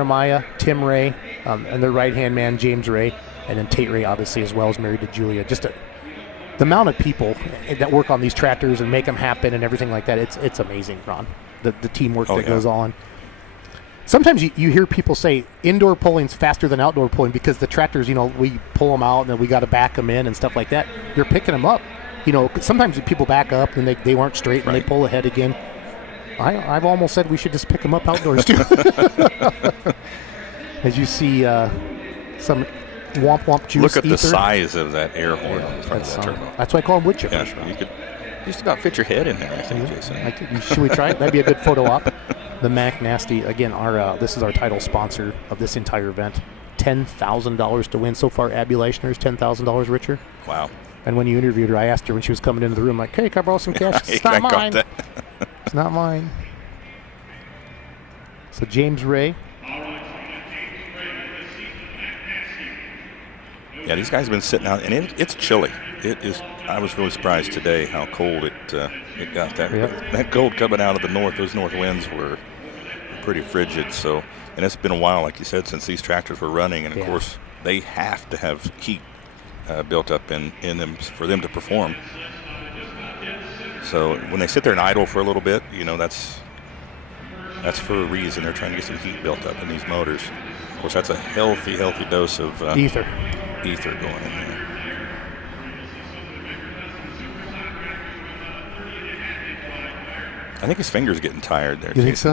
Jeremiah, Tim Ray, and their right-hand man, James Ray, and then Tate Ray, obviously, as well as married to Julia. Just the amount of people that work on these tractors and make them happen and everything like that, it's amazing, Ron, the teamwork that goes on. Sometimes you hear people say indoor pulling's faster than outdoor pulling because the tractors, we pull them out and then we got to back them in and stuff like that. You're picking them up. Sometimes people back up and they weren't straight and they pull ahead again. I've almost said we should just pick them up outdoors too. As you see some womp womp juice. Look at ether. the size of that air horn in front of that turbo. That's why I call them wood chippers. Yeah, you could just about fit your head in there, I think, Jason. Should we try it? That'd be a good photo op. The Mac Nasty, again, this is our title sponsor of this entire event. $10,000 to win. So far, Abby Leichner's $10,000 richer. Wow. And when you interviewed her, I asked her when she was coming into the room, like, hey, can I borrow some cash? It's not mine. It's not mine. So James Ray. Yeah, these guys have been sitting out, and it's chilly. It is. I was really surprised today how cold it got. That cold coming out of the north. Those north winds were pretty frigid. So, and it's been a while, like you said, since these tractors were running, and of course they have to have heat built up in them for them to perform. So when they sit there and idle for a little bit, that's for a reason. They're trying to get some heat built up in these motors. Of course, that's a healthy dose of ether going in there. I think his finger's getting tired there. You think so?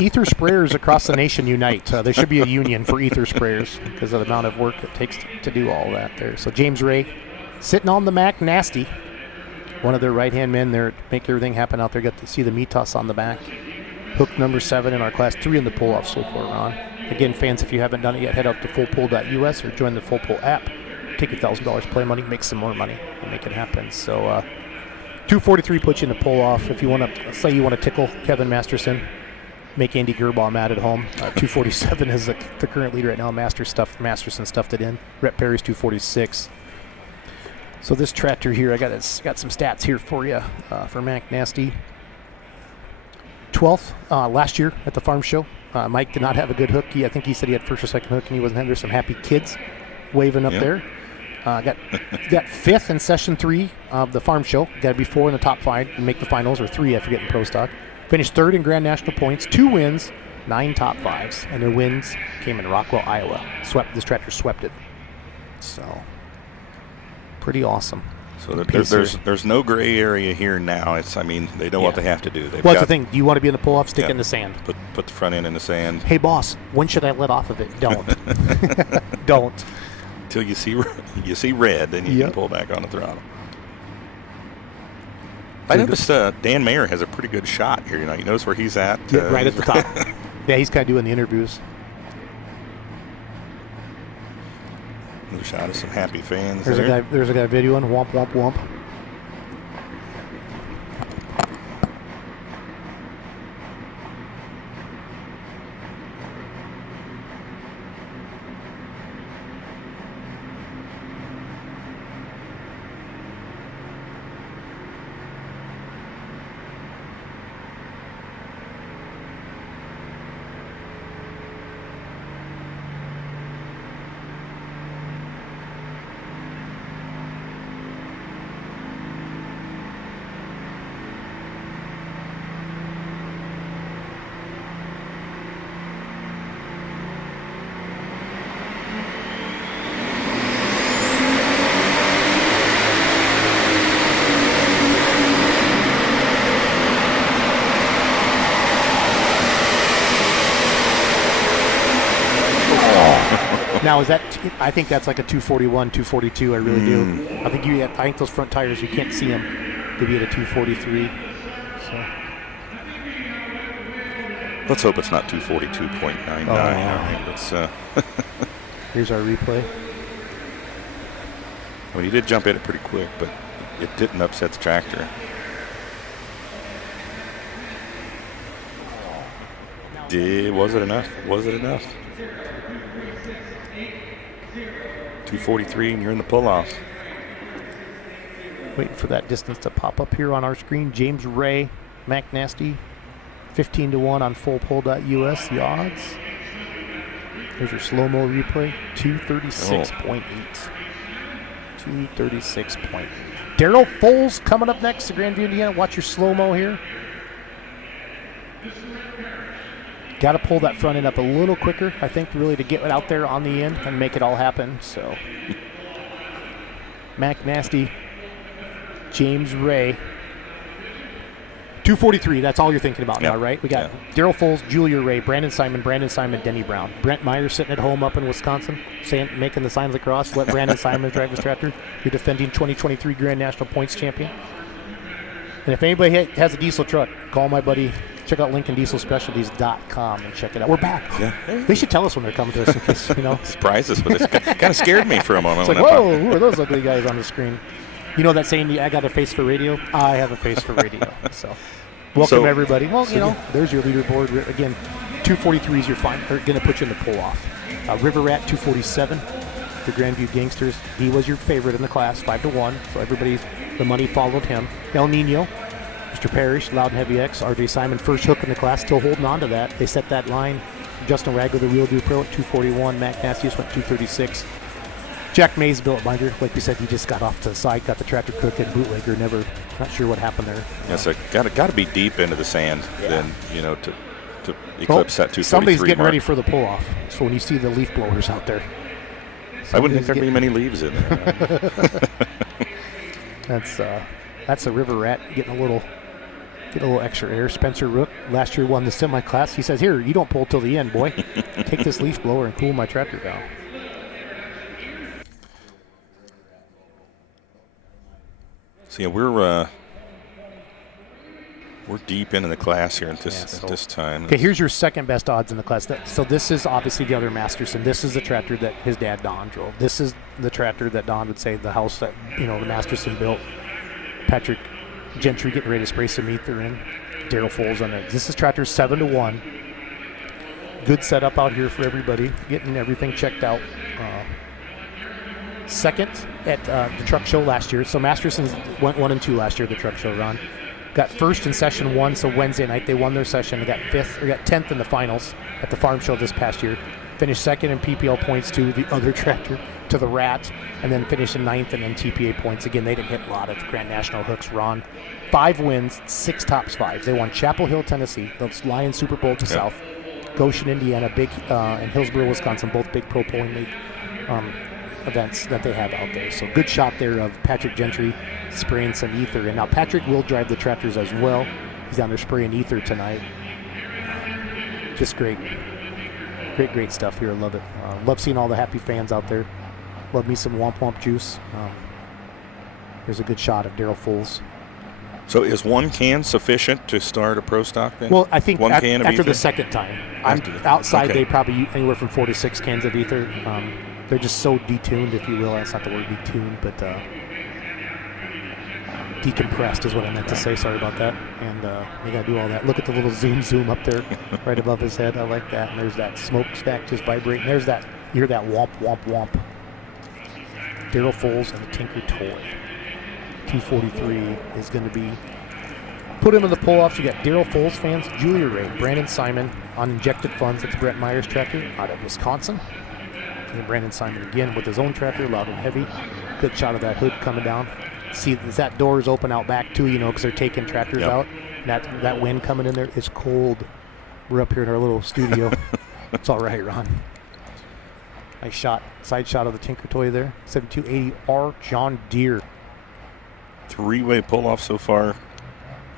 Ether sprayers across the nation unite. There should be a union for ether sprayers because of the amount of work it takes to do all that there. So James Ray sitting on the Mac Nasty, one of their right-hand men there to make everything happen out there. Got to see the Mitas on the back. Hook number 7 in our Class 3 in the pull-off so far, Ron. Again, fans, if you haven't done it yet, head out to fullpull.us or join the Full Pull app. Take your $1,000 play money, make some more money, and make it happen. So 243 puts you in the pull-off. If you want to, say you want to tickle Kevin Masterson, make Andy Gerbaugh mad at home. 247 is the current leader right now. Masterson stuffed it in. Rhett Perry's 246. So this tractor here, I got some stats here for you for Mac Nasty. 12th last year at the farm show. Mike did not have a good hook. I think he said he had first or second hook, and he wasn't having. There's some happy kids waving up there. Got 5th in session 3 of the farm show. Got to be 4 in the top 5 and make the finals, or 3 I forget in pro stock. Finished 3rd in Grand National points, 2 wins, 9 top 5s, and their wins came in Rockwell, Iowa. This tractor swept it. So pretty awesome. So there's no gray area here now. They know what they have to do. That's the thing. Do you want to be in the pull-off? Stick in the sand. Put the front end in the sand. Hey, boss, when should I let off of it? Don't. Don't. Until you see red, then you can pull back on the throttle. I noticed Dan Mayer has a pretty good shot here. He knows where he's at. Right at the top. Yeah, he's kind of doing the interviews. Another shot of some happy fans. There's a guy videoing. Womp, womp, womp. Now, I think that's like a 241, 242. I really do. I think those front tires, you can't see them to be at a 243. So. Let's hope it's not 242.99. Here's our replay. He did jump in it pretty quick, but it didn't upset the tractor. Was it enough? 243, and you're in the pull-off. Waiting for that distance to pop up here on our screen. James Ray, Mac Nasty, 15-1 on fullpull.us, the odds. There's your slow-mo replay, 236.8. 236.8. Daryl Foles coming up next to Grandview, Indiana. Watch your slow-mo here. Got to pull that front end up a little quicker, I think, really to get it out there on the end and make it all happen. So, Mac Nasty, James Ray. 243, that's all you're thinking about now, right? We got Daryl Foles, Julia Ray, Brandon Simon, Denny Brown. Brent Meyer sitting at home up in Wisconsin, making the signs of the cross. Let Brandon Simon drive his tractor. Your defending 2023 Grand National Points champion. And if anybody has a diesel truck, call my buddy. Check out LincolnDieselSpecialties.com and check it out. We're back. Yeah. They should tell us when they're coming to us in case, Surprise us with this. Kind of scared me for a moment. It's like, whoa, who are those ugly guys on the screen? You know that saying, I got a face for radio? I have a face for radio. So, welcome everybody. Well, there's your leaderboard. Again, 243 is your fine. They're going to put you in the pull-off. River Rat, 247. The Grandview Gangsters, he was your favorite in the class, 5-1. So the money followed him. El Nino, Mr. Parrish, Loud and Heavy X, RJ Simon, first hook in the class, still holding on to that. They set that line. Justin Ragler, the Real Deal Pro, at 241. Mac Nastius went 236. Jack Mays, Billet Binder, like we said, he just got off to the side, got the tractor cooked and bootlegger. Not sure what happened there. Yes, got to be deep into the sand then, to eclipse that 243 Somebody's getting mark. ready for the pull-off. So when you see the leaf blowers out there. I wouldn't think there'd be many leaves in there. That's a River Rat getting a little extra air. Spencer Rook last year won the semi-class. He says, here, you don't pull till the end, boy. Take this leaf blower and cool my tractor down. So we're deep into the class here at this time. Okay, here's your second best odds in the class. So this is obviously the other Masterson. This is the tractor that his dad Don drove. This is the tractor that Don would say the house that the Masterson built. Patrick Gentry getting ready to spray some ether in. Daryl Foles on it. This is tractor 7-1. Good setup out here for everybody. Getting everything checked out. Second at the truck show last year. So Masterson went 1-2 last year at the truck show run. Got first in session 1, so Wednesday night they won their session. They got 10th in the finals at the farm show this past year. Finished second in PPL points to the other tractor, to the Rat, and then finished in 9th in TPA points. Again, they didn't hit a lot of Grand National hooks. Ron, 5 wins, 6 tops 5s. They won Chapel Hill, Tennessee, the Lions Super Bowl to South, Goshen, Indiana, and Hillsboro, Wisconsin, both big pro polling league events that they have out there. So good shot there of Patrick Gentry spraying some ether. And now Patrick will drive the tractors as well. He's down there spraying ether tonight. Just great stuff here. I love it. Love seeing all the happy fans out there. Love me some Womp Womp juice. There's a good shot of Daryl Foles. So is 1 can sufficient to start a pro stock then? Well, I think can of after ether? The second time. Outside they probably anywhere from 4 to 6 cans of ether. They're just so detuned, if you will. That's not the word detuned, but decompressed is what I meant to say. Sorry about that. And you got to do all that. Look at the little zoom up there right above his head. I like that. And there's that smokestack just vibrating. There's that. You hear that womp, womp, womp. Daryl Foles and the Tinker Toy. 243 is going to be. Put him in the pull-offs. You got Daryl Foles fans, Julia Ray, Brandon Simon on injected funds. That's Brett Meyer's tractor out of Wisconsin. And Brandon Simon again with his own tractor, loud and heavy. Good shot of that hood coming down. See, that door is open out back too, because they're taking tractors out. That wind coming in there is cold. We're up here in our little studio. It's all right, Ron. Nice shot. Side shot of the Tinker Toy there. 7280R John Deere. 3-way pull-off so far.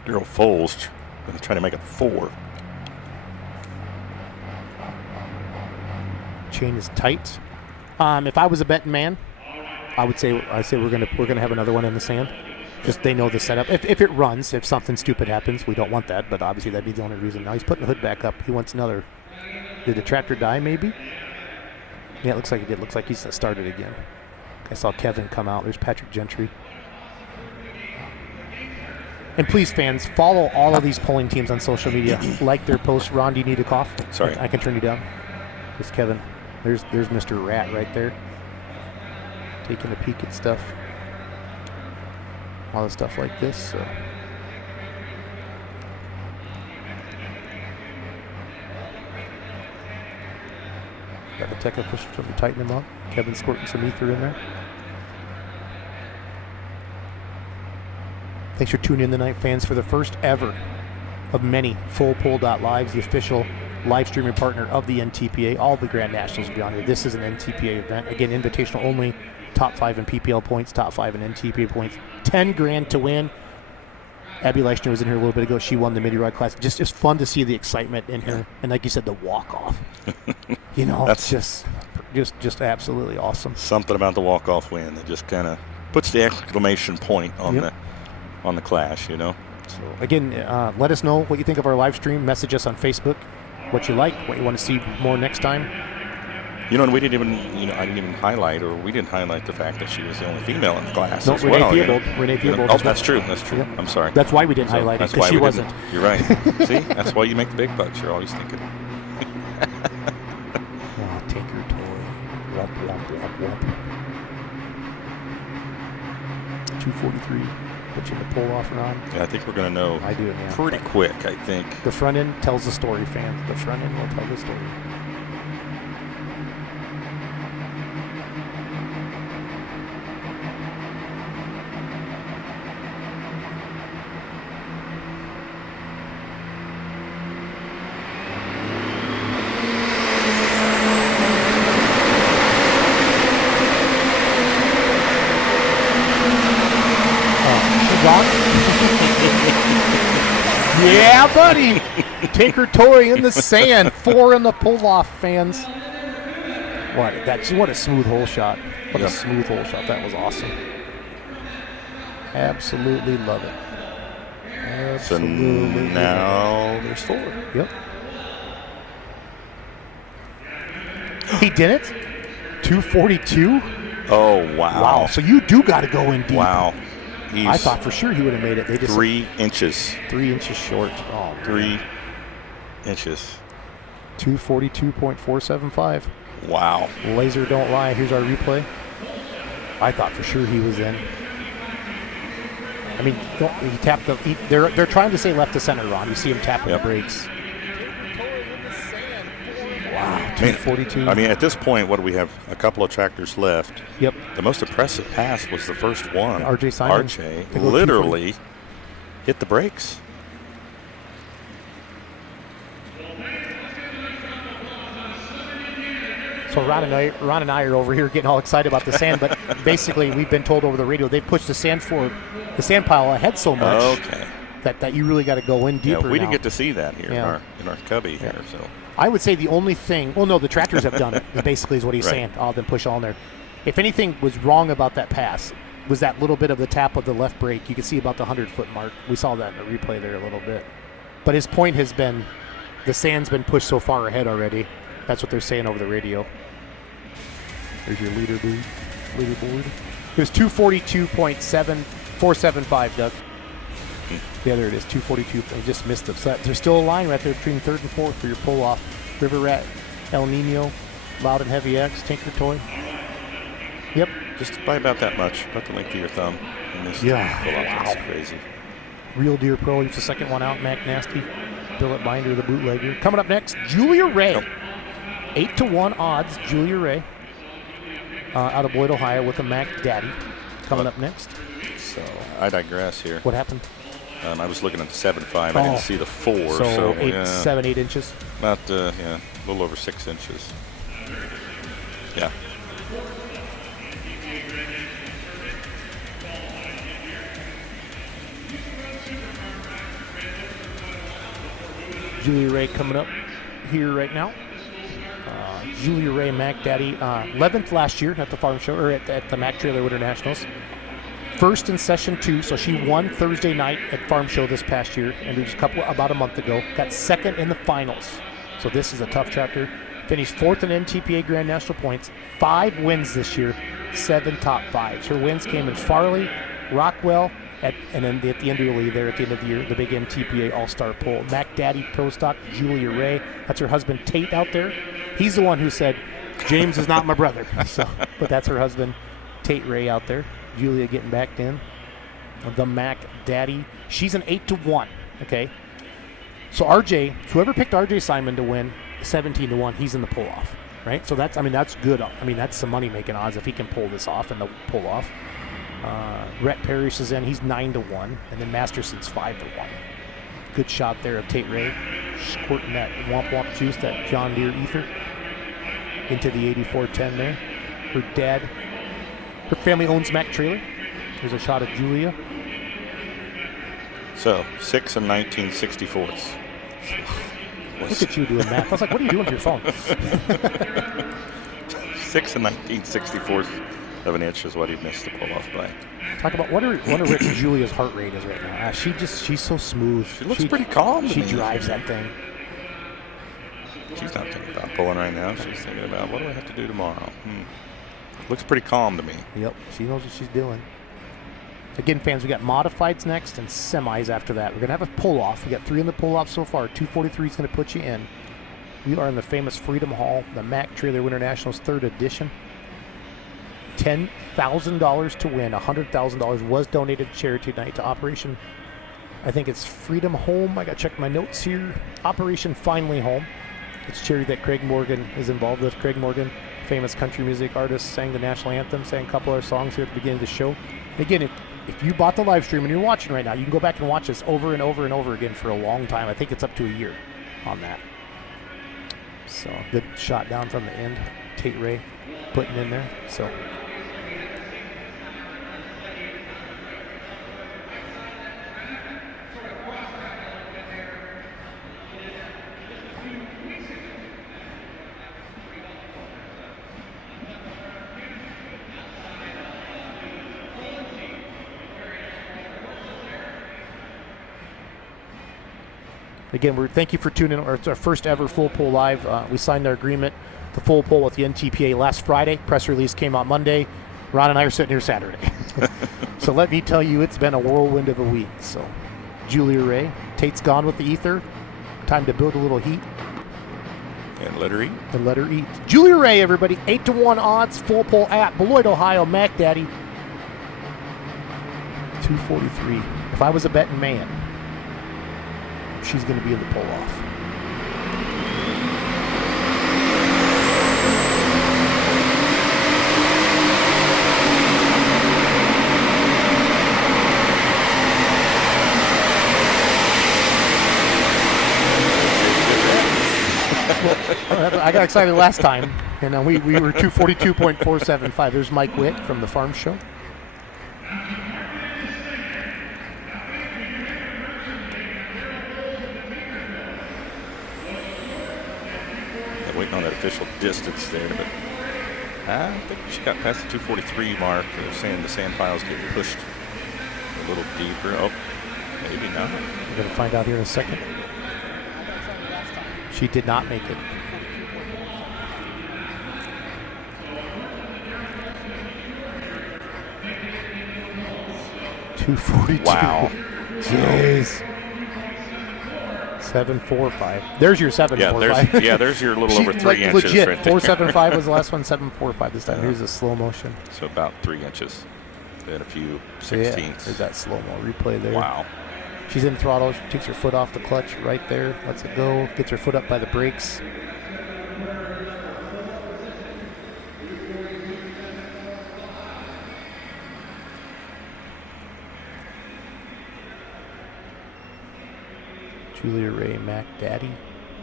Daryl Foles going to try to make it 4. Chain is tight. If I was a betting man, I'd say we're gonna have another one in the sand. Just they know the setup. If it runs, if something stupid happens, we don't want that. But obviously that'd be the only reason. Now he's putting the hood back up. He wants another. Did the tractor die? Maybe. Yeah, it looks like he did. Looks like he's started again. I saw Kevin come out. There's Patrick Gentry. And please, fans, follow all of these polling teams on social media. Like their posts. Ron, do you need a cough? Sorry. I can turn you down. There's Kevin. There's Mr. Rat right there. Taking a peek at stuff. All the stuff like this. So. Got the tech officials to tighten him up. Kevin's squirting some ether in there. Thanks for tuning in tonight, fans, for the first ever of many Full Pull Lives, the official live streaming partner of the NTPA. All the Grand Nationals will be on here. This is an NTPA event. Again, invitational only. Top 5 in PPL points, top 5 in NTPA points. 10 grand to win. Abby Leichner was in here a little bit ago. She won the midi-rod class. Just it's fun to see the excitement in her. And like you said, the walk-off. You know, That's just absolutely awesome. Something about the walk-off win that just kind of puts the exclamation point on the clash, you know. So again, let us know what you think of our live stream. Message us on Facebook, what you like, what you want to see more next time. You know, and I didn't even highlight the fact that she was the only female in the class as Renee well. Theobald. Renee Theobald. Oh, that's true. Yep. I'm sorry. That's why we didn't highlight it, because she wasn't. You're right. See, that's why you make the big bucks. You're always thinking. Take your toy. Wump, wump, wump, wump. 243. Put you in the pull-off run. Yeah, I think we're going to know I do, man. pretty quick, I think. The front end tells the story, fans. The front end will tell the story. Yeah, buddy. Tinker Toy in the sand. 4 in the pull-off, fans. What a smooth hole shot. What a smooth hole shot. That was awesome. Absolutely love it. Absolutely. So now there's 4. Yep. He did it? 242? Oh, wow. Wow. So you do got to go in deep. Wow. I thought for sure he would have made it. They just 3 inches. 3 inches short. Oh, 3 inches. 242.475. Wow. Laser don't lie. Here's our replay. I thought for sure he was in. I mean, he tapped the. They're trying to say left to center, Ron. You see him tapping the brakes. Wow, 242. I mean, at this point, what do we have? A couple of tractors left. Yep. The most impressive pass was the first one. RJ Simon. RJ literally hit the brakes. So Ron and I are over here getting all excited about the sand, but basically we've been told over the radio they've pushed the sand pile ahead so much that you really got to go in deeper. Yeah, we didn't get to see that here in our cubby here. So I would say the only thing, well, no, the tractors have done it. Basically, is what he's saying. All of them push all in there. If anything was wrong about that pass, was that little bit of the tap of the left brake. You could see about the 100-foot mark. We saw that in the replay there a little bit. But his point has been the sand's been pushed so far ahead already. That's what they're saying over the radio. There's your leaderboard. It was 242.7475, Doug. Yeah, there it is, 242. I just missed it. So there's still a line right there between 3rd and 4th for your pull-off. River Rat, El Nino, Loud and Heavy X, Tinker Toy. Yep. Just by about that much, about the length of your thumb. Yeah. Wow. That's crazy. Real Deer Pro, he's the second one out. Mac Nasty, Billet Binder, the bootlegger. Coming up next, Julia Ray. 8-1 odds, Julia Ray. Out of Boyd, Ohio, with a Mac Daddy. Coming up next. So I digress here. What happened? I was looking at the 7.5. I didn't see the 4. So 8 inches. About a little over 6 inches. Yeah. Julia Ray coming up here right now. Julia Ray Mac Daddy, 11th last year at the farm show, or at the Mac Trailer Winter Nationals. First in session 2, so she won Thursday night at farm show this past year, and it was about a month ago. Got second in the finals, so this is a tough tractor. Finished 4th in NTPA Grand National points, 5 wins this year, 7 top 5s. Her wins came in Farley, Rockwell, and then at the end of the year, at the end of the year, the big NTPA All-Star Poll. Mac Daddy Pro Stock, Julia Ray. That's her husband Tate out there. He's the one who said, James is not my brother. So, but that's her husband Tate Ray out there. Julia getting back in. The Mac Daddy. She's an 8-1. Okay. So RJ, whoever picked RJ Simon to win 17-1, he's in the pull-off. right? So that's good. I mean, that's some money-making odds if he can pull this off and the pull off. Rhett Parrish is in. He's 9-1, and then Masterson's 5-1. Good shot there of Tate Ray, squirting that womp womp juice, that John Deere ether, into the 8410 there. Her family owns Mack Trailer. There's a shot of Julia. So 6 and 19/64. Look at you doing math. I was like, what are you doing with your phone? 6 and 19/64 of an inch is what he missed the pull off by. Talk about what Rick and Julia's heart rate is right now. She's so smooth. She looks pretty calm. She drives that thing. She's not thinking about pulling right now. She's thinking about, what do I have to do tomorrow? Looks pretty calm to me. Yep, she knows what she's doing. Again, fans, we got modifieds next and semis after that. We're going to have a pull-off. We got 3 in the pull-off so far. 243 is going to put you in. We are in the famous Freedom Hall, the Mack Trailer Winter Nationals 3rd edition. $10,000 to win. $100,000 was donated to charity tonight to Operation, I think it's Freedom Home. I got to check my notes here. Operation Finally Home. It's charity that Craig Morgan is involved with. Craig Morgan, famous country music artist, sang the national anthem, sang a couple of our songs here at the beginning of the show. Again, if you bought the live stream and you're watching right now, you can go back and watch this over and over and over again for a long time. I think it's up to a year on that. So good shot down from the end. Tate Ray putting in there. So again, thank you for tuning in. It's our first ever Full Pull Live. We signed our agreement to Full Pull with the NTPA last Friday. Press release came out Monday. Ron and I are sitting here Saturday. So let me tell you, it's been a whirlwind of a week. So Julia Ray, Tate's gone with the ether. Time to build a little heat. And let her eat. And let her eat. Julia Ray, everybody. 8-1 odds. Full Pull at Beloit, Ohio. Mac Daddy. 243. If I was a betting man, she's going to be in the pull-off. Well, I got excited last time, and we were 242.475. There's Mike Witt from the Farm Show. Waiting on that official distance there, but I think she got past the 243 mark. They're saying the sand piles get pushed a little deeper. Oh, maybe not. We're going to find out here in a second. She did not make it. $242. Wow. Jeez. 745. There's your 745. There's your little over 3 inches. Legit. Right there. 475 was the last one. 745 this time. Here's a slow motion. So about 3 inches. Then a few 16ths. Yeah, there's that slow mo replay there. Wow. She's in throttle. She takes her foot off the clutch right there. Lets it go. Gets her foot up by the brakes. Julia Ray, Mac Daddy.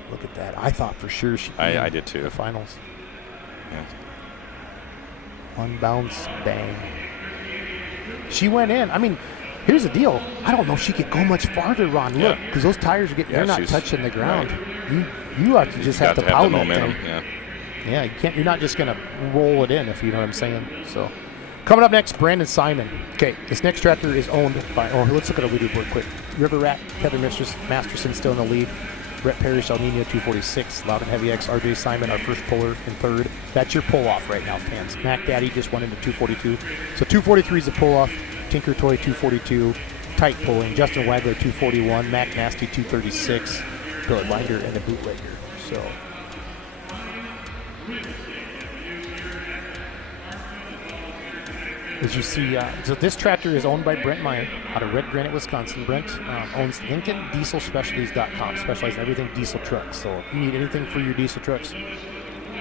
Look at that. I thought for sure she I did too. The finals. Yeah. One bounce, bang. She went in. I mean, here's the deal. I don't know if she could go much farther, Ron. Look, because those tires are they're not touching the ground. Right. You have to just have to pound that thing. Yeah, you can't. You're not just gonna roll it in, if you know what I'm saying. So, coming up next, Brandon Simon. Okay, this next tractor is owned by. Oh, let's look at a leaderboard quick. River Rat, Kevin Masterson still in the lead. Rhett Parrish, El Nino 246. Loud and Heavy X, RJ Simon, our first puller in third. That's your pull-off right now, fans. Mac Daddy just went into 242. So 243 is the pull-off. Tinker Toy 242. Tight pulling. Justin Wagler 241. Mac Nasty 236. Bill Linder and a bootlegger. So. As you see, so this tractor is owned by Brent Meyer out of Red Granite, Wisconsin. Brent owns LincolnDieselSpecialties.com, specializes in everything diesel trucks. So if you need anything for your diesel trucks,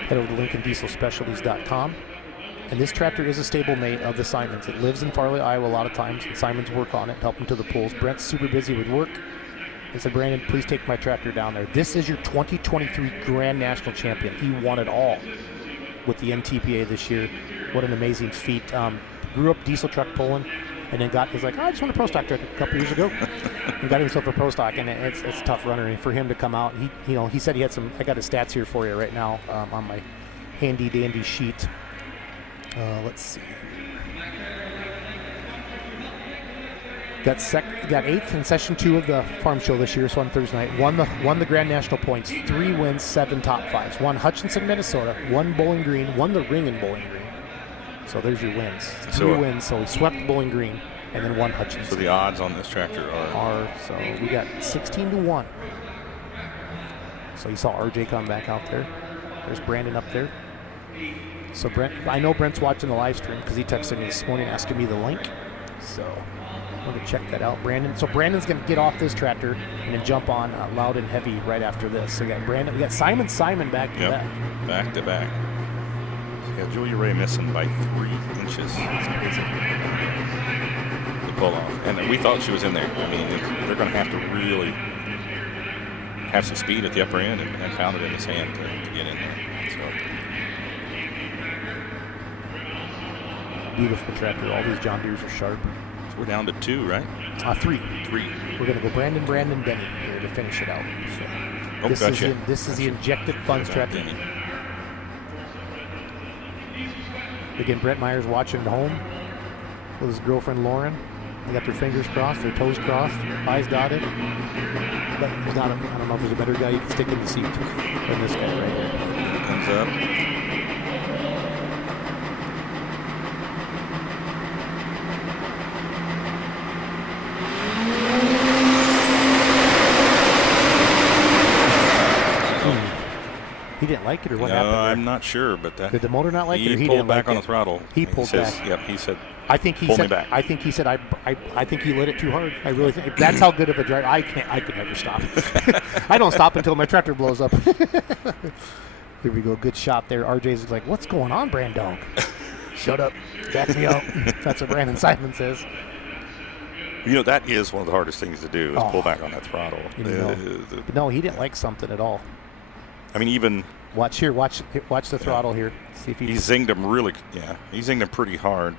Head over to LincolnDieselSpecialties.com. And this tractor is a stablemate of the Simons. It lives in Farley, Iowa a lot of times, and Simons work on it, help him to the pulls. Brent's super busy with work. I said, Brandon, please take my tractor down there. This is your 2023 Grand National Champion. He won it all with the NTPA this year. What an amazing feat. Grew up diesel truck pulling, and then he's like, I just won a pro stock truck a couple years ago. He got himself a pro stock, and it's a tough runner. And for him to come out, he said he had some. I got his stats here for you right now on my handy dandy sheet. Let's see. Got 8th in session 2 of the farm show this year, so on Thursday night. Won the Grand National points. 3 wins, 7 top 5s. Won Hutchinson, Minnesota. Won Bowling Green. Won the ring in Bowling Green. So there's your wins. 3 wins. So he swept Bowling Green and then won Hutchinson. So the odds on this tractor are so we got 16-1. So you saw RJ come back out there. There's Brandon up there. So Brent, I know Brent's watching the live stream because he texted me this morning asking me the link. So I'm going to check that out. So Brandon's going to get off this tractor and then jump on Loud and Heavy right after this. So we got Simon back to back. Back to back. So yeah, Julia Ray missing by 3 inches. The pull off. And we thought she was in there. I mean, they're going to have to really have some speed at the upper end and pound it in the sand to get in there. So. Beautiful tractor. All these John Deeres are sharp. So we're down to 2, right? 3. 3. We're going to go Brandon, Benny here to finish it out. So this is the injected funds tractor. Again, Brent Meyer's watching at home with his girlfriend Lauren. They got their fingers crossed, their toes crossed, eyes dotted. But there's not I don't know if there's a better guy you can stick in the seat than this guy right here. Comes up. He didn't like it, or what happened? No, I'm not sure, but did the motor not like it, or he pulled didn't back like on the throttle. He pulled back. Yep, he said. I think he said. I think he said. I think he lit it too hard. I really think that's how good of a driver. I could never stop. I don't stop until my tractor blows up. Here we go. Good shot there. RJ's like, "What's going on, Brandon? Shut up. Back me up." That's what Brandon Simon says. You know, that is one of the hardest things to do is pull back on that throttle. But no, he didn't like something at all. I mean, even watch the throttle here. See if he zinged him really. Yeah, he zinged him pretty hard.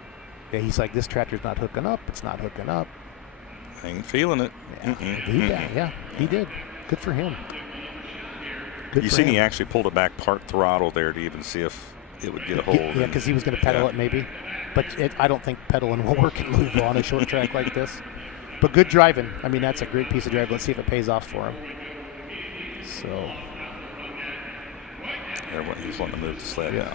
Yeah, he's like, this tractor's not hooking up. It's not hooking up. I ain't feeling it. Yeah, he did. Good for him. You seen he actually pulled it back part throttle there to even see if it would get a hold. Yeah, because he was going to pedal it maybe. But I don't think pedaling will work in Louisville on a short track like this. But good driving. I mean, that's a great piece of drive. Let's see if it pays off for him. So. He's wanting to move the sled now.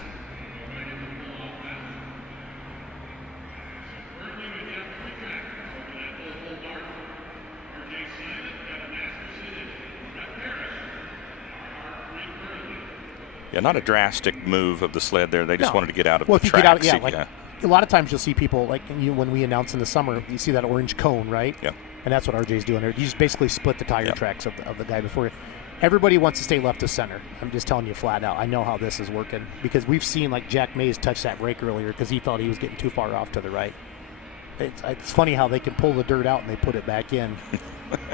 Yeah, not a drastic move of the sled there. They just wanted to get out of the track. A lot of times you'll see people, like when we announce in the summer, you see that orange cone, right? Yeah. And that's what RJ's doing there. You just basically split the tire tracks of the guy before. Everybody wants to stay left to center. I'm just telling you flat out. I know how this is working because we've seen like Jack Mays touch that brake earlier because he thought he was getting too far off to the right. It's funny how they can pull the dirt out and they put it back in.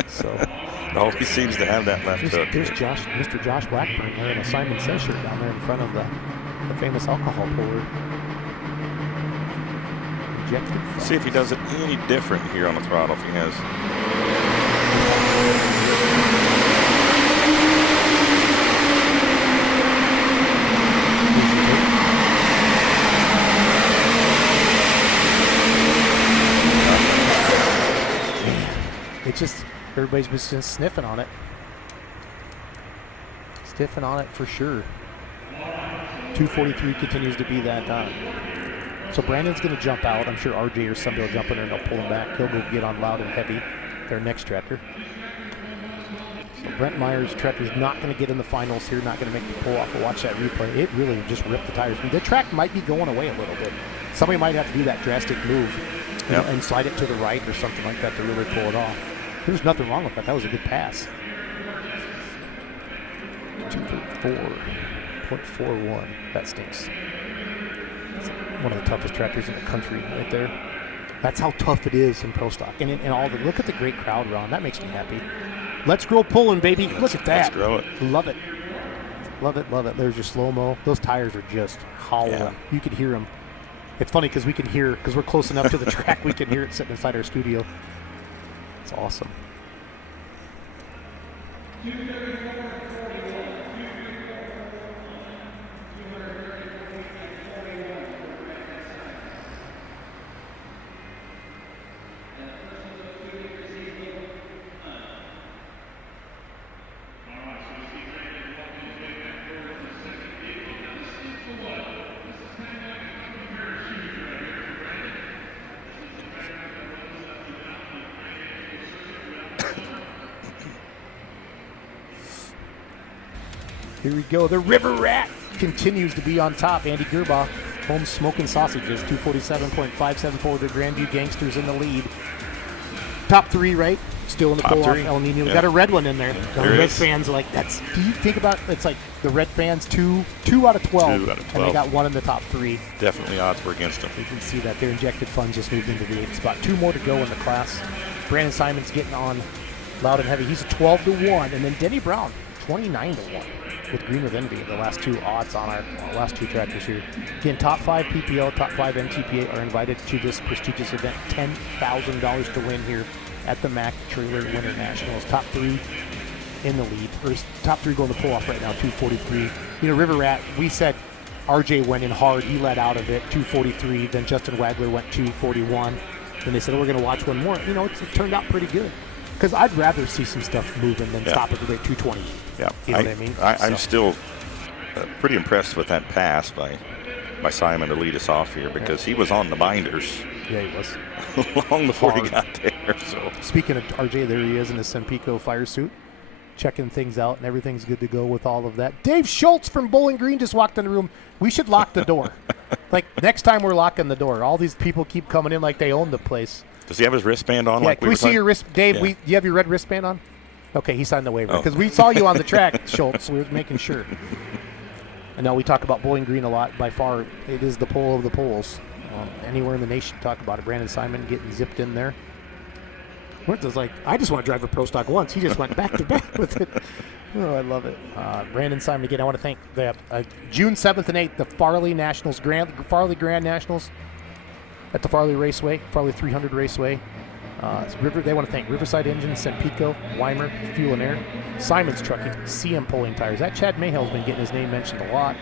So he seems to have that left hook. There's Mr. Josh Blackburn there in a Simon Says shirt down there in front of the famous alcohol puller. See if he does it any different here on the throttle if he has. It's just, everybody's just sniffing on it. Sniffing on it for sure. 243 continues to be that. So Brandon's going to jump out. I'm sure RJ or somebody will jump in there and they'll pull him back. He'll go get on Loud and Heavy, their next tractor. So Brent Meyer's tractor is not going to get in the finals here, not going to make the pull off. We'll watch that replay. It really just ripped the tires. The track might be going away a little bit. Somebody might have to do that drastic move and slide it to the right or something like that to really pull it off. There's nothing wrong with that. That was a good pass. 234. 1:41. That stinks. It's one of the toughest tractors in the country right there. That's how tough it is in pro stock. And all the look at the great crowd, Ron. That makes me happy. Let's grow pulling, baby. Look at that. Let's grow it. Love it. Love it, love it. There's your slow-mo. Those tires are just howling. Yeah. You can hear them. It's funny because we can hear, because we're close enough to the track, we can hear it sitting inside our studio. It's awesome. Here we go. The River Rat continues to be on top. Andy Gerbaugh, home smoking sausages, 247.574. The Grandview Gangsters in the lead. Top three, right? Still in the pull off El Nino. We got a red one in there. The red fans are like, that's, do you think about it? It's like the red fans, two out of 12. 2 out of 12. And they got one in the top three. Definitely odds were against them. You can see that their injected funds just moved into the 8th spot. 2 more to go in the class. Brandon Simon's getting on loud and heavy. He's a 12-1. And then Denny Brown, 29-1. With Green with Envy, the last 2 odds on our last 2 tractors here. Again, top 5 PPO, top 5 MTPA are invited to this prestigious event. $10,000 to win here at the MAC Trailer Winter Nationals. Top 3 in the lead, or top 3 going to pull off right now, 243. You know, River Rat, we said RJ went in hard. He let out of it, 243. Then Justin Wagler went 241. Then they said, oh, we're going to watch one more. You know, it turned out pretty good. Because I'd rather see some stuff moving than stop it at 220. Yeah, you know what I mean? I'm still pretty impressed with that pass by Simon to lead us off here because he was on the binders. Yeah, he was. Long before he got there. So speaking of RJ, there he is in his Sempico fire suit, checking things out, and everything's good to go with all of that. Dave Schultz from Bowling Green just walked in the room. We should lock the door. Like, next time we're locking the door. All these people keep coming in like they own the place. Does he have his wristband on? Yeah, like can we see your wrist, Dave? Yeah. You have your red wristband on? Okay, he signed the waiver because we saw you on the track, Schultz. So we were making sure. And now we talk about Bowling Green a lot. By far, it is the pole of the poles. Anywhere in the nation, talk about it. Brandon Simon getting zipped in there. Wentz like, I just want to drive a pro stock once. He just went back to back with it. Oh, I love it. Brandon Simon again. I want to thank the June 7th and 8th, the Farley Nationals, Farley Grand Nationals at the Farley Raceway, Farley 300 Raceway. They want to thank Riverside Engines, Sempico, Weimer, Fuel and Air, Simon's Trucking, CM Pulling Tires. That Chad Mayhill's been getting his name mentioned a lot.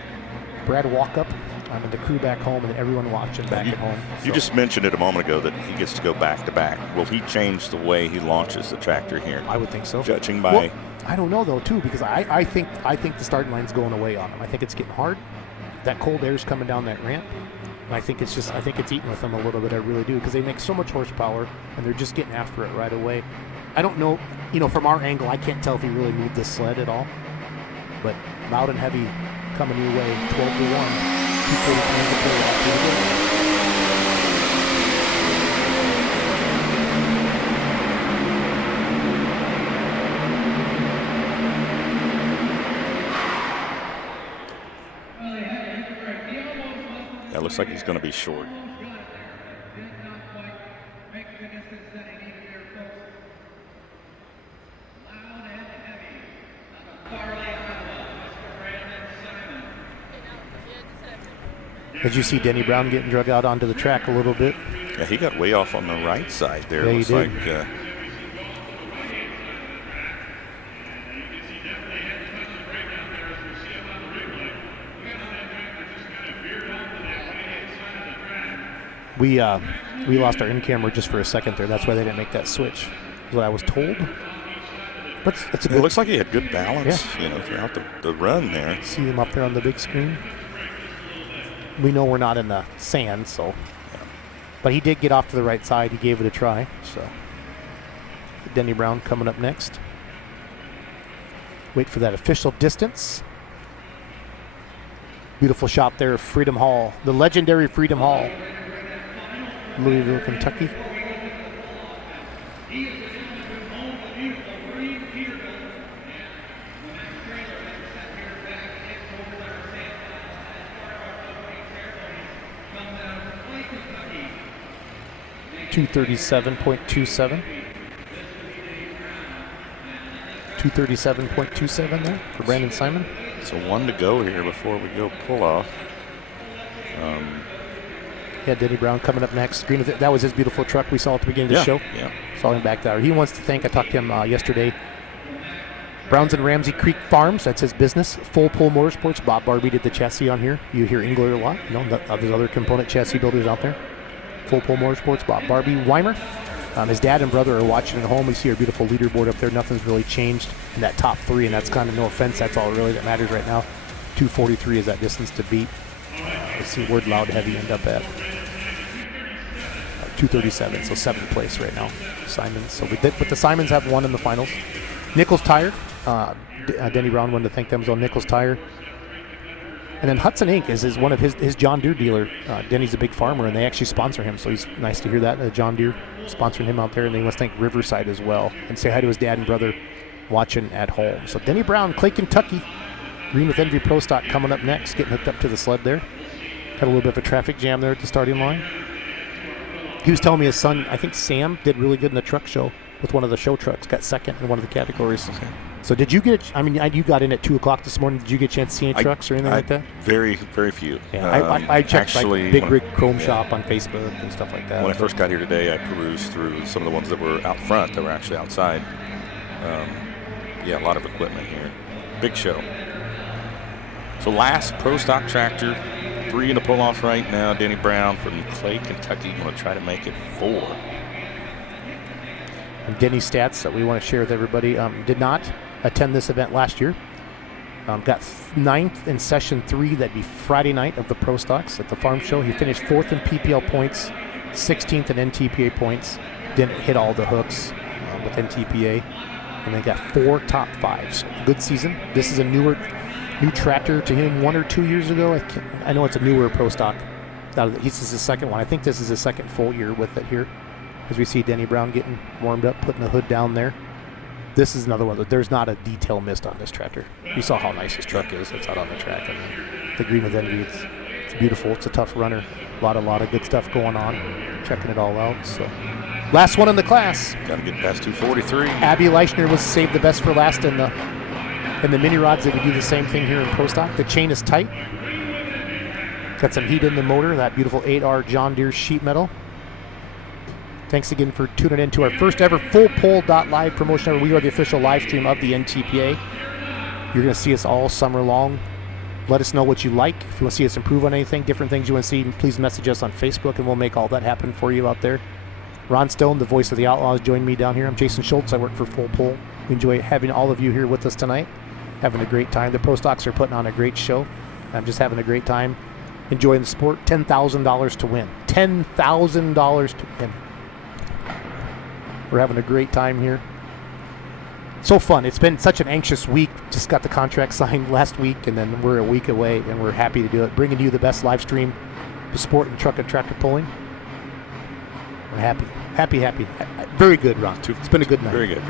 Brad Walkup, and the crew back home, and everyone watching back at home. You just mentioned it a moment ago that he gets to go back to back. Will he change the way he launches the tractor here? I would think so. Judging by, well, I don't know though too, because I think the starting line's going away on him. I think it's getting hard. That cold air's coming down that ramp. And I think it's eating with them a little bit. I really do, because they make so much horsepower and they're just getting after it right away. I don't know, from our angle, I can't tell if he really moved this sled at all. But loud and heavy coming your way, 12-1. 243 in the playoff. That looks like he's going to be short. Did you see Denny Brown getting drug out onto the track a little bit? Yeah, he got way off on the right side there. Yeah, it looks he did. like. We lost our in-camera just for a second there. That's why they didn't make that switch, is what I was told. But it's a good. It looks like he had good balance, throughout the run there. See him up there on the big screen. We know we're not in the sand, so. But he did get off to the right side. He gave it a try. So, Denny Brown coming up next. Wait for that official distance. Beautiful shot there of Freedom Hall, the legendary Freedom Hall, Louisville, Kentucky. 237.27. 237.27 there for Brandon Simon. So 1 to go here before we go pull off. Yeah, Denny Brown coming up next. Green, that was his beautiful truck we saw at the beginning of the show. Yeah. Saw him back there. He wants to thank, I talked to him yesterday, Browns and Ramsey Creek Farms, that's his business. Full Pull Motorsports, Bob Barbie did the chassis on here. You hear Engler a lot, there's other component chassis builders out there. Full Pull Motorsports, Bob Barbie. Weimer, his dad and brother are watching at home. We see our beautiful leaderboard up there. Nothing's really changed in that top 3, and that's kind of, no offense, that's all really that matters right now. 243 is that distance to beat. Let's see where Loud Heavy end up at. 237, so 7th place right now. Simons. So but the Simons have won in the finals. Nichols Tire, Denny Brown wanted to thank them as well. Nichols Tire. And then Hudson Inc. is one of his John Deere dealer. Denny's a big farmer, and they actually sponsor him, so he's nice to hear that. John Deere sponsoring him out there, and he wants to thank Riverside as well. And say hi to his dad and brother watching at home. So Denny Brown, Clay, Kentucky. Green with Envy Pro Stock coming up next, getting hooked up to the sled there. Had a little bit of a traffic jam there at the starting line. He was telling me his son, I think Sam, did really good in the truck show with one of the show trucks, got second in one of the categories. Okay. So did you get, you got in at 2 o'clock this morning. Did you get a chance to see any trucks or anything like that? Very, very few. Yeah, I checked actually, Big Rig Chrome Shop on Facebook and stuff like that. When I first got here today, I perused through some of the ones that were out front that were actually outside. A lot of equipment here. Big show. So last Pro Stock tractor, 3 in the pull-off right now. Denny Brown from Clay, Kentucky, going to try to make it 4. And Denny's stats that we want to share with everybody, did not attend this event last year. Got 9th in session 3, that'd be Friday night of the Pro Stocks at the farm show. He finished 4th in PPL points, 16th in NTPA points. Didn't hit all the hooks with NTPA. And then got 4 top 5s. Good season. This is a new tractor to him 1 or 2 years ago. I know it's a newer Pro Stock. This is his second one. I think this is his second full year with it here. As we see Denny Brown getting warmed up, putting the hood down there. This is another one. There's not a detail missed on this tractor. You saw how nice his truck is. It's out on the track. And the Green with Envy, it's beautiful. It's a tough runner. A lot of good stuff going on. Checking it all out. So, last one in the class. Got to get past 243. Abby Leichner was saved the best for last in the mini rods. They would do the same thing here in Pro Stock. The chain is tight. Got some heat in the motor. That beautiful 8R John Deere sheet metal. Thanks again for tuning in to our first ever Full Pull Live promotion ever. We are the official live stream of the NTPA. You're going to see us all summer long. Let us know what you like. If you want to see us improve on anything, different things you want to see, please message us on Facebook, and we'll make all that happen for you out there. Ron Stone, the voice of the Outlaws, joined me down here. I'm Jason Schultz. I work for Full Pull. We enjoy having all of you here with us tonight, having a great time. The Pro Stocks are putting on a great show. I'm just having a great time, enjoying the sport. $10,000 to win. $10,000 to win. We're having a great time here. So fun. It's been such an anxious week. Just got the contract signed last week, and then we're a week away, and we're happy to do it. Bringing you the best live stream of sport and truck and tractor pulling. We're happy. Happy. Very good, Ron. It's been a good night. Very good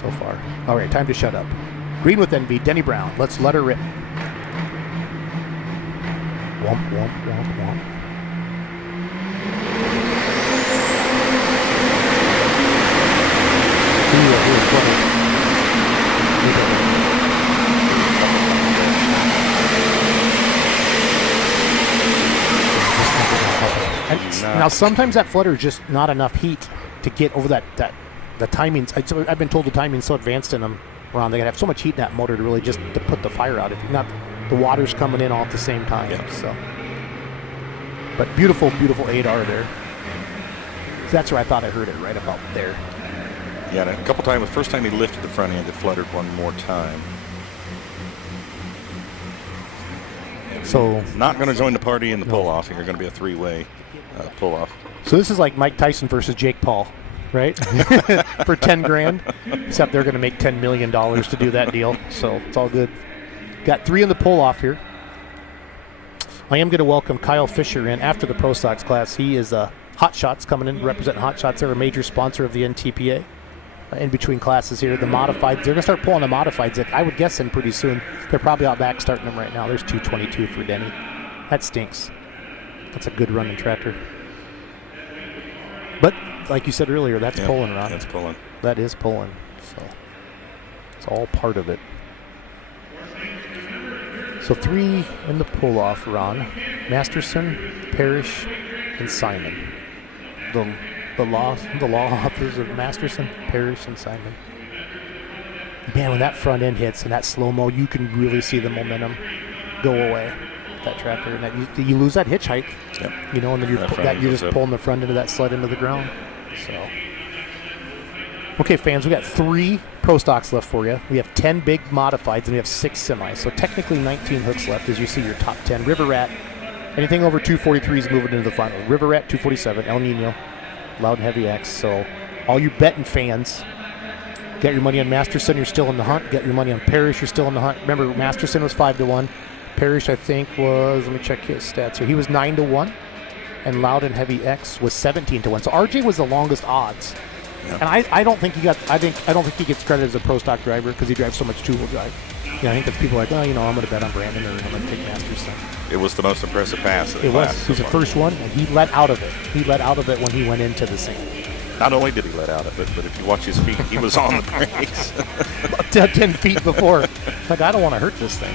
so far. All right, time to shut up. Green with Envy, Denny Brown. Let's let her rip. Womp, womp, womp, womp. Now sometimes that flutter is just not enough heat to get over the timings. I've been told the timing's so advanced in them, Ron, they gotta have so much heat in that motor to really just to put the fire out. If not, the water's coming in all at the same time. Yep. So, but beautiful 8R there. So that's where I thought I heard it, right about there. Yeah, and a couple times. The first time he lifted the front end, it fluttered one more time. So not going to join the party in the pull-off. You're going to be a 3-way pull-off. So this is like Mike Tyson versus Jake Paul, right? For 10 grand, except they're going to make $10 million to do that deal. So it's all good. Got 3 in the pull-off here. I am going to welcome Kyle Fisher in after the Pro Stocks class. He is Hot Shots coming in, representing Hot Shots. They're a major sponsor of the NTPA. In between classes here, the modifieds, they're going to start pulling the modifieds, I would guess, in pretty soon. They're probably out back starting them right now. There's 222 for Denny. That stinks. That's a good running tractor. But like you said earlier, that's pulling, Ron. That's pulling. That is pulling. So it's all part of it. So 3 in the pull-off, Ron. Masterson, Parrish, and Simon. The law authors of Masterson, Parrish, and Simon. Man, when that front end hits and that slow-mo, you can really see the momentum go away. That tractor, and that you lose that hitch height. Yep. You know, and then you're just pulling the front end of that sled into the ground. So, okay, fans, we got 3 pro stocks left for you. We have 10 big modifieds, and we have 6 semis. So technically 19 hooks left as you see your top 10. River Rat, anything over 243 is moving into the final. River Rat 247, El Nino, Loud and Heavy X. So all you betting fans, get your money on Masterson, you're still in the hunt. Get your money on Parrish, you're still in the hunt. Remember, Masterson was 5-1. Parrish, I think, was, let me check his stats here. He was 9-1, and Loud and Heavy X was 17-1. So RJ was the longest odds. Yep. And I don't think he got. I don't think he gets credit as a pro stock driver because he drives so much two-wheel drive. I think that's people like, oh, I'm going to bet on Brandon or I'm going to take Masterson. It was the most impressive pass. It was. He was the first one, and he let out of it. He let out of it when he went into the sand. Not only did he let out of it, but if you watch his feet, he was on the brakes. About 10 feet before. Like, I don't want to hurt this thing.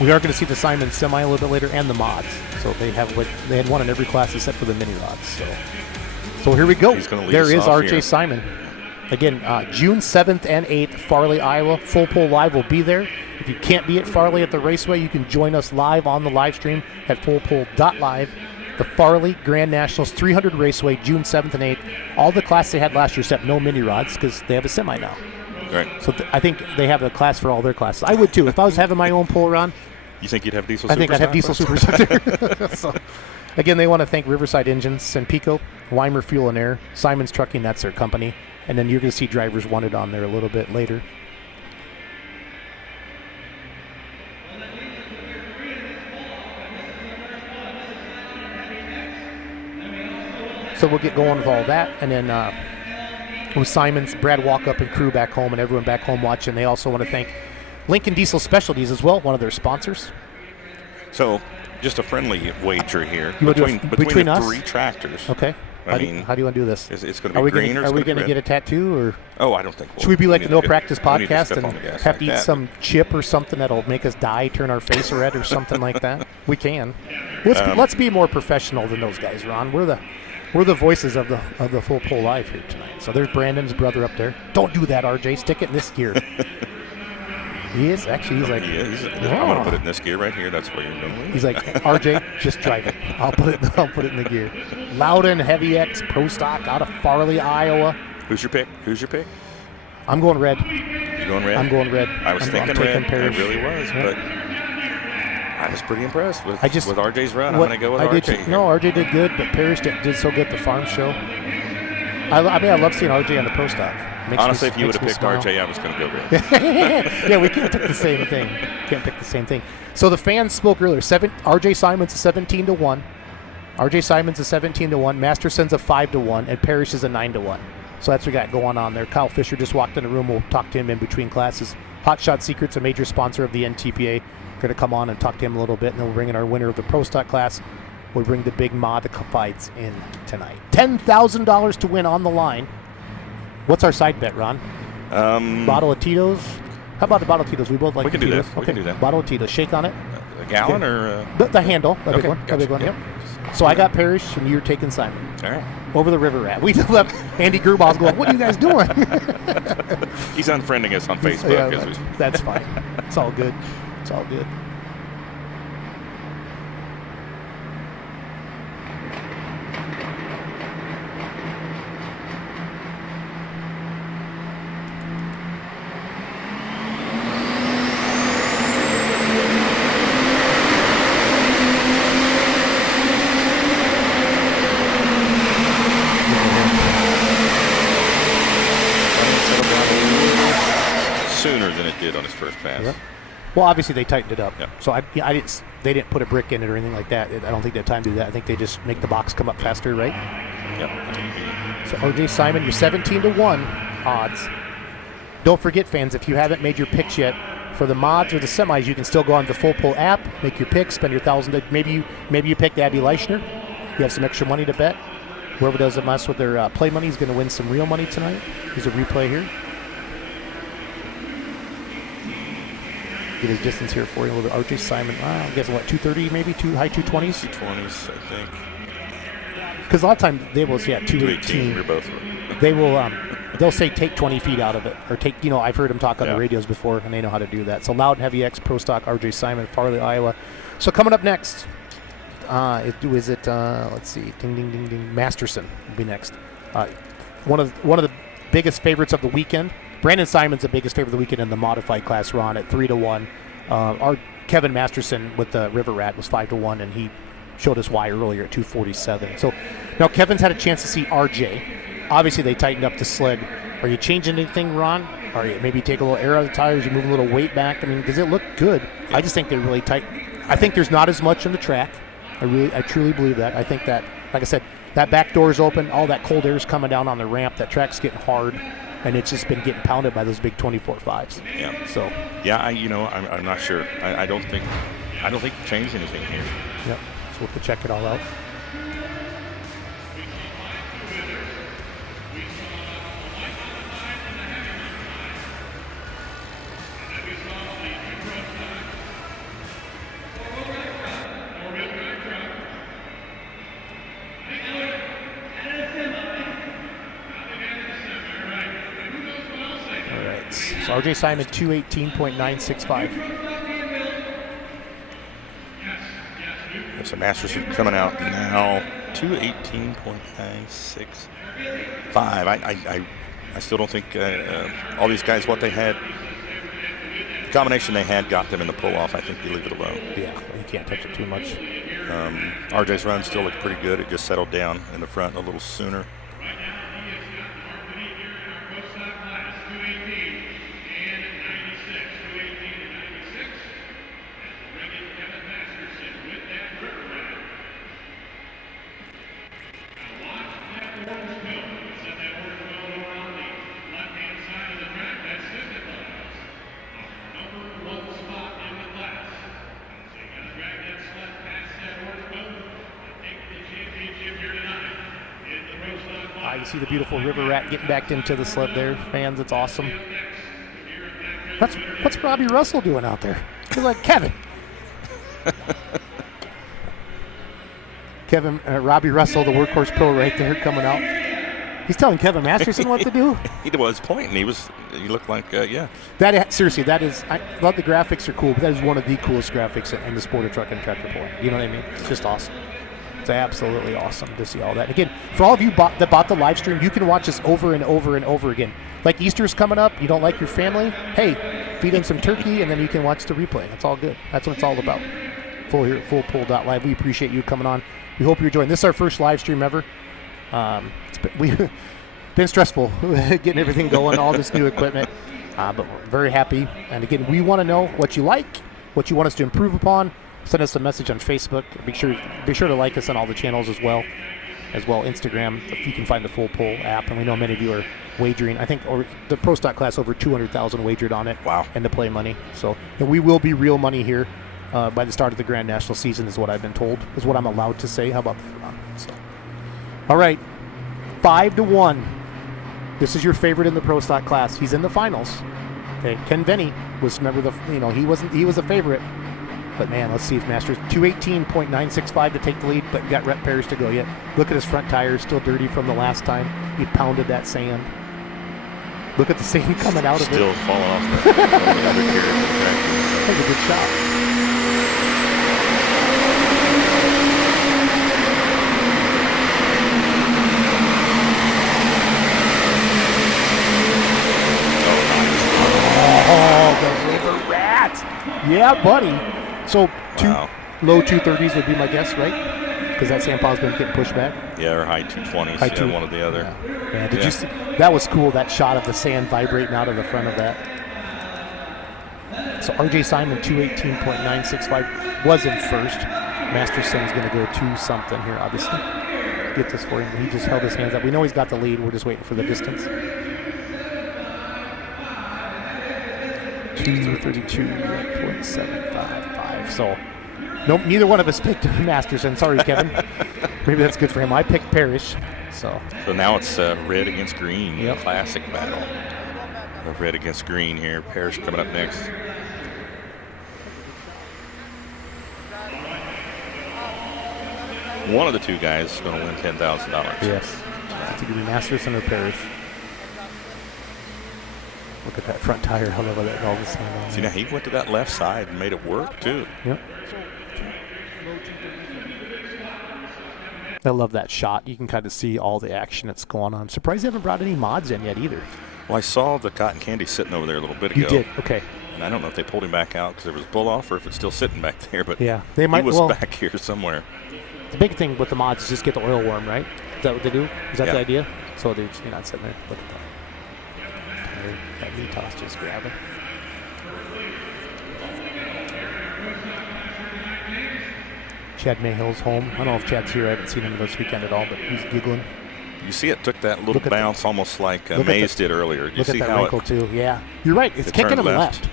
We are going to see the Simon Semi a little bit later and the mods. So they had one in every class except for the mini rods. So here we go. There is RJ here. Simon. Again, June 7th and 8th, Farley, Iowa. Full Pull Live will be there. If you can't be at Farley at the Raceway, you can join us live on the live stream at fullpull.live. The Farley Grand Nationals 300 Raceway, June 7th and 8th. All the class they had last year except no mini rods because they have a semi now. Right. So I think they have a class for all their classes. I would too. If I was having my own pull run. You think you'd have diesel I think I'd have diesel supers up there. So, again, they want to thank Riverside Engines, Senpico, Weimer Fuel and Air, Simon's Trucking, that's their company. And then you're going to see drivers wanted on there a little bit later. So we'll get going with all that. And then with Simon's, Brad Walkup and crew back home and everyone back home watching, they also want to thank Lincoln Diesel Specialties as well, one of their sponsors. So just a friendly wager here between the us? 3 tractors. Okay. How do you want to do this? It's going to be green or are we going to get a tattoo? Or oh, I don't think should we be like the No Practice podcast and have to eat some chip or something that'll make us die, turn our face red or something like that? We can. Let's be more professional than those guys, Ron. We're the voices of the Full Pull Live here tonight. So there's Brandon's brother up there. Don't do that, RJ. Stick it in this gear. He is. Actually, he's like, I'm going to put it in this gear right here. That's where you're going. He's like, RJ, just drive it. I'll put it in the gear. Loudon Heavy X Pro Stock out of Farley, Iowa. Who's your pick? I'm going red. You going red? I'm going red. I was thinking red. Parrish. I really was, but I was pretty impressed with RJ's run. I'm going to go with RJ. No, RJ did good, but Parrish did so good at the farm show. I love seeing RJ on the Pro Stock. Honestly, if you would have picked RJ, I was going to go red. Yeah, we can't pick the same thing. So the fans spoke earlier. RJ Simon's a 17-1. RJ Simon's a 17-1. Masterson's a 5-1, and Parrish is a 9-1. So that's what we got going on there. Kyle Fisher just walked in the room. We'll talk to him in between classes. Hot Shot Secrets, a major sponsor of the NTPA. Going to come on and talk to him a little bit, and then we'll bring in our winner of the Pro Stock class. We'll bring the big modifieds in tonight. $10,000 to win on the line. What's our side bet, Ron? Bottle of Tito's. How about the bottle of Tito's? We both like we can Tito's. Do that. We can do that. Bottle of Tito's. Shake on it. A gallon or the handle? The big one. Gotcha. The big one. Yep. So I got Parrish, and you're taking Simon. All right. Over the River Rat. We left Andy Gerbaugh's going, what are you guys doing? He's unfriending us on Facebook. Yeah, that's fine. It's all good. It's all good. Sooner than it did on his first pass. Yep. Well, obviously they tightened it up. Yep. So they didn't put a brick in it or anything like that. I don't think they had time to do that. I think they just make the box come up faster, right? Yep. So RJ Simon, you're 17-1 odds. Don't forget, fans, if you haven't made your picks yet for the mods or the semis, you can still go on the Full Pull app, make your picks, spend your $1,000. Maybe you picked Abby Leichner. You have some extra money to bet. Whoever does the most with their play money is going to win some real money tonight. There's a replay here. Get his distance here for you. A little bit. RJ Simon, I guess what, 230 maybe? High 220s? 220s, I think. Because a lot of times they will say 218. We're both. They will, they'll say take 20 feet out of it. Or take, I've heard them talk on the radios before, and they know how to do that. So Loudon Heavy X Pro Stock, RJ Simon, Farley, Iowa. So coming up next, let's see, ding, ding, ding, ding, Masterson will be next. One of the biggest favorites of the weekend. Brandon Simon's the biggest favorite of the weekend in the modified class run at 3-1. Our Kevin Masterson with the River Rat was 5-1, and he showed us why earlier at 247. So now Kevin's had a chance to see RJ. Obviously, they tightened up the sled. Are you changing anything, Ron? Or you maybe take a little air out of the tires, you move a little weight back? I mean, does it look good? Yeah. I just think they're really tight. I think there's not as much in the track. I truly believe that. I think that, like I said, that back door is open. All that cold air is coming down on the ramp. That track's getting hard, and it's just been getting pounded by those big 24.5s. Yeah. So. Yeah, I'm not sure. I don't think you changed anything here. Yep. So we'll have to check it all out. So RJ Simon 218.965. So Masterson coming out now 218.965. I still don't think all these guys, what they had, the combination they had got them in the pull-off. I think you leave it alone. Yeah, you can't touch it too much. RJ's run still looked pretty good. It just settled down in the front a little sooner. You see the beautiful River Rat getting back into the sled there, fans. It's awesome. What's Robbie Russell doing out there? He's like, Kevin. Robbie Russell, the workhorse pro right there coming out. He's telling Kevin Masterson what to do. He was pointing. He looked like, yeah. Seriously, that is, I love the graphics are cool, but that is one of the coolest graphics in the sport of truck and tractor pulling. You know what I mean? It's just awesome. It's absolutely awesome to see all that. Again, for all of you that bought the live stream, you can watch this over and over and over again. Like Easter's coming up, you don't like your family? Hey, feed them some turkey, and then you can watch the replay. That's all good. That's what it's all about. Full here at fullpull.live. We appreciate you coming on. We hope you're enjoying. This is our first live stream ever. We've been stressful getting everything going, all this new equipment, but we're very happy. And again, we want to know what you like, what you want us to improve upon. Send us a message on Facebook. Be sure to like us on all the channels as well Instagram. If you can find the Full Pull app, and we know many of you are wagering. I think the Pro Stock class over 200,000 wagered on it. Wow! And the play money. So we will be real money here by the start of the Grand National season, is what I've been told. Is what I'm allowed to say. How about that? So, all right, 5-1. This is your favorite in the Pro Stock class. He's in the finals. Okay, Ken Venny was he was a favorite. But man, let's see if Masters 218.965 to take the lead, but got rep pairs to go yet. Look at his front tires, still dirty from the last time he pounded that sand. Look at the sand coming out of it. Still falling off the undercarriage. That was a good shot. Oh, the River Rat. Yeah, buddy. So low 230s would be my guess, right? Because that sand pile's been getting pushed back. Yeah, or high 220s. One or the other. Yeah. Did you see? That was cool, that shot of the sand vibrating out of the front of that. So RJ Simon 218.965 was in first. Masterson's going to go 2-something here, obviously. Get this for him. He just held his hands up. We know he's got the lead. We're just waiting for the distance. 232.755. So, nope, neither one of us picked Masterson. Sorry, Kevin. Maybe that's good for him. I picked Parrish. So now it's red against green. Yep. Classic battle of red against green here. Parrish coming up next. One of the two guys is going to win $10,000. Yes. It's going to be Masterson or Parrish. Look at that front tire hung over that all this time. See, now he went to that left side and made it work, too. Yep. I love that shot. You can kind of see all the action that's going on. Surprised they haven't brought any mods in yet either. Well, I saw the cotton candy sitting over there a little bit ago. You did? Okay. And I don't know if they pulled him back out because there was bull off or if it's still sitting back there, but yeah, they might, he was back here somewhere. The big thing with the mods is just get the oil warm, right? Is that what they do? Is that Yeah. the idea? So you're not sitting there. Look at that. That knee toss just grabbing. Chad Mayhill's home. I don't know if Chad's here. I haven't seen him this weekend at all, but he's giggling. You see it took that little bounce almost like Mays did earlier. You Look see at that how wrinkle, too. Yeah. You're right. It's kicking him left.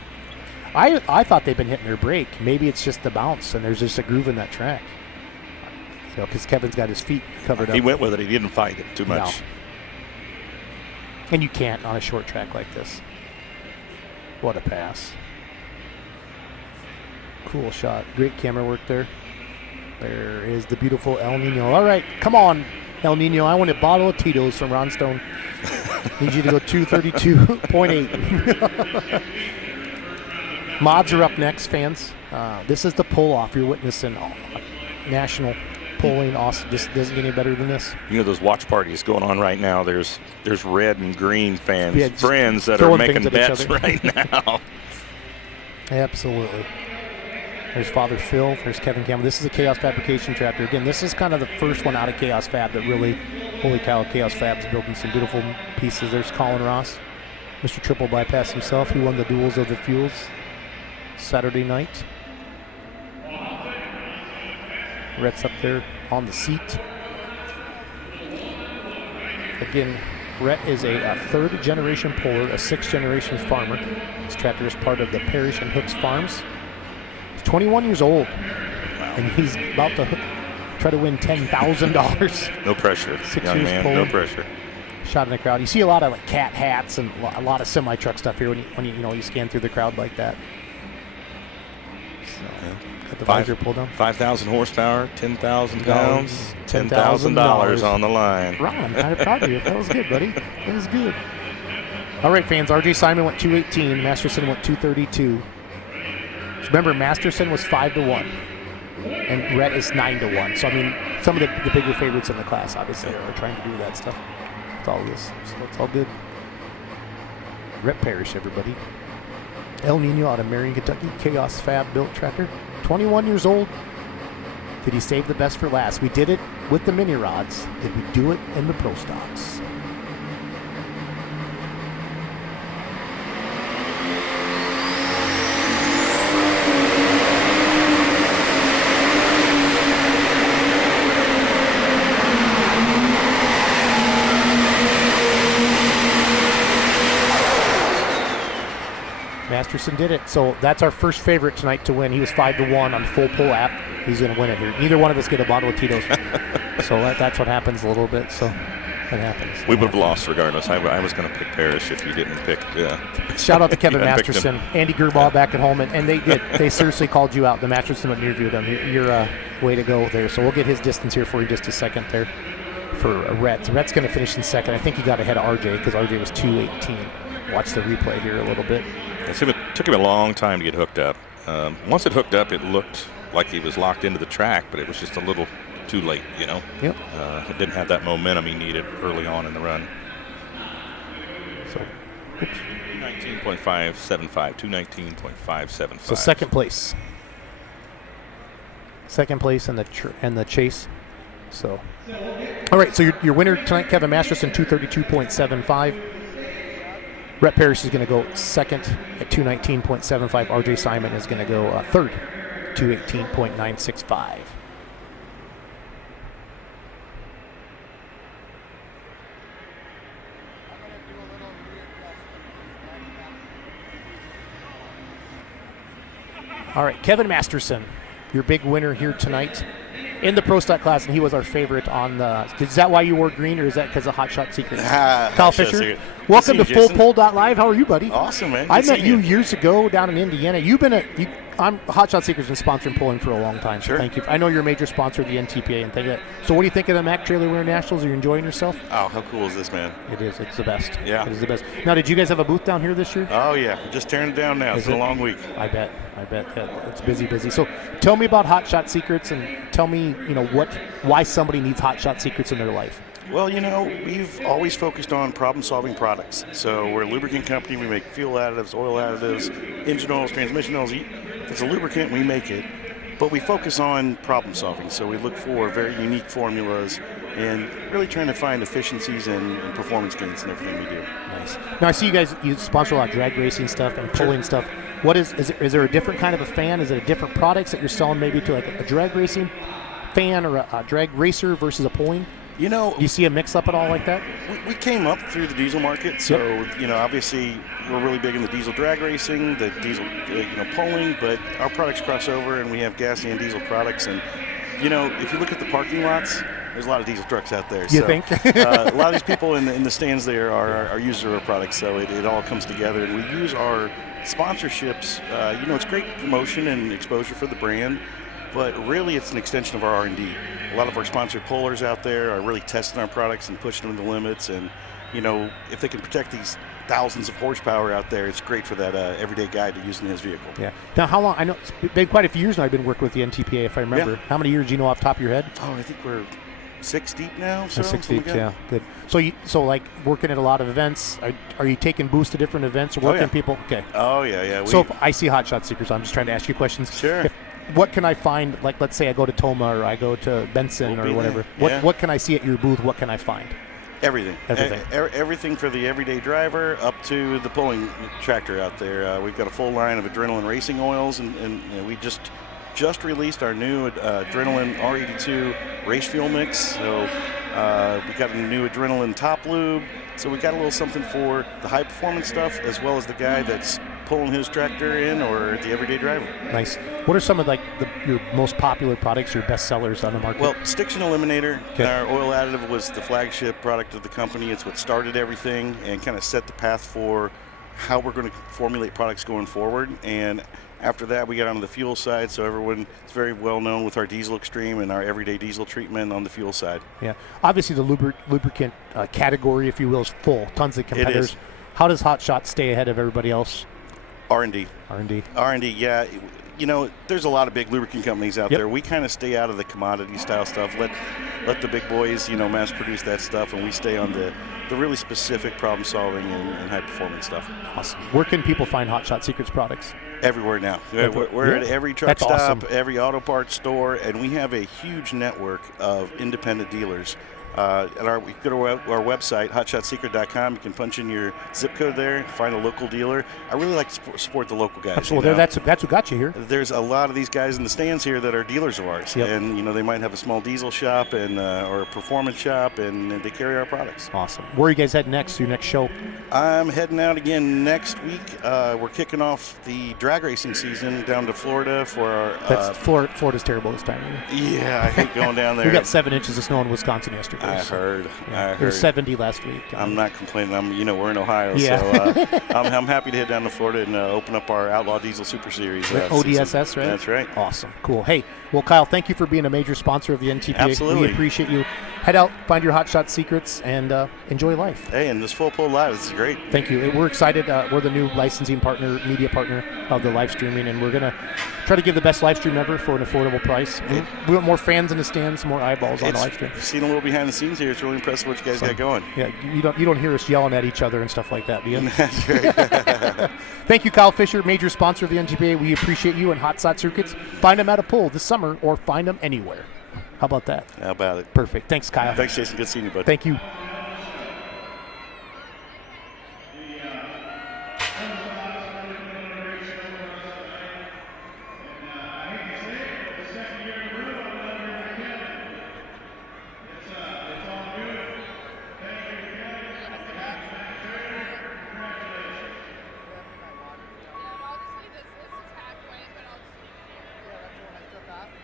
I thought they'd been hitting their brake. Maybe it's just the bounce, and there's just a groove in that track. You know, because Kevin's got his feet covered up. He went with it. He didn't fight it too much. No. And you can't on a short track like this. What a pass. Cool shot. Great camera work there. There is the beautiful El Nino. All right, come on, El Nino. I want a bottle of Tito's from Ron Stone. Need you to go 232.8. Mods are up next, fans. This is the pull-off you're witnessing. National polling awesome. Just doesn't get any better than this. You know those watch parties going on right now. There's red and green fans, Yeah, friends that are making bets other. right now. Absolutely. There's Father Phil. There's Kevin Campbell. This is a Chaos Fabrication chapter. Again, this is kind of the first one out of Chaos Fab that really, holy cow, Chaos Fab's building some beautiful pieces. There's Colin Ross, Mr. Triple Bypass himself. He won the Duels of the Fuels Saturday night. Rhett's up there on the seat. Again, Rhett is a third-generation puller, a sixth-generation farmer. This tractor is part of the Parrish and Hooks Farms. He's 21 years old, and he's about to try to win $10,000. No pressure, 6 young years man. pulled. No pressure. Shot in the crowd. You see a lot of like cat hats and a lot of semi-truck stuff here when you scan through the crowd like that. So, got the visor pulled down. 5,000 horsepower, 10,000 pounds, $10,000 on the line. Ron, I'm kind of proud of you. That was good, buddy. That was good. All right, fans. RJ Simon went 218. Masterson went 232. Remember, Masterson was 5-1, and Rhett is 9-1. So I mean, some of the bigger favorites in the class obviously are trying to do that stuff. It's all this, so it's all good. Rhett Parrish, everybody. El Nino out of Marion, Kentucky. Chaos Fab built tractor. 21 years old. Did he save the best for last? We did it with the mini rods. Did we do it in the pro stocks? Masterson did it. So that's our first favorite tonight to win. He was 5-1 on the full pull app. He's going to win it here. Neither one of us get a bottle of Tito's. So that's what happens a little bit. So that happens. We would have lost regardless. I was going to pick Parrish if you didn't pick. Shout out to Kevin Masterson, Andy Gerbaugh back at home. And they did. They seriously called you out. The Masterson went interviewed him. You're way to go there. So we'll get his distance here for you just a second there for Rhett. So Rhett's going to finish in second. I think he got ahead of RJ because RJ was 2:18. Watch the replay here a little bit. It took him a long time to get hooked up. Once it hooked up, it looked like he was locked into the track, but it was just a little too late, you know? Yep. It didn't have that momentum he needed early on in the run. So, 219.575, 219.575. So second place. Second place in the chase. So, all right, so your winner tonight, Kevin Masterson, 232.75. Rhett Parrish is going to go second at 219.75. RJ Simon is going to go third, 218.965. All right, Kevin Masterson, your big winner here tonight. in the pro stock class, and he was our favorite on the. Is that why you wore green, or is that because of Hot Shot Secrets? Kyle Fisher, welcome to FullPole.live. How are you, buddy? Awesome, man. I met you years ago down in Indiana. You've been I'm Hot Shot Secrets has been sponsoring pulling for a long time. So sure. Thank you. I know you're a major sponsor of the NTPA, and thank you. So what do you think of the Mac Trailer Winter Nationals? Are you enjoying yourself? Oh, how cool is this, man? It is. It's the best. Yeah. It is the best. Now, did you guys have a booth down here this year? Oh, yeah. We're just tearing it down now. It's been a long week. I bet. Yeah, it's busy. So tell me about Hot Shot Secrets, and tell me, why somebody needs Hot Shot Secrets in their life. Well, we've always focused on problem-solving products. So we're a lubricant company. We make fuel additives, oil additives, engine oils, transmission oils. If it's a lubricant, we make it. But we focus on problem-solving. So we look for very unique formulas and really trying to find efficiencies and performance gains in everything we do. Nice. Now, I see you sponsor a lot of drag racing stuff and pulling stuff. What is there a different kind of a fan? Is it a different products that you're selling maybe to like a drag racing fan or a drag racer versus a pulling? Do you see a mix-up at all like that? We came up through the diesel market, so obviously we're really big in the diesel drag racing, the diesel pulling, but our products cross over, and we have gas and diesel products. And if you look at the parking lots, there's a lot of diesel trucks out there. You think? A lot of these people in the stands there are users of our products, so it all comes together. And we use our sponsorships. It's great promotion and exposure for the brand, but really it's an extension of our R&D. A lot of our sponsored pullers out there are really testing our products and pushing them to the limits. And, if they can protect these thousands of horsepower out there, it's great for that everyday guy to use in his vehicle. Yeah. Now, how long? I know it's been quite a few years now I've been working with the NTPA, if I remember. Yeah. How many years do you know off the top of your head? Oh, I think we're 6 deep now. So 6 deep, like yeah. Good. So like working at a lot of events, are you taking booths to different events or working people? Okay. Oh, yeah. So if I see Hot Shot Secrets, I'm just trying to ask you questions. Sure. What can I find? Like, let's say I go to Toma or I go to Benson or whatever. What can I see at your booth? What can I find? Everything. Everything for the everyday driver up to the pulling tractor out there. We've got a full line of adrenaline racing oils, and we just released our new adrenaline R82 race fuel mix. So we got a new adrenaline top lube. So we got a little something for the high performance stuff as well as the guy that's pulling his tractor in or the everyday driver. Nice. What are some of your most popular products, your best sellers on the market? Well, Stiction Eliminator, our oil additive, was the flagship product of the company. It's what started everything and kind of set the path for how we're going to formulate products going forward. And after that, we got onto the fuel side, so everyone is very well known with our Diesel Extreme and our everyday diesel treatment on the fuel side. Yeah. Obviously, the lubricant category, if you will, is full. Tons of competitors. It is. How does Hot Shot stay ahead of everybody else? R&D, yeah. There's a lot of big lubricant companies out there. We kind of stay out of the commodity style stuff. Let the big boys, mass produce that stuff, and we stay on the really specific problem solving and high performance stuff. Awesome. Where can people find Hot Shot Secrets products? Everywhere now. We're at every truck stop, awesome. Every auto parts store, and we have a huge network of independent dealers. You go to our website, hotshotsecret.com. You can punch in your zip code there, find a local dealer. I really like to support the local guys. Absolutely. That's what got you here. There's a lot of these guys in the stands here that are dealers of ours, and they might have a small diesel shop and or a performance shop, and they carry our products. Awesome. Where are you guys heading next? Your next show? I'm heading out again next week. We're kicking off the drag racing season down to Florida for our. Florida's terrible this time of year. Yeah, I hate going down there. We got 7 inches of snow in Wisconsin yesterday. I heard. It was 70 last week. I'm not complaining. We're in Ohio, so I'm happy to head down to Florida and open up our Outlaw Diesel Super Series. ODSS, right? That's right. Awesome. Cool. Hey, well, Kyle, thank you for being a major sponsor of the NTPA. Absolutely. We appreciate you. Head out, find your Hot Shot Secrets, and enjoy life. Hey, and this Full Pull Live, this is great. Thank you. We're excited. We're the new licensing partner, media partner of the live streaming, and we're going to try to give the best live stream ever for an affordable price. We want more fans in the stands, more eyeballs on the live stream. Seen a little behind the scenes here. It's really impressive what you guys got going. Yeah, you don't hear us yelling at each other and stuff like that, do you? That's right. Thank you, Kyle Fisher, major sponsor of the NTPA. We appreciate you and Hot Shot Circuits. Find them at a pull this summer or find them anywhere. How about that? How about it? Perfect. Thanks, Kyle. Thanks, Jason. Good seeing you, bud. Thank you.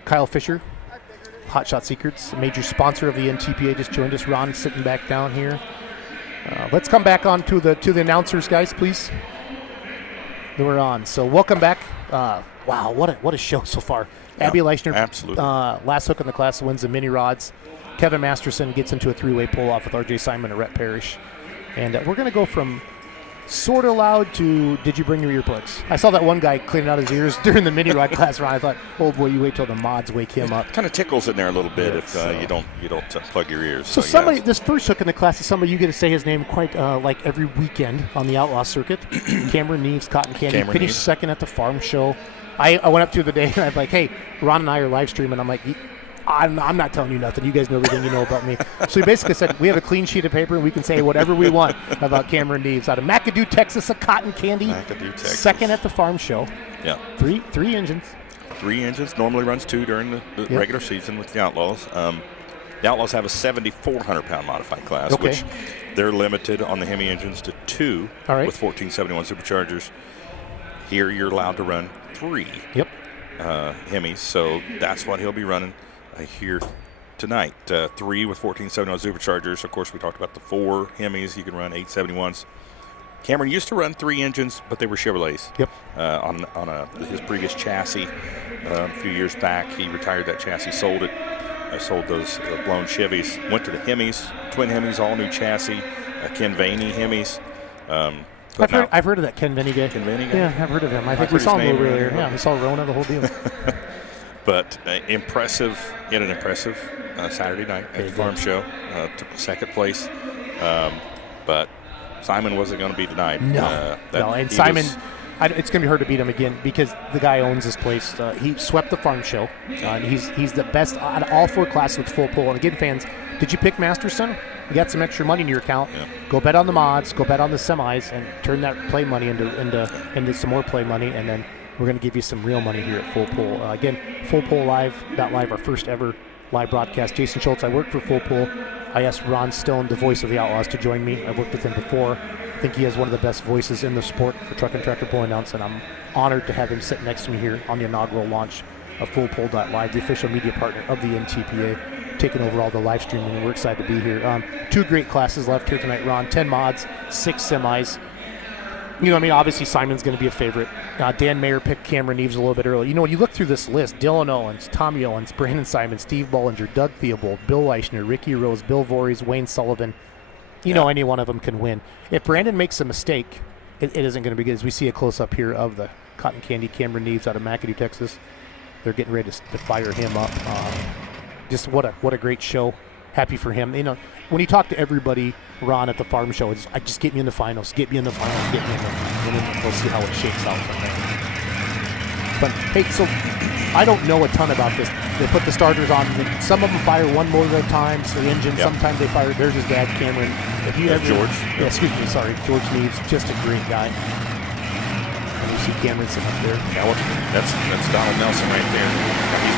Kyle Fisher, Hot Shot Secrets, a major sponsor of the NTPA, just joined us. Ron sitting back down here. Let's come back on to the announcers, guys, please. We're on. So welcome back. Wow, what a show so far. Yeah, Abby Leichner, absolutely. last hook in the class, wins the mini rods. Kevin Masterson gets into a three-way pull-off with R.J. Simon and Rhett Parrish. And we're going to go from sort of loud to did you bring your earplugs? I saw that one guy cleaning out his ears during the mini rod class run. I thought, oh boy, you wait till the mods wake him up. Kind of tickles in there a little bit if you don't plug your ears. So somebody, this first hook in the class is somebody you get to say his name quite like every weekend on the Outlaw circuit. Cameron Neves, Cotton Candy, finished second at the farm show. I went up to the day and I'm like, hey, Ron and I are live streaming. I'm like, I'm not telling you nothing. You guys know everything you know about me. So he basically said, we have a clean sheet of paper and we can say whatever we want about Cameron Neves out of McAdoo, Texas, a Cotton Candy. McAdoo, Texas. Second at the farm show. Yeah. Three engines. 3 engines. Normally runs 2 during the regular season with the Outlaws. The Outlaws have a 7,400-pound modified class, which they're limited on the Hemi engines to 2 with 1471 superchargers. Here you're allowed to run 3 Hemis, so that's what he'll be running here tonight. 3 with 1471 superchargers. Of course, we talked about the 4 Hemis. You can run 871s. Cameron used to run 3 engines, but they were Chevrolets. On his previous chassis a few years back. He retired that chassis, sold it. Sold those blown Chevys. Went to the Hemis, twin Hemis, all new chassis. Ken Vaney Hemis. I've heard of that Ken Vaney guy. Ken Vaney guy? Yeah, I've heard of him. I think we saw him earlier. Yeah, we saw Rona, the whole deal. But impressive, he had an impressive Saturday night at the farm show. Took second place. But Simon wasn't going to be denied. No, and Simon, it's going to be hard to beat him again because the guy owns this place. He swept the farm show. And he's the best out of all 4 classes with full pull. And again, fans, did you pick Masterson? You got some extra money in your account. Yeah. Go bet on the mods. Go bet on the semis, and turn that play money into some more play money. And then we're going to give you some real money here at Full Pull. Again, Full Pull Live, our first ever live broadcast. Jason Schultz, I work for Full Pull. I asked Ron Stone, the voice of the Outlaws, to join me. I've worked with him before. I think he has one of the best voices in the sport for truck and tractor pull announce, and I'm honored to have him sit next to me here on the inaugural launch of FullPull.live, the official media partner of the NTPA, taking over all the live streaming, and we're excited to be here. 2 great classes left here tonight, Ron. 10 mods, 6 semis. Obviously Simon's going to be a favorite. Dan Mayer picked Cameron Neves a little bit early. When you look through this list, Dylan Owens, Tommy Owens, Brandon Simon, Steve Bollinger, Doug Theobald, Bill Leichner, Ricky Rose, Bill Voorhees, Wayne Sullivan. Any one of them can win. If Brandon makes a mistake, it isn't going to be good. As we see a close-up here of the Cotton Candy Cameron Neves out of McAdoo, Texas. They're getting ready to fire him up. Just what a great show. Happy for him. When you talk to everybody, Ron, at the farm show, it's just get me in the finals, get me in the finals, get me in the finals. And then we'll see how it shakes out from there. But, hey, so I don't know a ton about this. They put the starters on. Some of them fire one motor at a time, so the engine, sometimes they fire. There's his dad, Cameron. If you ever, George. Yeah, excuse me, sorry. George Neves, just a great guy. And you see Cameron sitting up there. Yeah, that's Donald Nelson right there.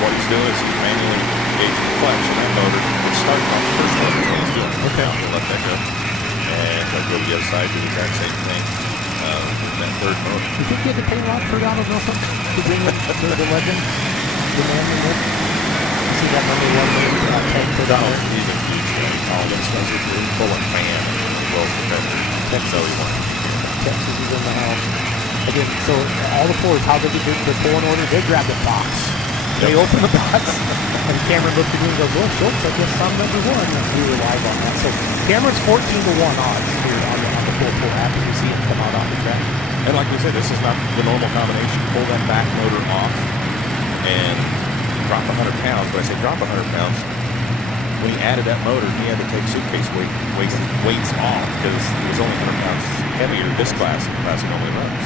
What he's doing is he's manually engaging the clutch in that motor. It's starting on the first motor. He's doing it. Okay. He'll let that go. And he'll go to the other side, do the exact same thing. That third motor. You think you had to pay a lot for Donald Nelson to bring in the legend? The man in there? You see that number 1 tank for Donald? He's a huge guy. All this stuff is really full of fan and well competitor. Texas is in the house. Again, so all the pullers, how they get their pulling order, they grab the box. They open the box, and Cameron looked at me and goes, well, Schultz, I guess I'm number 1. And we were live on that. So Cameron's 14-1 odds here on the full pull app as you see him come out on the track. And like we said, this is not the normal combination. Pull that back motor off and drop 100 pounds. But I say drop 100 pounds. When he added that motor, he had to take suitcase weights off because it was only 100 pounds heavier this class than the class he normally runs.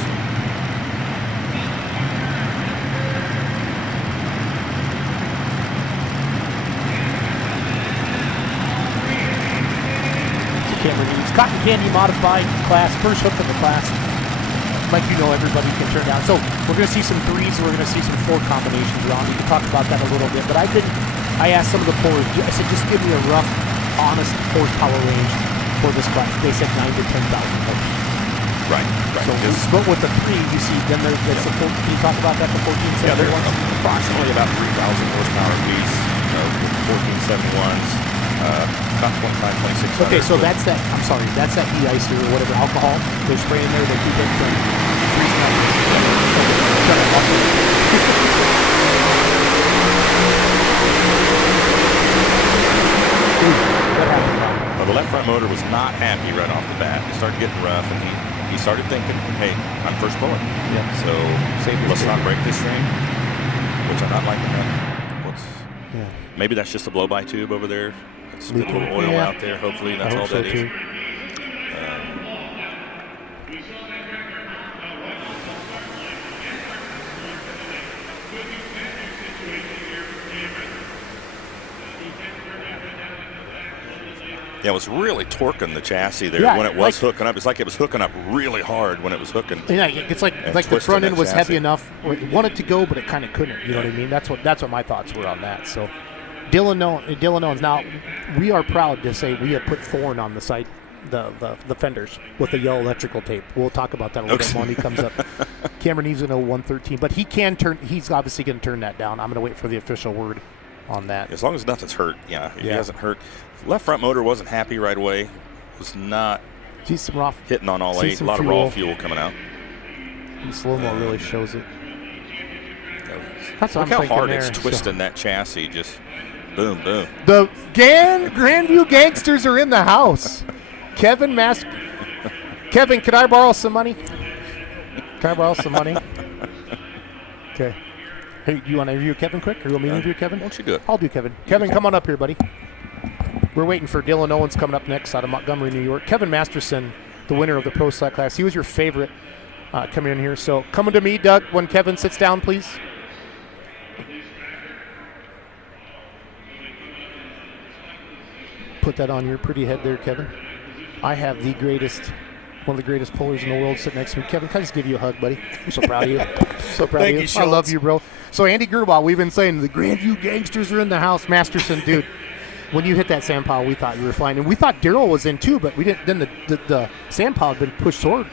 Cameron Neves, Cotton Candy modified class, first hook of the class. Like everybody can turn down. So we're going to see some 3s, we're going to see some 4 combinations, Ron. We can talk about that a little bit. But I asked some of the pullers, I said, just give me a rough, honest horsepower range for this class. They said 9 to 10,000 horse. Right. So but with the 3, you see, then there's the 14. Can you talk about that, the 14? Yeah, they're approximately about 3,000 horsepower piece. 1471s, about 25, 2600. Okay, so that's that. I'm sorry, that's that de-icer or whatever alcohol they're spraying there. They keep it from freezing up. Shut it off. What happened now? Well, the left front motor was not happy right off the bat. It started getting rough, and he started thinking, "Hey, I'm first puller, so let's not break this thing." Which I'm not liking that. Maybe that's just a blow-by tube over there. It's a little oil out there. Hopefully that's all that is. Yeah, it was really torquing the chassis there when it was hooking up. It's like it was hooking up really hard when it was hooking. Yeah, it's like the front end was heavy enough. It wanted to go, but it kind of couldn't. You know what I mean? That's what my thoughts were on that. So Dylan Owens. Now, we are proud to say we have put Thorn on the side, the fenders with the yellow electrical tape. We'll talk about that a little bit more when he comes up. Cameron needs to know 113, but he can turn. He's obviously going to turn that down. I'm going to wait for the official word on that. As long as nothing's hurt, if he hasn't hurt. Left front motor wasn't happy right away. Was not hitting on all eight. A lot of raw fuel coming out. The slow-mo really shows it. Look how hard it's twisting that chassis. Just boom, boom. The Grandview Gangsters are in the house. Kevin, can I borrow some money? Okay. Hey, you want to interview Kevin quick, or you want me to interview Kevin? Why don't you do it? I'll do Kevin. Kevin, come on up here, buddy. We're waiting for Dylan Owens coming up next out of Montgomery, New York. Kevin Masterson, the winner of the Pro Select class. He was your favorite coming in here. So coming to me, Doug, when Kevin sits down, please. Put that on your pretty head there, Kevin. I have one of the greatest pullers in the world sitting next to me. Kevin, can I just give you a hug, buddy? I'm so proud of you. Thank you, Schultz. I love you, bro. So Andy Gerbaugh, we've been saying the Grandview Gangsters are in the house. Masterson, dude. When you hit that sand pile, we thought you were flying, and we thought Daryl was in too, but we didn't. Then the sand pile had been pushed forward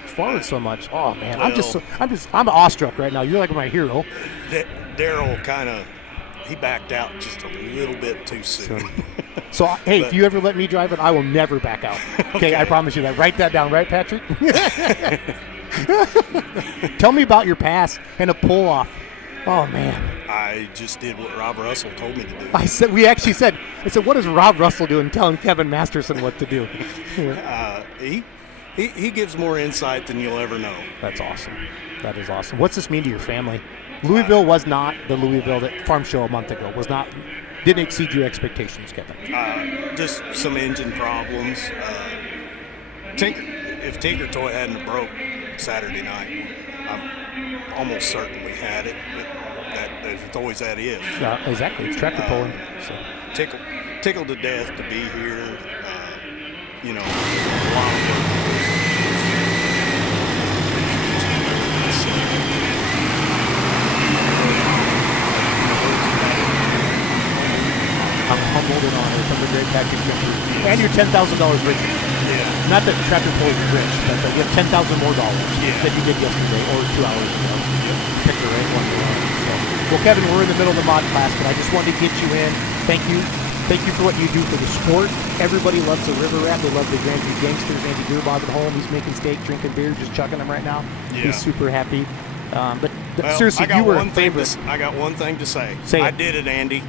so much. Oh man, I'm awestruck right now. You're like my hero. Daryl he backed out just a little bit too soon. So hey, if you ever let me drive it, I will never back out. Okay, I promise you that. Write that down, right, Patrick? Tell me about your pass and a pull off. Oh man. I just did what Rob Russell told me to do. I said, what does Rob Russell do in telling Kevin Masterson what to do? He gives more insight than you'll ever know. That's awesome. That is awesome. What's this mean to your family? Louisville was not the Louisville that farm show a month ago. Didn't exceed your expectations, Kevin. Just some engine problems. If Tinker Toy hadn't broke Saturday night, I'm almost certain we had it. But it's always that if. Exactly. It's tractor pulling. Tickled to death to be here. A lot of work. I'm humbled and honored from the great Patrick Gentry. And your $10,000 richer. Yeah. Not that tractor pull is rich, but you have $10,000 more than you did yesterday or 2 hours ago. Pick the right one. Well, Kevin, we're in the middle of the mod class, but I just wanted to get you in. Thank you. Thank you for what you do for the sport. Everybody loves the River Rat. They love the Grandview Gangsters. Andy Gerbaugh at home. He's making steak, drinking beer, just chucking them right now. Yeah. He's super happy. But seriously, you were a favorite. I got one thing to say. I did it, Andy.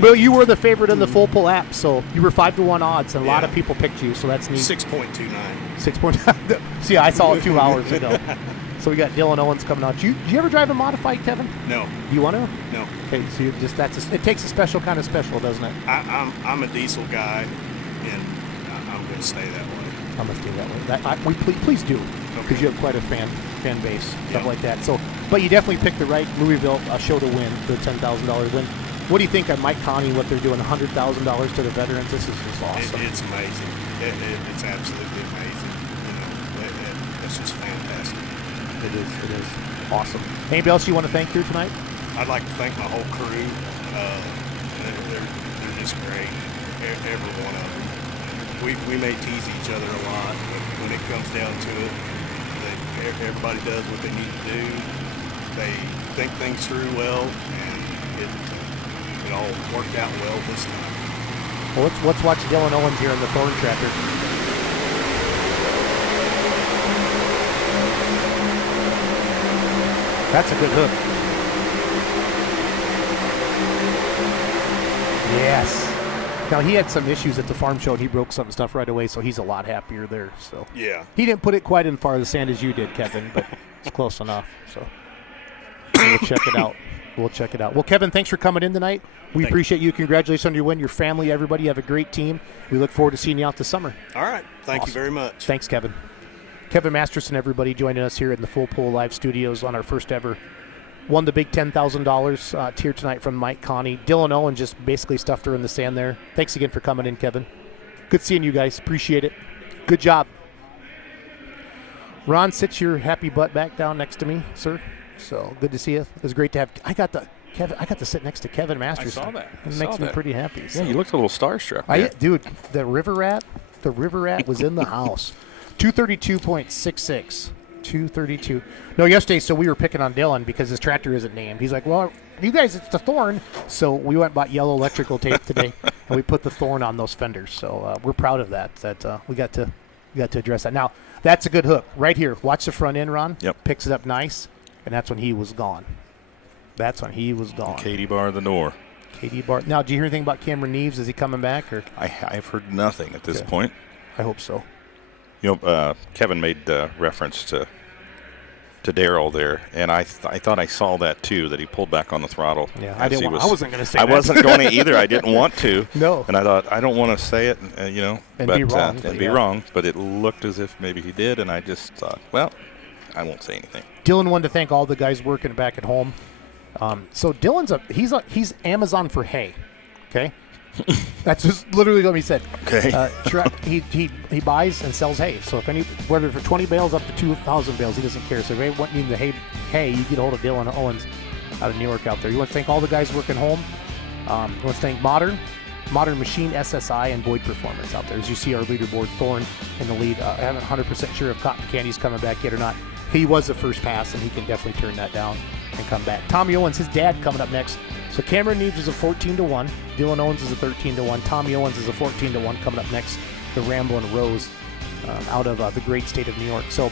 Well, you were the favorite in the full pull app, so you were 5-1 odds, and a lot of people picked you, so that's neat. 6.29. 6.9. See, I saw it 2 hours ago. So we got Dylan Owens coming out. Do you ever drive a modified, Kevin? No. Do you want to? No. Okay, so it takes a special kind of special, doesn't it? I'm a diesel guy, and I'm going to stay that way. I'm going to stay that way. Please do, because you have quite a fan base, stuff like that. So, but you definitely picked the right Louisville show to win, the $10,000 win. What do you think of Mike Connie, what they're doing, $100,000 to the veterans? This is just awesome. It's amazing. It's absolutely amazing. It's just fantastic. It is awesome. Anybody else you want to thank here tonight? I'd like to thank my whole crew. They're just great, every one of them. We may tease each other a lot, but when it comes down to it, everybody does what they need to do. They think things through well, and it all worked out well this time. Well, let's watch Dylan Owens here in the Thorn tractor. That's a good hook. Yes. Now, he had some issues at the farm show, and he broke some stuff right away, so he's a lot happier there. So Yeah. he didn't put it quite in far of the sand as you did, Kevin, but it's close enough. So we'll check it out. We'll check it out. Well, Kevin, thanks for coming in tonight. We appreciate you. Congratulations on your win. Your family, everybody, have a great team. We look forward to seeing you out this summer. All right. Thank you very much. Thanks, Kevin. Kevin Masterson, everybody, joining us here in the Full Pull Live Studios on our first ever. Won the big $10,000 tier tonight from Mike Connie. Dylan Owen just basically stuffed her in the sand there. Thanks again for coming in, Kevin. Good seeing you guys. Appreciate it. Good job. Ron, sit your happy butt back down next to me, sir. So good to see you. It was great to have. I got to sit next to Kevin Masterson. I saw that. It makes me pretty happy. So. Yeah, you looked a little starstruck. Dude, the River Rat was in the house. 232.66. 232. No, yesterday, so we were picking on Dylan because his tractor isn't named. He's like, well, you guys, it's the Thorn. So we went and bought yellow electrical tape today, and we put the Thorn on those fenders. So we're proud of that we got to address that. Now, that's a good hook. Right here. Watch the front end, Ron. Yep. Picks it up nice, and that's when he was gone. Katie bar the door. Katie Bar. Now, do you hear anything about Cameron Neves? Is he coming back? Or I've heard nothing at this point. I hope so. You know, Kevin made reference to Darrell there, and I thought I saw that too, that he pulled back on the throttle. Yeah, I wasn't going to say I that. wasn't going to either. I didn't want to. No. And I thought, I don't want to say it, and be wrong. Be wrong, but it looked as if maybe he did, and I just thought, well, I won't say anything. Dylan wanted to thank all the guys working back at home. So Dylan's he's Amazon for hay. Okay. That's just literally what he said. Okay. He buys and sells hay. So whether for 20 bales up to 2,000 bales, he doesn't care. So if you need the hay, you get a hold of Dylan Owens out of New York out there. You want to thank all the guys working home. You want to thank Modern Machine, SSI, and Boyd Performance out there. As you see our leaderboard, Thorn in the lead. I haven't 100% sure if Cotton Candy's coming back yet or not. He was the first pass, and he can definitely turn that down and come back. Tommy Owens, his dad, coming up next. So Cameron Neves is a 14-1. Dylan Owens is a 13-1. Tommy Owens is a 14-1 coming up next. The Ramblin' Rose out of the great state of New York. So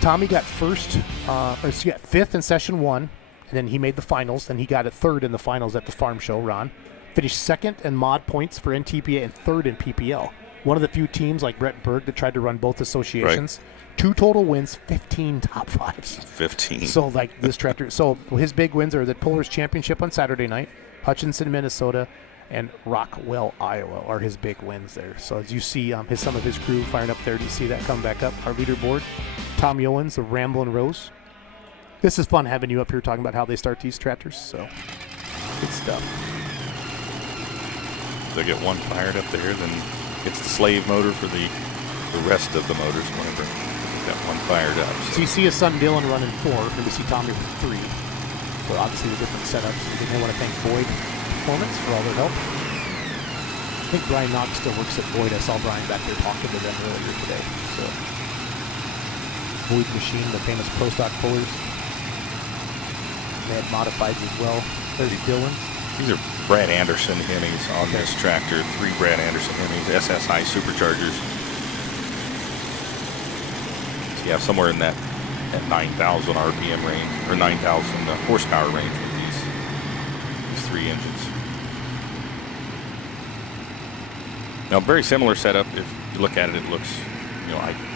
Tommy got fifth in session one, and then he made the finals. Then he got a third in the finals at the farm show, Ron. Finished second in mod points for NTPA and third in PPL. One of the few teams like Brett Berg that tried to run both associations. Right. 2 total wins, 15 top fives. 15. So like this tractor. So his big wins are the Pullers Championship on Saturday night, Hutchinson, Minnesota, and Rockwell, Iowa are his big wins there. So as you see some of his crew firing up there, do you see that come back up? Our leaderboard, Tommy Owens, the Ramblin' Rose. This is fun having you up here talking about how they start these tractors. So good stuff. They get one fired up there, then it's the slave motor for the rest of the motors, whenever got one fired up. So you see his son Dylan running 4, and we see Tommy with 3. So obviously the different setups. And I want to thank Boyd Performance for all their help. I think Brian Knox still works at Boyd. I saw Brian back there talking to them earlier today. So Boyd Machine, the famous Pro Stock pullers. They had modifieds as well. There's Dylan. These are Brad Anderson Hemis on this tractor. 3 Brad Anderson Hemis, SSI superchargers. So you have somewhere in that 9,000 RPM range, or 9,000 horsepower range with these 3 engines. Now, very similar setup. If you look at it, it looks,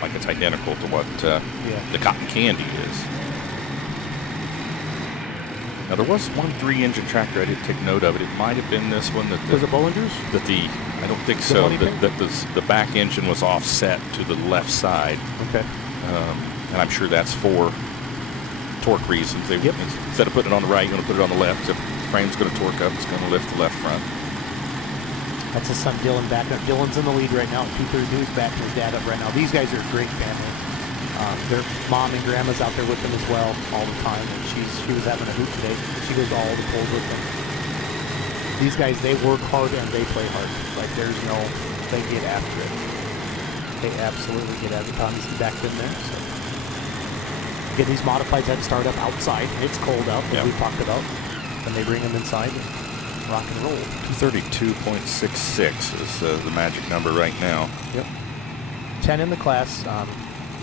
like it's identical to what the Cotton Candy is. Now, there was one 3-engine tractor I did take note of it. It might have been this one. Was it Bollinger's? I don't think so. The back engine was offset to the left side. Okay. And I'm sure that's for torque reasons. Instead of putting it on the right, you're going to put it on the left. The frame's going to torque up. It's going to lift the left front. That's his son Dylan back up. Dylan's in the lead right now. 232 is backing his dad up right now. These guys are a great family. Their mom and grandma's out there with them as well all the time. And she was having a hoot today. She goes to all the polls with them. These guys, they work hard and they play hard. Like they get after it. They absolutely get after it. Tommy's back in there. So. Again, these modifieds had to start up outside. It's cold out, as we talked about. Then they bring them inside. rock and roll. 232.66 is the magic number right now. Yep. 10 in the class.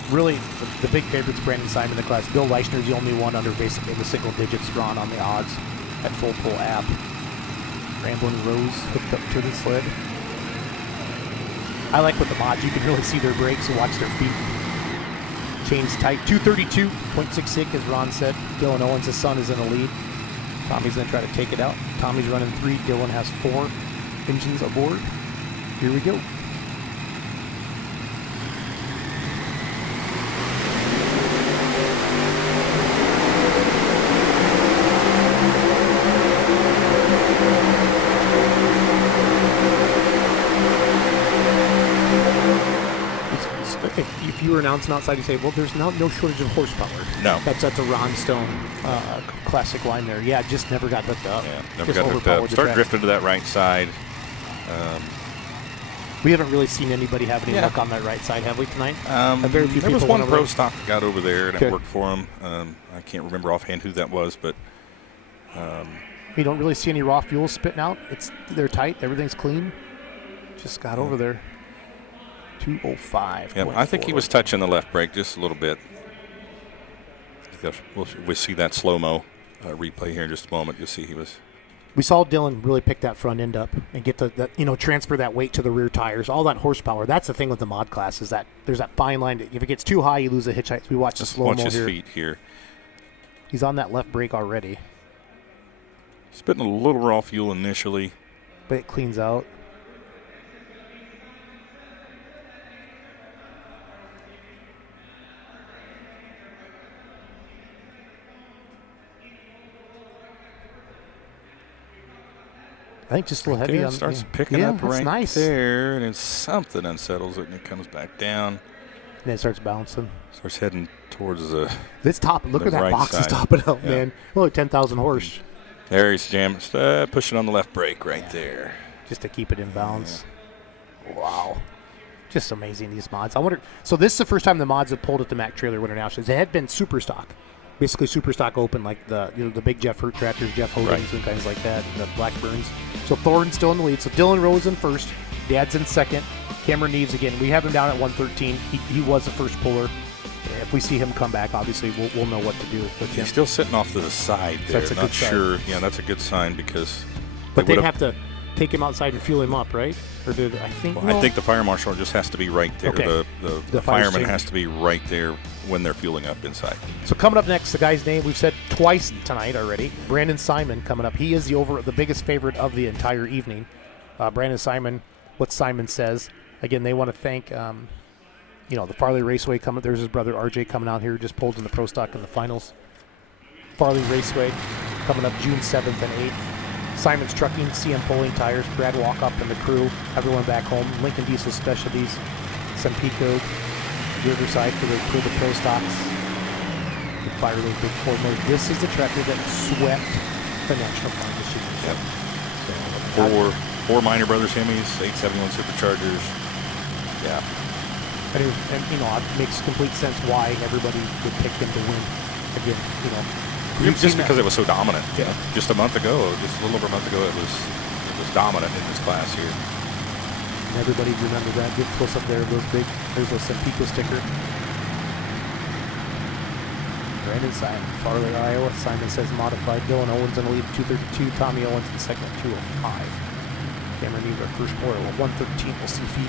Really, the big favorites, Brandon Simon in the class. Bill Leichner's the only one under basically the single digits drawn on the odds at full pull app. Ramblin' Rose hooked up to the sled. I like with the mods, you can really see their brakes and watch their feet. Chains tight. 232.66 as Ron said. Dylan Owens, his son, is in the lead. Tommy's going to try to take it out. Tommy's running 3. Dylan has 4 engines aboard. Here we go. If you were announcing outside, you say, well, there's no shortage of horsepower. No. That's a Ron Stone classic line there. Yeah, just never got hooked up. Yeah, never got hooked up. Start drifting to that right side. We haven't really seen anybody have any luck on that right side, have we, tonight? There was one pro stock that got over there, and it worked for him. I can't remember offhand who that was, but... you don't really see any raw fuel spitting out. They're tight. Everything's clean. Just got over there. 205. Yeah, I think he was touching the left brake just a little bit. We'll see that slow-mo replay here in just a moment. You'll see he was... We saw Dylan really pick that front end up and get transfer that weight to the rear tires. All that horsepower. That's the thing with the mod class is that there's that fine line. If it gets too high, you lose a hitch height. We watch the slow-mo here. Watch his feet here. He's on that left brake already. Spitting a little raw fuel initially. But it cleans out. I think just a little heavy on. Starts picking up right there, and then something unsettles it, and it comes back down. And then it starts bouncing. Starts heading towards the. This top, look at that right box side. is topping out, man. Only 10,000 horse. There he's jamming, pushing on the left brake right there. Just to keep it in balance. Yeah. Wow. Just amazing, these mods. I wonder. So this is the first time the mods have pulled at the Mac Trailer Winter Nationals. They had been super stock. Basically super stock open, like the big Jeff Hurt tractors, Jeff Hogan's and things like that, the Blackburns. So Thornton's still in the lead. So Dylan Rose in first, Dad's in second. Cameron Neves again. We have him down at 113. He was the first puller. If we see him come back, obviously we'll know what to do with him. He's still sitting off to the side there. That's a Not good sure. sign. Yeah, that's a good sign because. But they'd have to take him outside and fuel him up, right? Or did I think? Well, I think the fire marshal just has to be right there. Okay. The fireman has to be right there when they're fueling up inside. So coming up next, the guy's name we've said twice tonight already. Brandon Simon coming up. He is the biggest favorite of the entire evening. Brandon Simon, what Simon says. Again, they want to thank the Farley Raceway coming. There's his brother RJ coming out here, just pulled in the pro stock in the finals. Farley Raceway coming up June 7th and 8th. Simon's Trucking, CM Pulling Tires, Brad Walkup and the crew, everyone back home. Lincoln Diesel Specialties, Sempico, Riverside for the pro stocks. The Firelink Big Ford Motor. This is the tractor that swept the National Farm this year. Yep. So, four Minor Brothers Hemis, 871 Superchargers. Yeah. And it makes complete sense why everybody would pick him to win. Again, Just because it was so dominant. Yeah. Just a little over a month ago, it was dominant in this class here. And everybody remember that. Get close up there. There's a Sempico sticker. Brandon Simon, Farley, Iowa. Simon says modified. Dylan Owens in the lead at 232. Tommy Owens in second at 205. Cameron Neves, our first spoiler, at 113. We'll see if he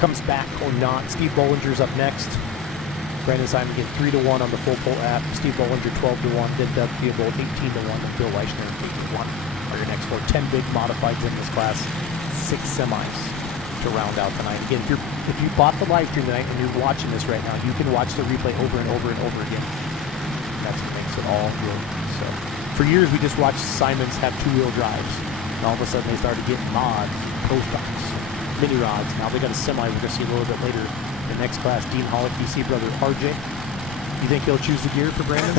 comes back or not. Steve Bollinger's up next. Brandon Simon get 3-1 on the full pull app. Steve Bollinger 12-1. Then Doug Theobald 18-1. And Bill Leichner 8-1 are your next 4. 10 big modifieds in this class. 6 semis to round out tonight. Again, if you bought the live stream tonight and you're watching this right now, you can watch the replay over and over and over again. And that's what makes it all good. So for years we just watched Simons have 2-wheel drives. And all of a sudden they started getting mods, pro stocks, mini rods. Now they got a semi we're going to see a little bit later. The next class, Dean Hollick, DC brother RJ. You think he'll choose the gear for Brandon?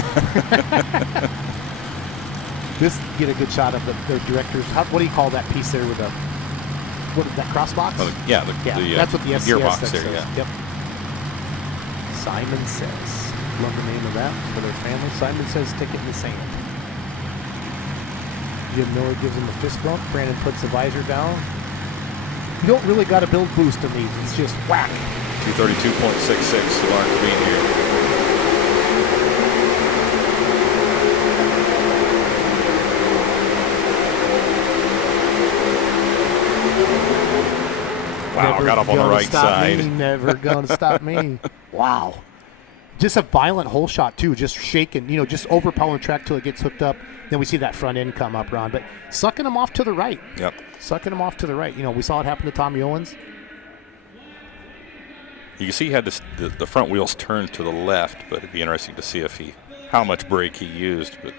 Just get a good shot of the directors. What do you call that piece there with that crossbox? Oh, that's what the SCS gearbox says. there. Yeah. Yep. Simon Says. Love the name of that for their family. Simon Says, stick it in the sand. Jim Miller gives him a fist bump. Brandon puts the visor down. You don't really got to build boost in these. It's just whack. 232.66 Lark lead here. Wow, Never got up on the gonna right stop side. Me, never going to stop me. Wow. Just a violent hole shot, too. Just shaking, just overpowering the track till it gets hooked up. Then we see that front end come up, Ron. But sucking him off to the right. Yep. Sucking him off to the right. We saw it happen to Tommy Owens. You can see he had the front wheels turned to the left, but it'd be interesting to see how much brake he used. But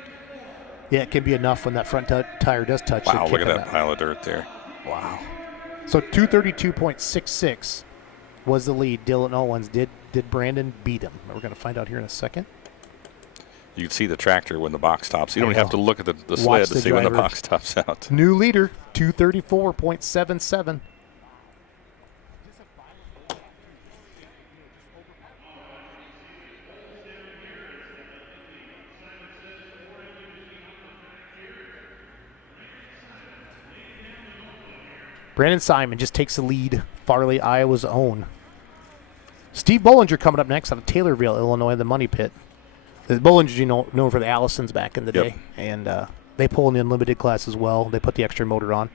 yeah, it can be enough when that front tire does touch. wow, look at that pile of dirt there. Wow. So 232.66 was the lead. Dylan Owens. Did Brandon beat him? We're going to find out here in a second. You can see the tractor when the box stops. You don't even have to look at the sled to see when the box tops out. New leader, 234.77. Brandon Simon just takes the lead. Farley, Iowa's own. Steve Bollinger coming up next out of Taylorville, Illinois, the Money Pit. The Bollinger, known for the Allisons back in the day. And they pull in the Unlimited class as well. They put the extra motor on.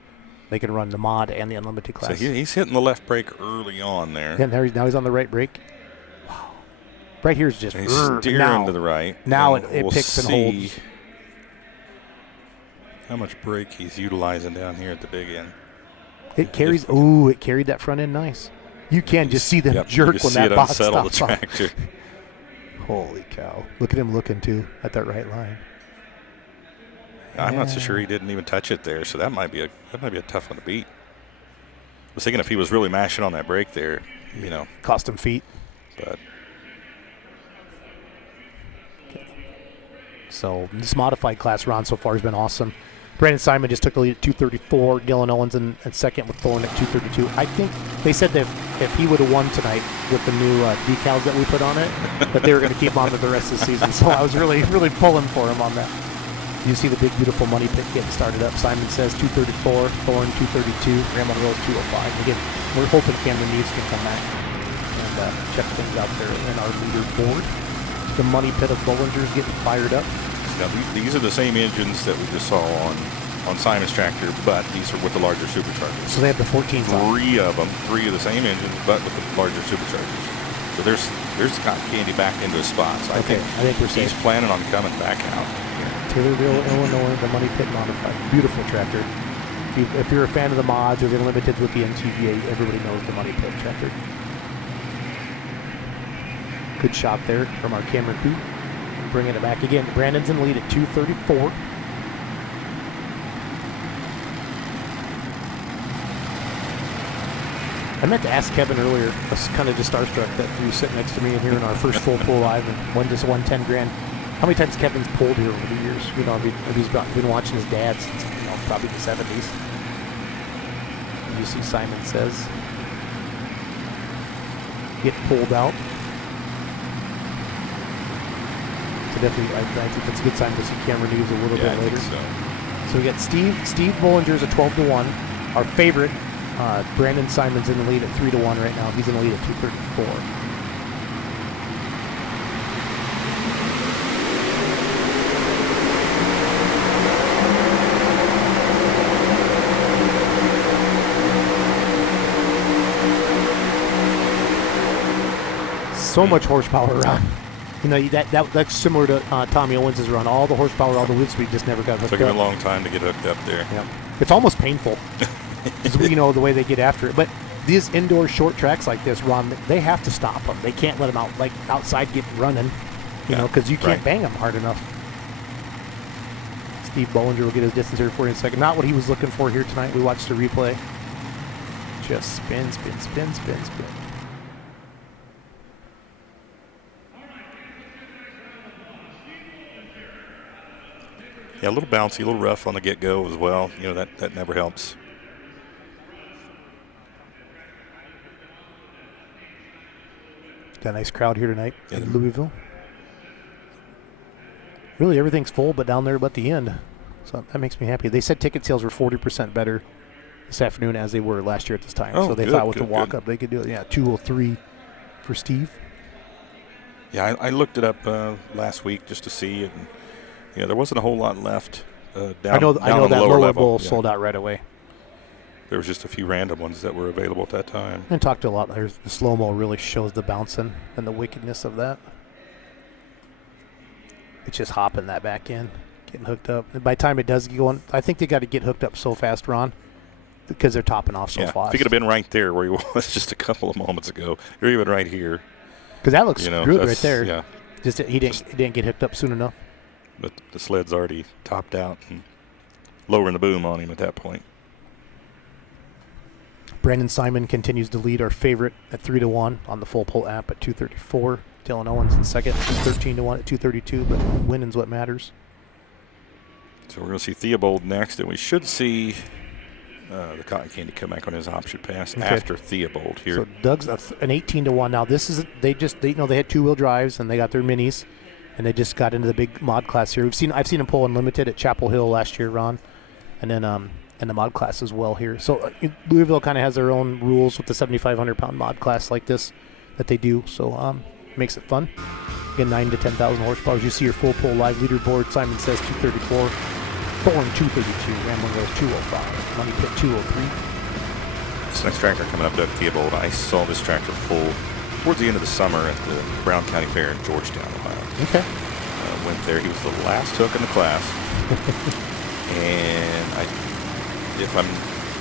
They can run the mod and the Unlimited class. So he's hitting the left brake early on there. Yeah, now he's on the right brake. Wow. Right here is just and he's steering to the right. Now it picks and holds. How much brake he's utilizing down here at the big end. It carries. Ooh, it carried that front end nice. You can just see them jerk when that box stops. The tractor. Holy cow! Look at him looking too at that right line. I'm not so sure he didn't even touch it there, so that might be a tough one to beat. I was thinking if he was really mashing on that brake there, cost him feet. But okay. So this modified class round so far has been awesome. Brandon Simon just took the lead at 234. Dylan Owens in second with Thorne at 232. I think they said that if he would have won tonight with the new decals that we put on it, that they were going to keep him on for the rest of the season. So I was really, really pulling for him on that. You see the big, beautiful Money Pit getting started up. Simon says 234, Thorne 232, Graham Monroe's 205. Again, we're hoping Cameron Neves can come back and check things out there in our leaderboard. The Money Pit of Bollinger's getting fired up. Now, these are the same engines that we just saw on Simon's tractor, but these are with the larger superchargers. So they have the 14s on. Three of the same engines, but with the larger superchargers. So there's cotton candy back into his spots. I think we're safe. He's planning on coming back out. Taylorville, Illinois, the Money Pit modified. Beautiful tractor. If you're a fan of the mods or the Unlimited with the NTVA, everybody knows the Money Pit tractor. Good shot there from our camera crew. Bringing it back again. Brandon's in the lead at 234. I meant to ask Kevin earlier. I was kind of just starstruck that he was sitting next to me in here in our first full pull live and won $10 grand. How many times Kevin's pulled here over the years? If he's been watching his dad since probably the 70s. You see Simon says get pulled out. So definitely, I think that's a good sign to see Cameron Neves a little bit later. So we got Steve Bollinger's at 12-1. Our favorite, Brandon Simon's in the lead at 3-1 right now. He's in the lead at 234. So much horsepower around. That's similar to Tommy Owens' run. All the horsepower, all the wind speed just never got hooked up. Took him a long time to get hooked up there. Yeah. It's almost painful. The way they get after it. But these indoor short tracks like this, Ron, they have to stop them. They can't let them out, like outside getting running, because you can't bang them hard enough. Steve Bollinger will get his distance here for you in a second. Not what he was looking for here tonight. We watched the replay. Just spin, spin, spin, spin, spin. Yeah, a little bouncy, a little rough on the get-go as well. That never helps. Got a nice crowd here tonight in Louisville. Really, everything's full, but down there at the end. So that makes me happy. They said ticket sales were 40% better this afternoon as they were last year at this time. Oh, so they good, thought with good, the walk-up they could do it. Yeah, 203 for Steve. Yeah, I looked it up last week just to see, and there wasn't a whole lot left down. I know on the that lower lower level. bowl Yeah. sold out right away. There was just a few random ones that were available at that time. And talked to a lot. The slow-mo really shows the bouncing and the wickedness of that. It's just hopping that back in, getting hooked up. And by the time it does get going, I think they got to get hooked up so fast, Ron, because they're topping off so fast. If he could have been right there where he was just a couple of moments ago, or even right here. Because that looks good right there. Yeah. Just he didn't get hooked up soon enough. But the sled's already topped out and lowering the boom on him at that point. Brandon Simon continues to lead our favorite at 3-1 on the full pull app at 234. Dylan Owens in second, 13-1 at 232. But winning's what matters. So we're going to see Theobald next, and we should see the Cotton Candy come back on his option pass after Theobald here. So Doug's an 18-1. Now this is they had two-wheel drives and they got their minis, and they just got into the big mod class here. I've seen him pull unlimited at Chapel Hill last year, Ron, and then and the mod class as well here. So Louisville kind of has their own rules with the 7,500-pound mod class like this that they do. So makes it fun. Again, 9 to 10,000 horsepower. As you see your full pull live leaderboard, Simon says 234. Thorn 232, Ramblin' Rose 205, Money Pit 203. This next tractor coming up, Doug Theobald. I saw this tractor pull towards the end of the summer at the Brown County Fair in Georgetown, Ohio. Okay. Went there. He was the last hook in the class. And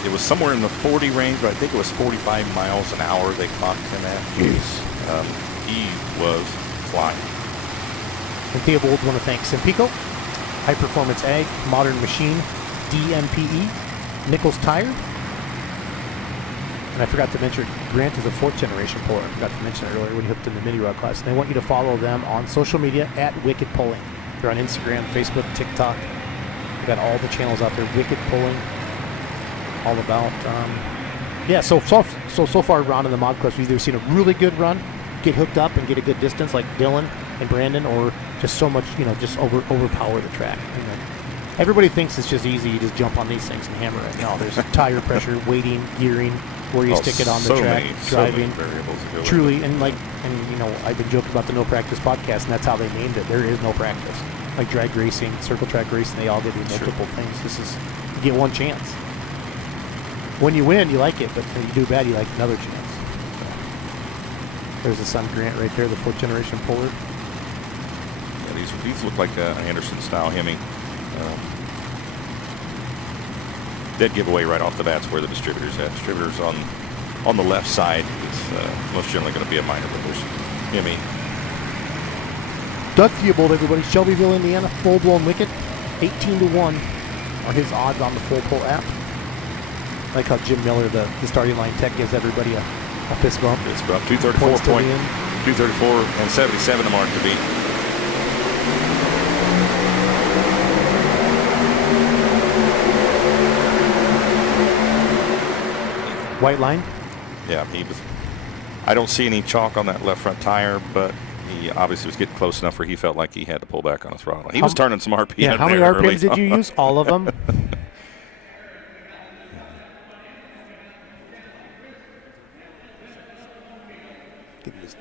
it was somewhere in the 40 range, but I think it was 45 miles an hour they clocked him at. He was flying. And Theobald want to thank Simpico, High Performance Ag, Modern Machine, DMPE, Nichols Tire. And I forgot to mention, Grant is a 4th generation puller. I forgot to mention it earlier when he hooked in the mini rod class. And I want you to follow them on social media at Wicked Pulling. They're on Instagram, Facebook, TikTok. They've got all the channels out there. Wicked Pulling. All about, so far, Ron, in the mod class, we've either seen a really good run, get hooked up and get a good distance like Dylan and Brandon, or just so much, just overpower the track. Everybody thinks it's just easy. You just jump on these things and hammer it. No, there's tire pressure, weighting, gearing, where you stick it on the track, driving. So many variables Truly, I've been joking about the No Practice podcast, and that's how they named it. There is no practice. Like drag racing, circle track racing, they all give you multiple things. You get one chance. When you win, you like it, but when you do bad, you like another chance. So, there's the son Grant right there, the 4th generation puller. Yeah, these look like Anderson-style hemming. Dead giveaway right off the bat where the distributor's at. Distributor's on the left side is most generally going to be a minor, but there's hemming. Doug Theobald, everybody. Shelbyville, Indiana, full-blown wicket. 18-1 are his odds on the full pull app. I like how Jim Miller, the starting line tech, gives everybody a fist bump. It's about 234 and 77 the mark to beat. White line? Yeah, I don't see any chalk on that left front tire, but he obviously was getting close enough where he felt like he had to pull back on the throttle. He was turning some RPM. Yeah, how many RPMs did you use? All of them?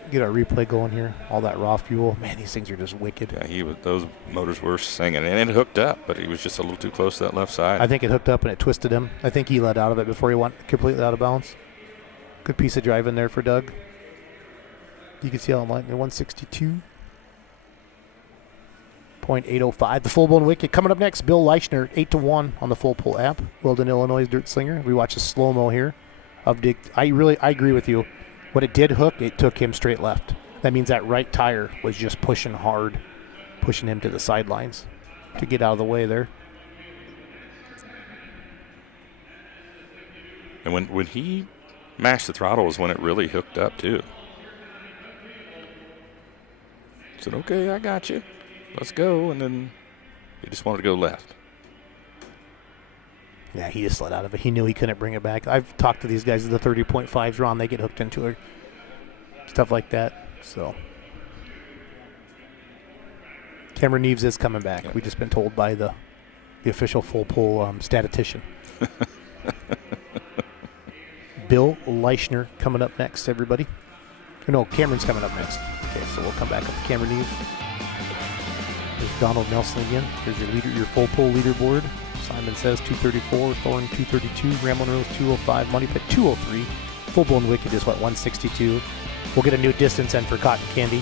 Get our replay going here. All that raw fuel. Man, these things are just wicked. Yeah, those motors were singing, and it hooked up, but he was just a little too close to that left side. I think it hooked up and it twisted him. I think he let out of it before he went completely out of bounds. Good piece of driving there for Doug. You can see how I'm like 162.805. The full-blown wicket coming up next. Bill Leichner, 8-1 on the full pull app. Weldon, Illinois Dirt Slinger. We watch a slow-mo here of Dick. I agree with you. When it did hook, it took him straight left. That means that right tire was just pushing hard, pushing him to the sidelines to get out of the way there. And when he mashed the throttle was when it really hooked up too. Said, okay, I got you. Let's go. And then he just wanted to go left. Yeah, he just let out of it. He knew he couldn't bring it back. I've talked to these guys, the 30.5s, Ron, they get hooked into it. Stuff like that. So Cameron Neves is coming back. Yeah. We've just been told by the the official full pull statistician. Bill Leichner coming up next, everybody. No, Cameron's coming up next. Okay, so we'll come back up to Cameron News. There's Donald Nelson again. There's your leader, your full pull leaderboard. Simon says 234, Thorne 232, Ramblin' Rose 205, Money Pit 203. Full Blown Wicked is what, 162. We'll get a new distance end for Cotton Candy.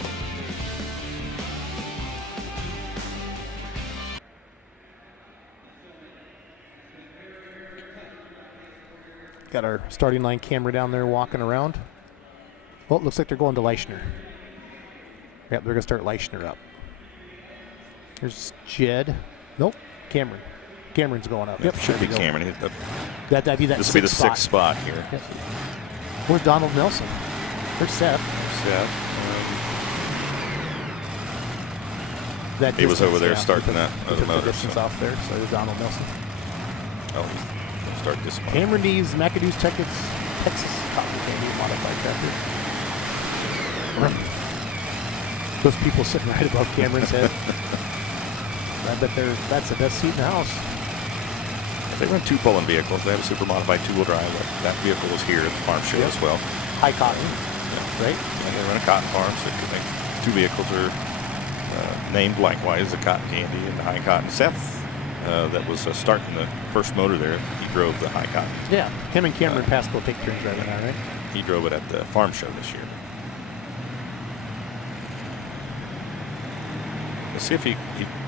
Got our starting line camera down there walking around. Well, it looks like they're going to Leichner. Yep, they're going to start Leichner up. Here's Jed. Nope, Cameron. Cameron's going up. Yep, should be Cameron. That'd be that. This will be the sixth spot here. Yes. Where's Donald Nelson? There's Seth. That he was over there starting that other motor. Distance off there, so there's Donald Nelson. Oh, he's start this one. Cameron Nees, McAdoo's Texas Cotton Candy modified tractor. Those people sitting right above Cameron's head. I bet that's the best seat in the house. They run two pulling vehicles. They have a super modified two-wheel drive. That vehicle was here at the farm show as well. High Cotton, right? And they run a cotton farm, so two vehicles are named likewise, the Cotton Candy and the High Cotton. Seth, that was starting the first motor there, he drove the High Cotton. Yeah, him and Cameron Pascal take turns driving that, right? He drove it at the farm show this year. Let's see if he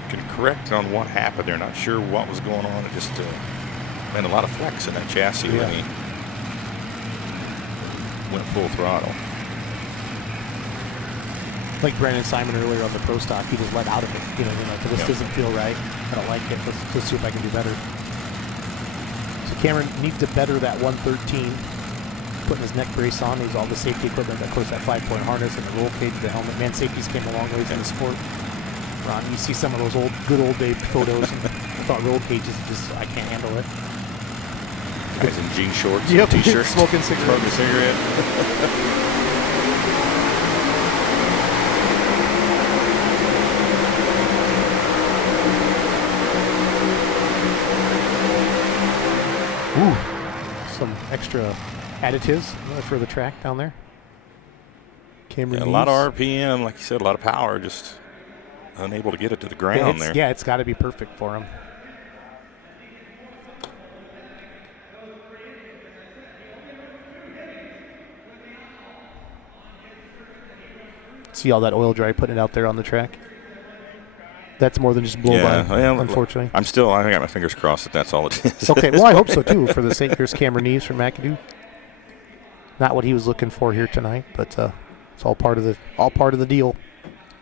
can correct on what happened there. Not sure what was going on. It just had a lot of flex in that chassis when he went full throttle. Like Brandon Simon earlier on the Pro Stock, he just let out of it. This doesn't feel right. I don't like it. Let's see if I can do better. So Cameron needs to better that 113. Putting his neck brace on. He's all the safety equipment. Of course, that 5-point harness and the roll cage, the helmet. Man, safeties came a long ways in the sport. Ron, you see some of those good old day photos. And I thought roll cages I can't handle it. Guys in jean shorts, yep, t-shirts, smoking cigarettes. Ooh, some extra additives for the track down there. Cameron a lot of RPM, like you said, a lot of power, just unable to get it to the ground there. Yeah, it's got to be perfect for him. See all that oil dry putting it out there on the track? That's more than just blow by, unfortunately. I got my fingers crossed that that's all it is. Okay, well, I hope so, too, for the sake. Here's Cameron Neves from McAdoo. Not what he was looking for here tonight, but it's all part of the deal.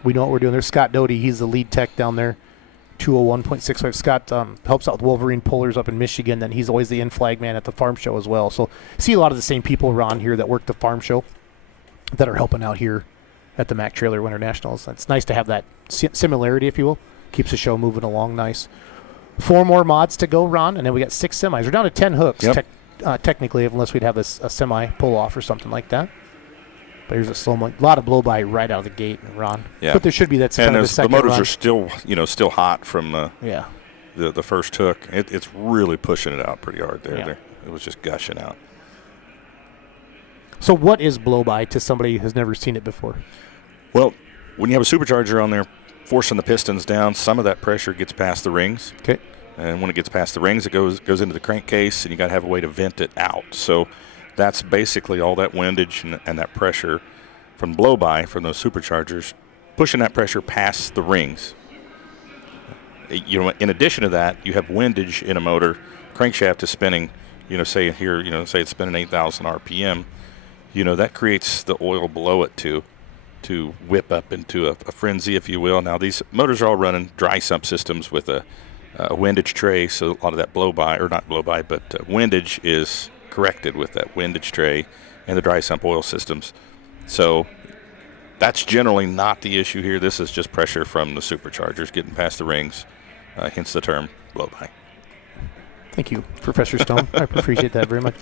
We know what we're doing. There's Scott Doty. He's the lead tech down there, 201.65. Scott helps out with Wolverine Pullers up in Michigan. Then he's always the in-flag man at the farm show as well. So see a lot of the same people around here that work the farm show that are helping out here at the Mac Trailer Winter Nationals. It's nice to have that similarity, if you will. Keeps the show moving along nice. 4 more mods to go, Ron, and then we got 6 semis. We're down to 10 hooks, technically, unless we'd have a semi pull-off or something like that. But here's a slow-mo. A lot of blow-by right out of the gate, Ron. Yeah. But there should be that kind of a second the motors run. are still hot from the first hook. It's really pushing it out pretty hard there. Yeah. It was just gushing out. So what is blow-by to somebody who has never seen it before? Well, when you have a supercharger on there forcing the pistons down, some of that pressure gets past the rings. Okay. And when it gets past the rings, it goes into the crankcase, and you got to have a way to vent it out. So that's basically all that windage and that pressure from blow-by from those superchargers, pushing that pressure past the rings. In addition to that, you have windage in a motor. Crankshaft is spinning, say it's spinning 8,000 RPM. That creates the oil below it to whip up into a frenzy, if you will. Now, these motors are all running dry sump systems with a windage tray, so a lot of that blow-by, or not blow-by, but windage is corrected with that windage tray and the dry sump oil systems. So that's generally not the issue here. This is just pressure from the superchargers getting past the rings, hence the term blow-by. Thank you, Professor Stone. I appreciate that very much.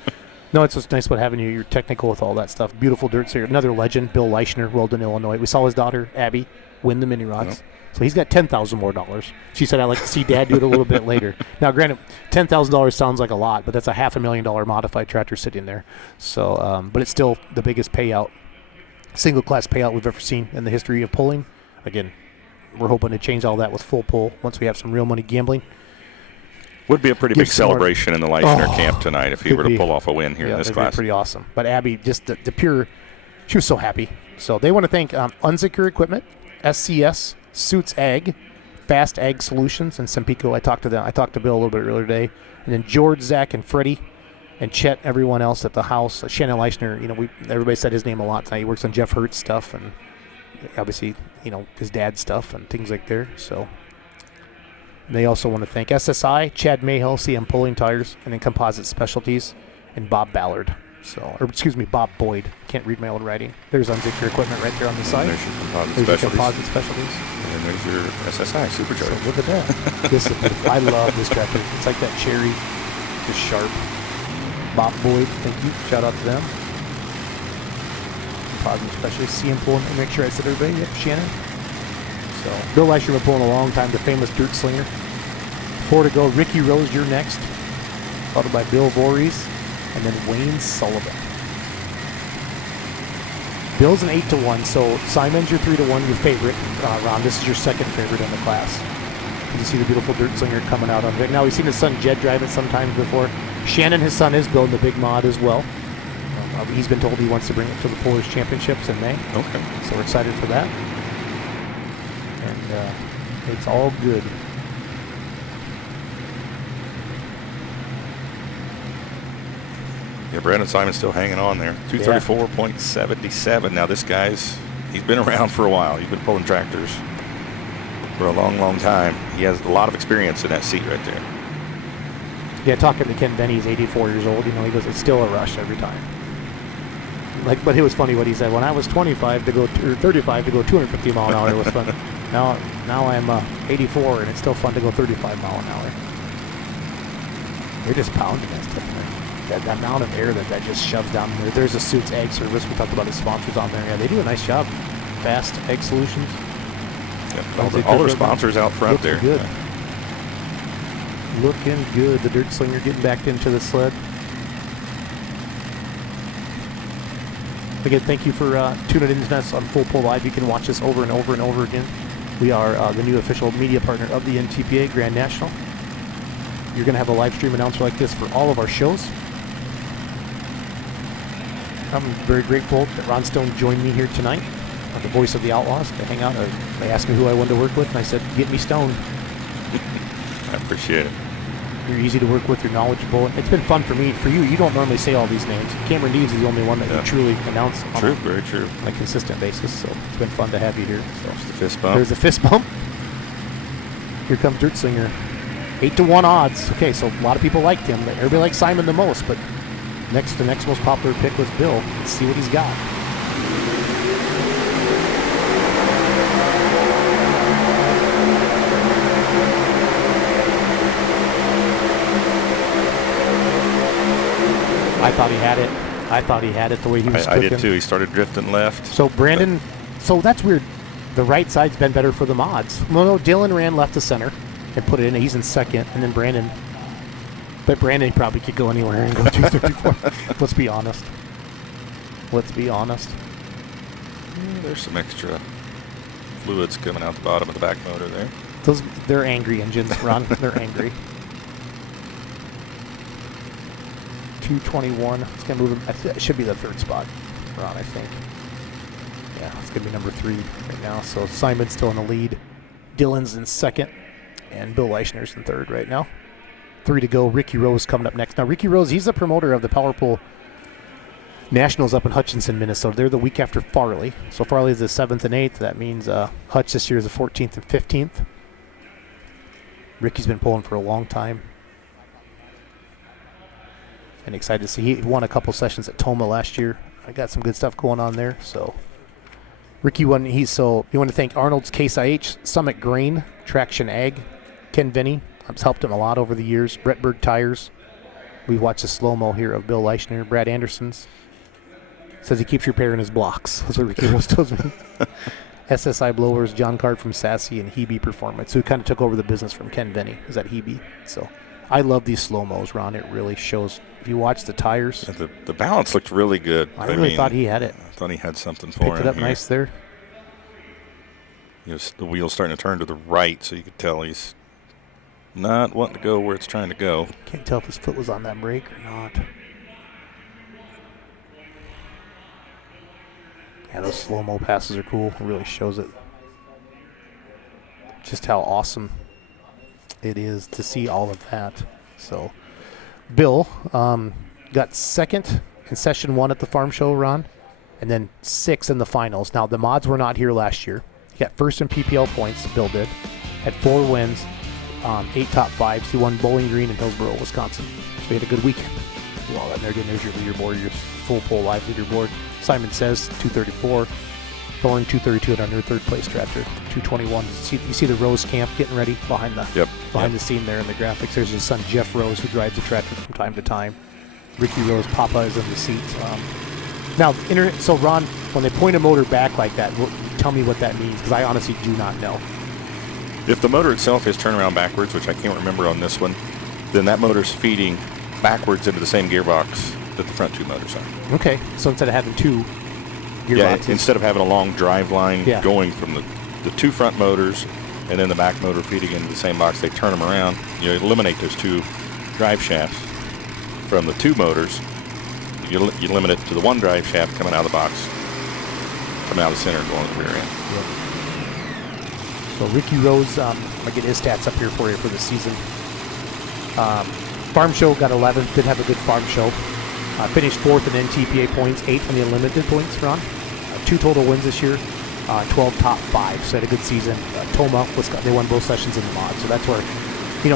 No, it's just nice about having you. You're technical with all that stuff. Beautiful dirt slinger. Another legend, Bill Leichner, Weldon, Illinois. We saw his daughter, Abby, win the mini rods. Yep. So he's got $10,000 more. She said, I'd like to see Dad do it a little bit later. Now, granted, $10,000 sounds like a lot, but that's a $500,000 modified tractor sitting there. So, but it's still the biggest payout, single-class payout we've ever seen in the history of pulling. Again, we're hoping to change all that with full pull once we have some real money gambling. Would be a pretty big celebration in the Leichner camp tonight if he were to pull off a win here in this class. Pretty awesome. But Abby, just the pure, she was so happy. So they want to thank Unzicker Equipment, SCS, Suits Ag, Fast Ag Solutions, and Sempico. I talked to them. I talked to Bill a little bit earlier today. And then George, Zach, and Freddie, and Chet, everyone else at the house. Shannon Leichner, everybody said his name a lot tonight. He works on Jeff Hurt's stuff and obviously, his dad's stuff and things like there. So they also want to thank SSI, Chad Mayhill, CM Pulling Tires, and then Composite Specialties, and Bob Ballard. Bob Boyd. Can't read my own writing. There's Unzicker Equipment right there on the side. There's your Composite Specialties. And then there's your SSI Supercharger. So look at that. This is beautiful. I love this tractor. It's like that cherry, just sharp. Bob Boyd, thank you. Shout out to them. Composite Specialties. CM Pulling. Make sure I said everybody. Yep, Shannon. So Bill Leichner been pulling a long time. The famous dirt slinger. 4 to go. Ricky Rose, you're next. Followed by Bill Voorhees. And then Wayne Sullivan. Bill's an 8-1, so Simon's your 3-1, your favorite. Ron, this is your second favorite in the class. You see the beautiful dirt slinger coming out on Vic. Now, we've seen his son Jed drive it sometimes before. Shannon, his son, is building the big mod as well. He's been told he wants to bring it to the Pullers Championships in May. Okay. So we're excited for that. And it's all good. Yeah, Brandon Simon's still hanging on there. 234.77. Now this he's been around for a while. He's been pulling tractors for a long, long time. He has a lot of experience in that seat right there. Yeah, talking to Ken Benny, he's 84 years old. He goes, it's still a rush every time. But it was funny what he said. When I was 25 to go, or 35 to go 250 mile an hour, it was fun. Now I'm 84 and it's still fun to go 35 mile an hour. They're just pounding that stuff, man. That amount of air that just shoves down there. There's a Suits Ag Service. We talked about his sponsors on there. Yeah, they do a nice job. Fast Ag Solutions. Yep. All their sponsors out front there. Good. Looking good. The dirt slinger getting back into the sled. Again, thank you for tuning in to us on Full Pull Live. You can watch us over and over and over again. We are the new official media partner of the NTPA Grand National. You're going to have a live stream announcer like this for all of our shows. I'm very grateful that Ron Stone joined me here tonight, the voice of the Outlaws, to hang out. They asked me who I wanted to work with, and I said, get me Stone. I appreciate it. You're easy to work with. You're knowledgeable. It's been fun for me. For you, you don't normally say all these names. Cameron Deeds is the only one that you truly announce on very true. A consistent basis. So it's been fun to have you here. So there's the fist bump. There's a fist bump. Here comes Dirt Slinger. 8-1 odds. Okay, so a lot of people liked him. Everybody liked Simon the most, but the next most popular pick was Bill. Let's see what he's got. I thought he had it the way he was cooking. I did too. He started drifting left. So Brandon, so that's weird. The right side's been better for the mods. No, Dylan ran left to center and put it in. He's in second, and then Brandon. But Brandon probably could go anywhere and go 234. Let's be honest. Yeah, there's some extra fluids coming out the bottom of the back motor there. They're angry engines, Ron. They're angry. 221. It's going to move him. It should be the third spot, Ron, I think. Yeah, it's going to be number 3 right now. So Simon's still in the lead. Dylan's in second. And Bill Leichner's in third right now. 3 to go. Ricky Rose coming up next. Now, Ricky Rose, he's the promoter of the Power Pull Nationals up in Hutchinson, Minnesota. They're the week after Farley. So Farley is the 7th and 8th. That means Hutch this year is the 14th and 15th. Ricky's been pulling for a long time. And excited to see. He won a couple sessions at Toma last year. I got some good stuff going on there. So Ricky won. You want to thank Arnold's Case IH, Summit Grain, Traction Ag, Ken Vinny. I've helped him a lot over the years. Brettberg Tires. We watched a slow-mo here of Bill Leichner, Brad Anderson's. Says he keeps repairing his blocks. That's what Ricky Rose tells me. SSI Blowers, John Card from Sassy, and Hebe Performance, who kind of took over the business from Ken Venny. Is that Hebe? So I love these slow-mos, Ron. It really shows. If you watch the tires. Yeah, the balance looked really good. I really thought he had it. I thought he had something for him. Picked it up here. nice there. The wheel's starting to turn to the right, so you could tell he's not wanting to go where it's trying to go. Can't tell if his foot was on that brake or not. Yeah, those slow-mo passes are cool. It really shows it. Just how awesome it is to see all of that. So, Bill got second in session 1 at the farm show, Ron, and then 6th in the finals. Now, the mods were not here last year. He got first in PPL points, Bill did. Had 4 wins, 8 top 5s. He won Bowling Green in Hillsboro, Wisconsin. So he had a good weekend. Well, and there's your leaderboard, your full pole live leaderboard. Simon Says 234, Thorne 232 and under third place tractor 221. You see the Rose camp getting ready behind the scene there in the graphics. There's his son Jeff Rose, who drives the tractor from time to time. Ricky Rose, Papa, is in the seat. So Ron, when they point a motor back like that, tell me what that means, because I honestly do not know. If the motor itself is turned around backwards, which I can't remember on this one, then that motor's feeding backwards into the same gearbox that the front 2 motors are. Okay, so instead of having 2 gearboxes. Yeah, instead of having a long drive line going from the 2 front motors and then the back motor feeding into the same box, they turn them around. You eliminate those 2 drive shafts from the 2 motors. You limit it to the 1 drive shaft coming out of the box, coming out of the center and going to the rear end. Yep. So Ricky Rose, I'm going to get his stats up here for you for the season. Farm show got 11th, did have a good farm show. Finished 4th in NTPA points, 8th in the Unlimited points, Ron. 2 total wins this year, 12 top 5, so had a good season. Toma, they won both sessions in the mod, so that's where,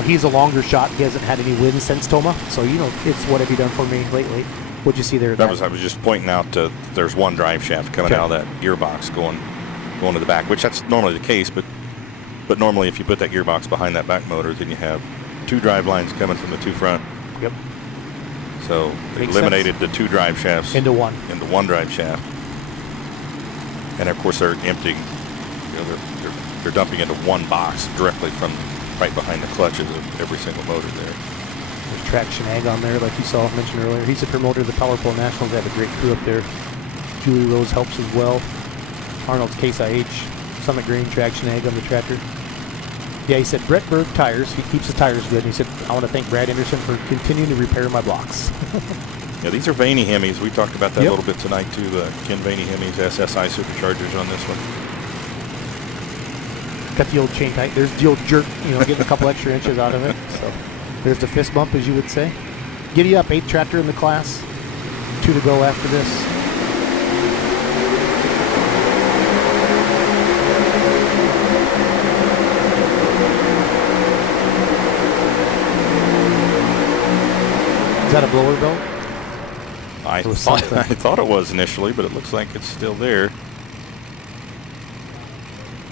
he's a longer shot. He hasn't had any wins since Toma, so, it's what have you done for me lately? What'd you see there? I was just pointing out there's 1 drive shaft coming out of that gearbox going to the back, which that's normally the case, but normally if you put that gearbox behind that back motor, then you have 2 drive lines coming from the 2 front. Yep. So they eliminated the 2 drive shafts into 1 drive shaft, and of course they're emptying. They're dumping into 1 box directly from right behind the clutches of every single motor there. There's Traction Ag on there, like you saw mentioned earlier. He's a promoter of the Power Pole Nationals. They have a great crew up there. Julie Rose helps as well. Arnold's Case IH, Summit Grain, Traction Ag on the tractor. Yeah, he said Brett Berg tires. He keeps his tires good. And he said, I want to thank Brad Anderson for continuing to repair my blocks. Yeah, these are Vaney Hemis. We talked about that a little bit tonight too. The Ken Vaney Hemis SSI Superchargers on this one. Got the old chain tight. There's the old jerk, getting a couple extra inches out of it. So there's the fist bump, as you would say. Giddy up, 8th tractor in the class. 2 to go after this. Is that a blower belt? I thought it was initially, but it looks like it's still there.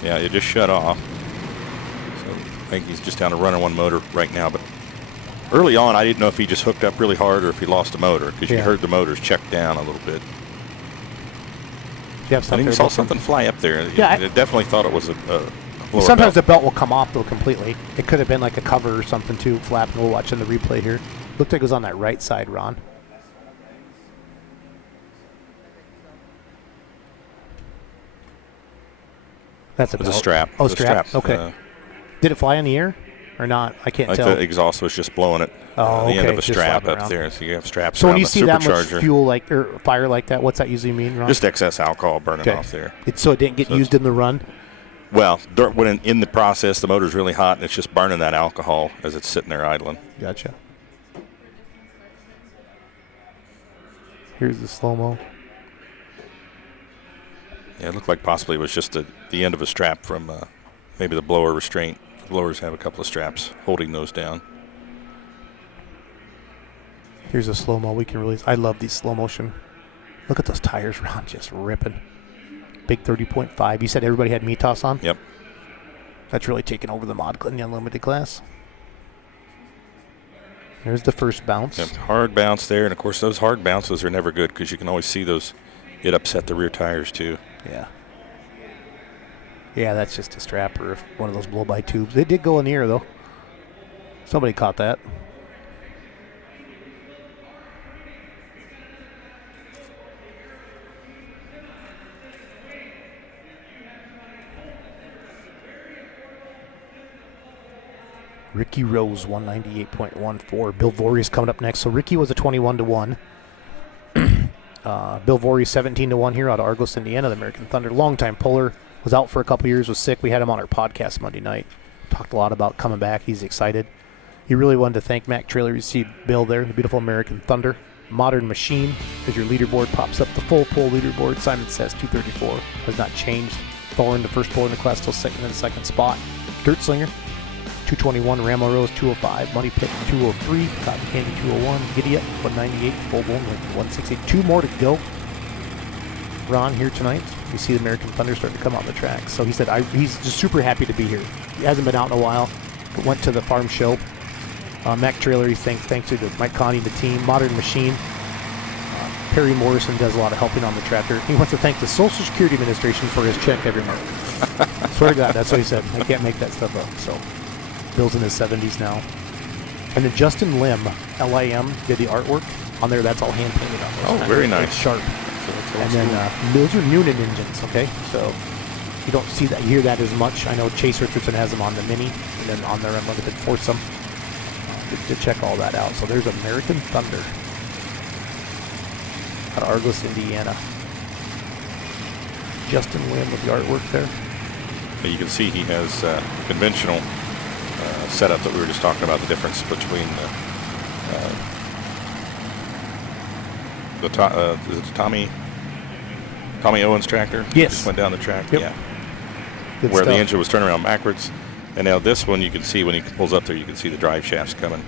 Yeah, it just shut off. So I think he's just down to running 1 motor right now. But early on, I didn't know if he just hooked up really hard or if he lost a motor, because you heard the motors check down a little bit. You have I even saw something fly up there. Yeah, I definitely thought it was a blower sometimes belt. the belt will come off, though, completely. It could have been like a cover or something, too, flapping. We'll watch in the replay here. Looked like it was on that right side, Ron. That's a belt. It's a strap. Oh, The strap. strap, Okay. Did it fly in the air or not? I can't Like tell. the exhaust was just blowing it. Oh, the end okay, of a just strap flapping up around. there. So you have straps So around when you the see that much supercharger. fuel or fire like that, what's that usually mean, Ron? Just excess alcohol burning off there. So it didn't get used in the run? Well, when in the process, the motor's really hot, and it's just burning that alcohol as it's sitting there idling. Gotcha. Here's the slow-mo. Yeah, it looked like possibly it was just the end of a strap from maybe the blower restraint. The blowers have a couple of straps holding those down. Here's a slow-mo we can release. I love these slow motion. Look at those tires, Ron, just ripping. Big 30.5. You said everybody had Mitas on? Yep. That's really taken over the mod in the Unlimited class. There's the first bounce. Yep, hard bounce there, and of course those hard bounces are never good because you can always see those. It upset the rear tires too. Yeah. Yeah, that's just a strap or one of those blow-by tubes. They did go in the air though. Somebody caught that. Ricky Rose, 198.14. Bill Voorhees coming up next. So Ricky was a 21-1. Bill Voorhees 17-1 here out of Argos, Indiana, the American Thunder. Longtime puller. Was out for a couple years, was sick. We had him on our podcast Monday night. Talked a lot about coming back. He's excited. He really wanted to thank Mac Trailer. You see Bill there, the beautiful American Thunder. Modern Machine, as your leaderboard pops up. The full pull leaderboard, Simon says 234. Has not changed. Thorne, the first puller in the class, still second in the second spot. Dirt Slinger, 221. Ramla Rose, 205. Money Pit, 203. Cotton Candy, 201. Giddy Up, 198. Full Blown, 168. 2 more to go. Ron here tonight. You see the American Thunder starting to come out the track. So he said he's just super happy to be here. He hasn't been out in a while, but went to the farm show. Mac Trailer, he thanks to Mike Connie, the team. Modern Machine. Perry Morrison does a lot of helping on the tractor. He wants to thank the Social Security Administration for his check every month. Swear to God, that's what he said. I can't make that stuff up. So Bill's in his 70s now. And then Justin Lim, Lim, did the artwork on there. That's all hand painted on this. Oh, very nice. It's sharp. And then those are Noonan engines, okay? So you don't see that, you hear that as much. I know Chase Richardson has them on the Mini and then on their Unlimited Foursome. To check all that out. So there's American Thunder out of Argos, Indiana. Justin Lim with the artwork there. You can see he has conventional setup that we were just talking about, the difference between is it Tommy Owens tractor? Yes. Just went down the track. Yep. Yeah. Good Where stuff. the engine was turning around backwards. And now this one, you can see when he pulls up there, you can see the drive shafts coming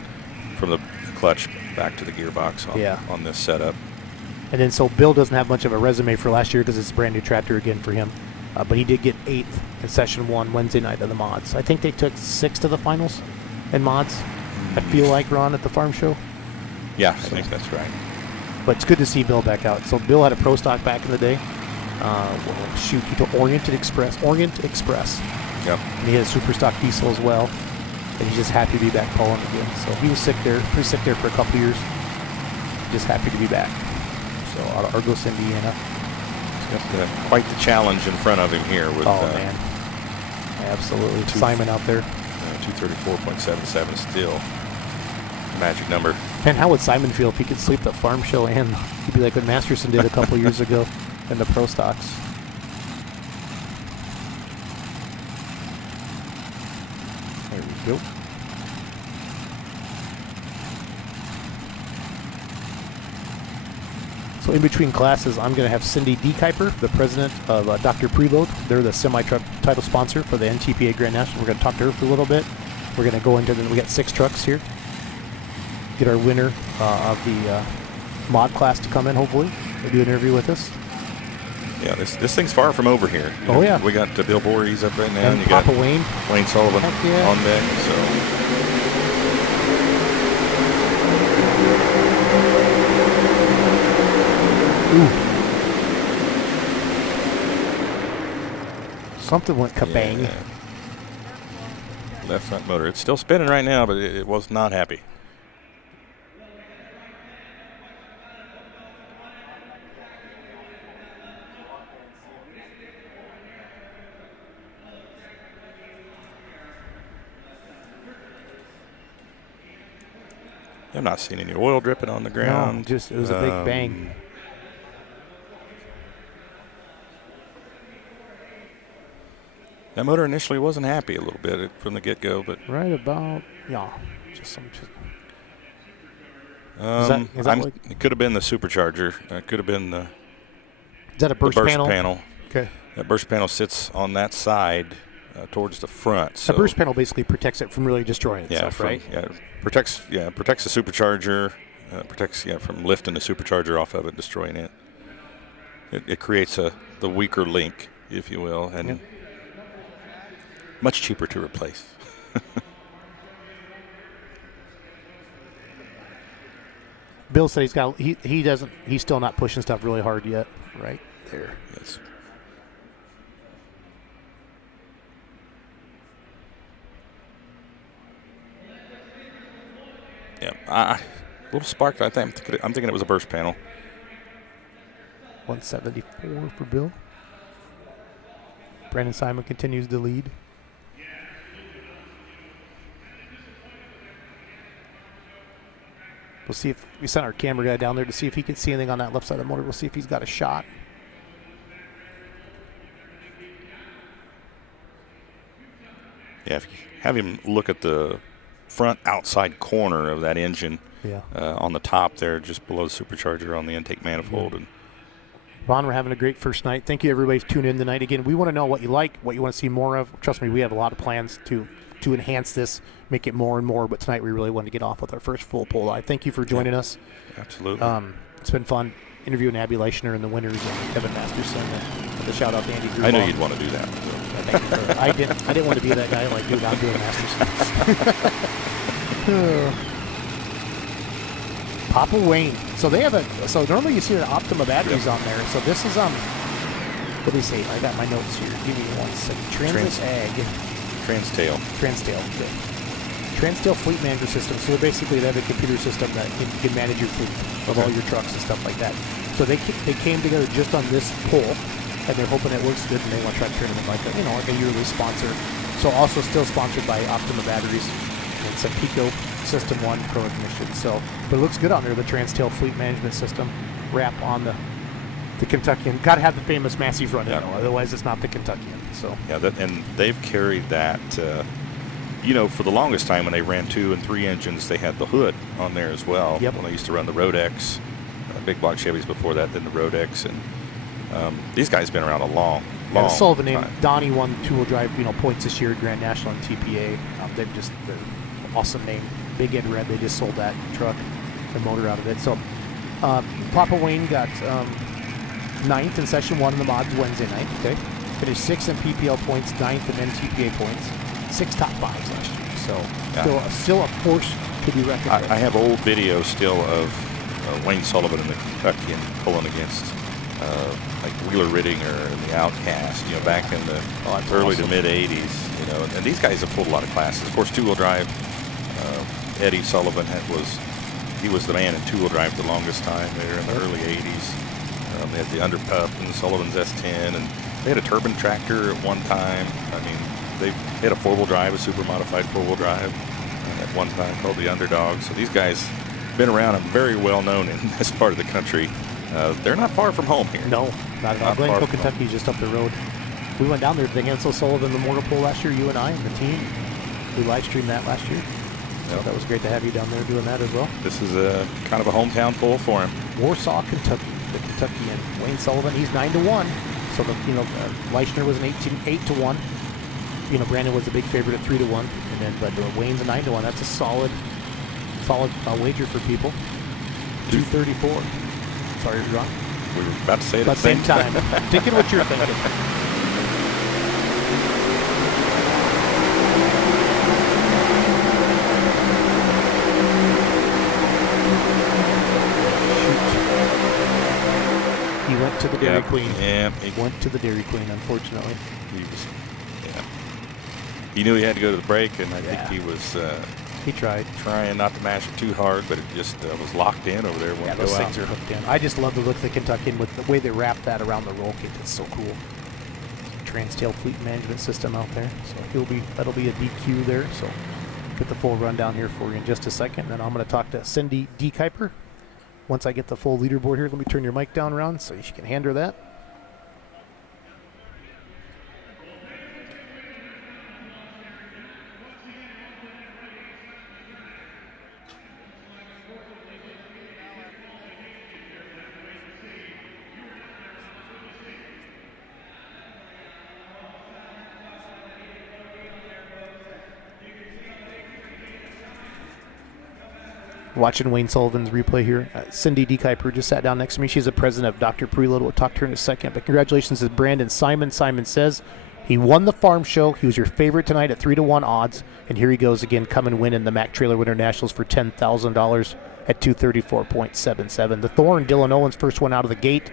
from the clutch back to the gearbox on this setup. And then so Bill doesn't have much of a resume for last year because it's a brand new tractor again for him. But he did get 8th in session 1 Wednesday night of the mods. I think they took 6 to the finals in mods. I feel like, Ron, at the farm show. Yeah, I think that's right. But it's good to see Bill back out. So Bill had a Pro Stock back in the day. He took Orient Express. Yep. And he had a Super Stock diesel as well. And he's just happy to be back pulling again. So he was pretty sick there for a couple years. Just happy to be back. So out of Argos, Indiana. He's got quite the challenge in front of him here with man. Absolutely. Simon out there. 234.77 still. Magic number. Man, how would Simon feel if he could sleep the farm show and he'd be like what Masterson did a couple years ago in the Pro Stocks. There we go. So in between classes, I'm going to have Cindy D. Kuiper, the president of Dr. Preload. They're the semi-truck title sponsor for the NTPA Grand National. We're going to talk to her for a little bit. We're going to go into we got 6 trucks here. Get our winner of the mod class to come in, hopefully. They'll do an interview with us. Yeah, this thing's far from over here. Oh, yeah. We got Bill Voorhees up right now. And you Papa got Wayne Sullivan Heck yeah. on deck. So. Ooh. Something went kabang. Yeah. Left front motor. It's still spinning right now, but it was not happy. I'm not seeing any oil dripping on the ground. No, just it was a big bang. That motor initially wasn't happy a little bit from the get-go, but Right about, yeah. Just some. it could have been the supercharger. It could have been the Is that a burst panel. Okay. That burst panel sits on that side towards the front. So The burst panel basically protects it from really destroying itself, right? Yeah, protects the supercharger. Protects from lifting the supercharger off of it, destroying it. It creates the weaker link, if you will, and much cheaper to replace. Bill said he's still not pushing stuff really hard yet. Right there. Yes. Yeah, a little spark. I'm thinking it was a burst panel. 174 for Bill. Brandon Simon continues to lead. We'll see if we sent our camera guy down there to see if he can see anything on that left side of the motor. We'll see if he's got a shot. Yeah, if you have him look at the front outside corner of that engine, Yeah. On the top there, just below the supercharger on the intake manifold. And Ron, we're having a great first night. Thank you, everybody, for tuning in tonight. Again, we want to know what you like, what you want to see more of. Trust me, we have a lot of plans to enhance this, make it more and more. But tonight, we really wanted to get off with our first full pull live. Thank you for joining us. Absolutely. It's been fun interviewing Abby Leichner and the winners and Kevin Masterson. And a shout out to Andy Grubauer. I knew you'd want to do that. I didn't want to be that guy like, dude, I'm doing Masterson. Papa Wayne. So they have so normally you see the Optima batteries on there. So this is what do they say? I got my notes here. Give me 1 second. Transtail. Good. Transtail fleet manager system. So basically they have a computer system that can manage your fleet of all your trucks and stuff like that. So they came together just on this poll, and they're hoping it works good, and they want to try to turn it like a yearly sponsor. So also still sponsored by Optima batteries. It's a Pico System 1 Pro Ignition. So, but it looks good on there. The Transtail fleet management system wrap on the Kentuckian. Got to have the famous Massey front end, otherwise it's not the Kentuckian. So yeah, and they've carried that. For the longest time when they ran 2 and 3 engines, they had the hood on there as well. Yep. When they used to run the Rodex, big block Chevys before that, then the Rodex, and these guys have been around a long Sullivan time. named Donnie won 2-wheel drive points this year at Grand National and TPA. They're awesome name. Big Ed Red. They just sold that truck, the motor out of it. So Papa Wayne got 9th in session 1 in the mods Wednesday night. Okay, finished 6th in PPL points, 9th in NTPA points, 6 top 5s last year. So still a force to be reckoned with. I have old video still of Wayne Sullivan in the Kentuckian pulling against like Wheeler Rittinger and the Outcast, back in the early to mid 80s, and these guys have pulled a lot of classes. Of course, 2-wheel drive. Eddie Sullivan was the man in 2-wheel drive for the longest time there in the early 80s. They had the Underpup and Sullivan's S10, and they had a turbine tractor at one time. I mean, they had a 4-wheel drive, a super modified 4-wheel drive at one time called the Underdog. So these guys been around and very well known in this part of the country. They're not far from home here. No, not at all. Glencoe, Kentucky is just up the road. We went down there to the Hansel Sullivan Memorial Pool last year, you and I and the team. We live streamed that last year. So that was great to have you down there doing that as well. This is a kind of a hometown pull for him. Warsaw, Kentucky. The Kentuckian Wayne Sullivan. He's 9-1. So Leichner was an 8-1. Brandon was a big favorite at 3-1, but Wayne's a 9-1. That's a solid wager for people. 234. Sorry, Ron. We were about to say it at the same time. Thinking what you're thinking. He went to the Dairy Queen. Yeah, he went to the Dairy Queen, unfortunately. He knew he had to go to the break, and I think he was. He tried. Trying not to mash it too hard, but it just was locked in over there. Yeah, those things are hooked in. I just love the look of the Kentuckian with the way they wrap that around the roll kit. It's so cool. Transtail fleet management system out there. So that'll be a DQ there. So get the full rundown here for you in just a second. Then I'm going to talk to Cindy D. Kuiper. Once I get the full leaderboard here, let me turn your mic down around so you can hand her that. Watching Wayne Sullivan's replay here. Cindy D. Kuiper just sat down next to me. She's the president of Dr. Preload. We'll talk to her in a second. But congratulations to Brandon Simon. Simon says he won the farm show. He was your favorite tonight at 3-1 odds. And here he goes again, coming winning the Mac Trailer Winter Nationals for $10,000. at 234.77. The Thorn, Dylan Owens, first one out of the gate,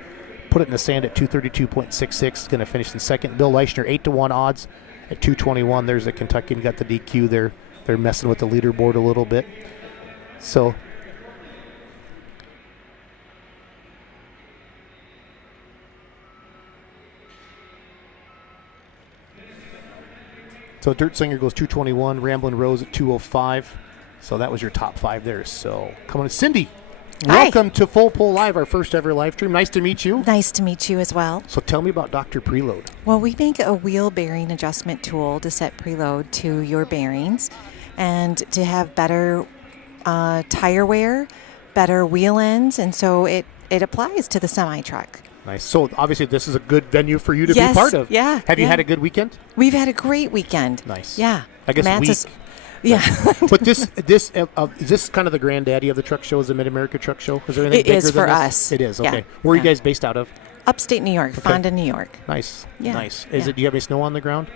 put it in the sand at 232.66. Going to finish in second. Bill Leischner, 8-1 odds at 221. There's the Kentuckian, got the DQ there. They're messing with the leaderboard a little bit. So Dirt Singer goes 221, Ramblin' Rose at 205. So that was your top 5 there. So come on, Cindy. Hi. Welcome to Full Pull Live, our first ever live stream. Nice to meet you. Nice to meet you as well. So tell me about Dr. Preload. Well, we make a wheel bearing adjustment tool to set preload to your bearings and to have better tire wear, better wheel ends, and so it applies to the semi-truck. Nice. So obviously this is a good venue for you to Yes, be part of. yeah, Have you yeah. had a good weekend? We've had a great weekend. Nice. Yeah. I guess Matt's week. Yeah. But is this kind of the granddaddy of the truck show? Is the Mid-America Truck Show? Is there anything It bigger is than for this? us. It is. Yeah. Okay. Where are you Yeah. guys based out of? Upstate New York, Fonda, New York. Nice. Yeah. Nice. Yeah. Do you have any snow on the ground?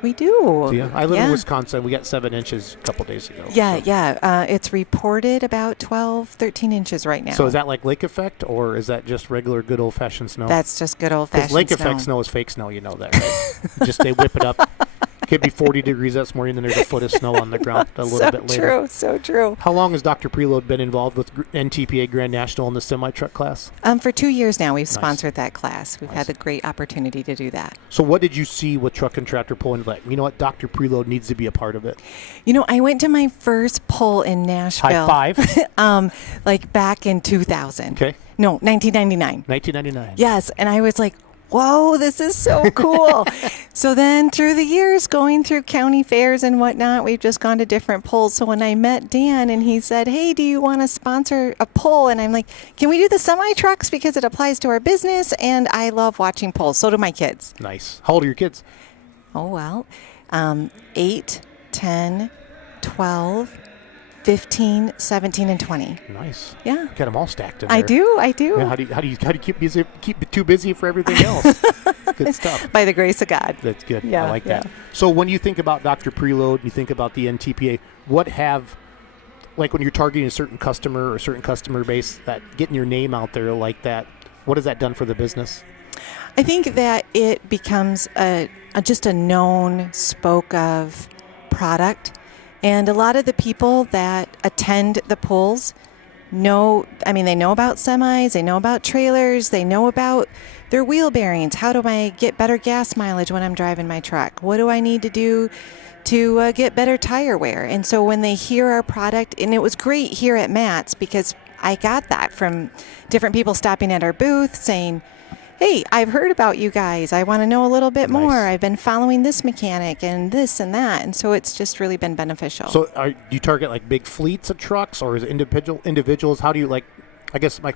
We do. Do you? I live yeah. in Wisconsin. We got 7 inches a couple days ago. Yeah, so. yeah. It's reported about 12, 13 inches right now. So is that like lake effect, or is that just regular good old-fashioned snow? That's just good Because old-fashioned lake snow. effect snow is fake snow. You know that, right? Just they whip it up. Could be 40 degrees this morning, then there's a foot of snow on the ground a little bit later. So true. How long has Dr. Preload been involved with NTPA Grand National in the semi-truck class? For 2 years now, we've Nice. sponsored that class. We've Nice. had the great opportunity to do that. So what did you see with Truck and Tractor pulling like, you know what, Dr. Preload needs to be a part of it? You know, I went to my first pull in Nashville. High five. Like back in 2000. Okay. No, 1999. 1999. Yes, and I was like, whoa, this is so cool. So then through the years, going through county fairs and whatnot, we've just gone to different polls. So when I met Dan and he said, hey, do you want to sponsor a poll? And I'm like, can we do the semi-trucks because it applies to our business? And I love watching polls. So do my kids. Nice. How old are your kids? Oh, well, 8, 10, 12, 15, 17, and 20. Nice. Yeah. Got them all stacked in there. I do. Yeah, how do you keep too busy for everything else? Good stuff. By the grace of God. That's good. Yeah, I like yeah. that. So when you think about Dr. Preload, you think about the NTPA, like when you're targeting a certain customer or a certain customer base, that getting your name out there like that, what has that done for the business? I think that it becomes just a known, spoke of product. And a lot of the people that attend the polls they know about semis, they know about trailers, they know about their wheel bearings. How do I get better gas mileage when I'm driving my truck? What do I need to do to get better tire wear? And so when they hear our product, and it was great here at Matt's because I got that from different people stopping at our booth saying, hey, I've heard about you guys. I want to know a little bit more. I've been following this mechanic and this and that. And so it's just really been beneficial. So do you target like big fleets of trucks, or is it individuals? How do you like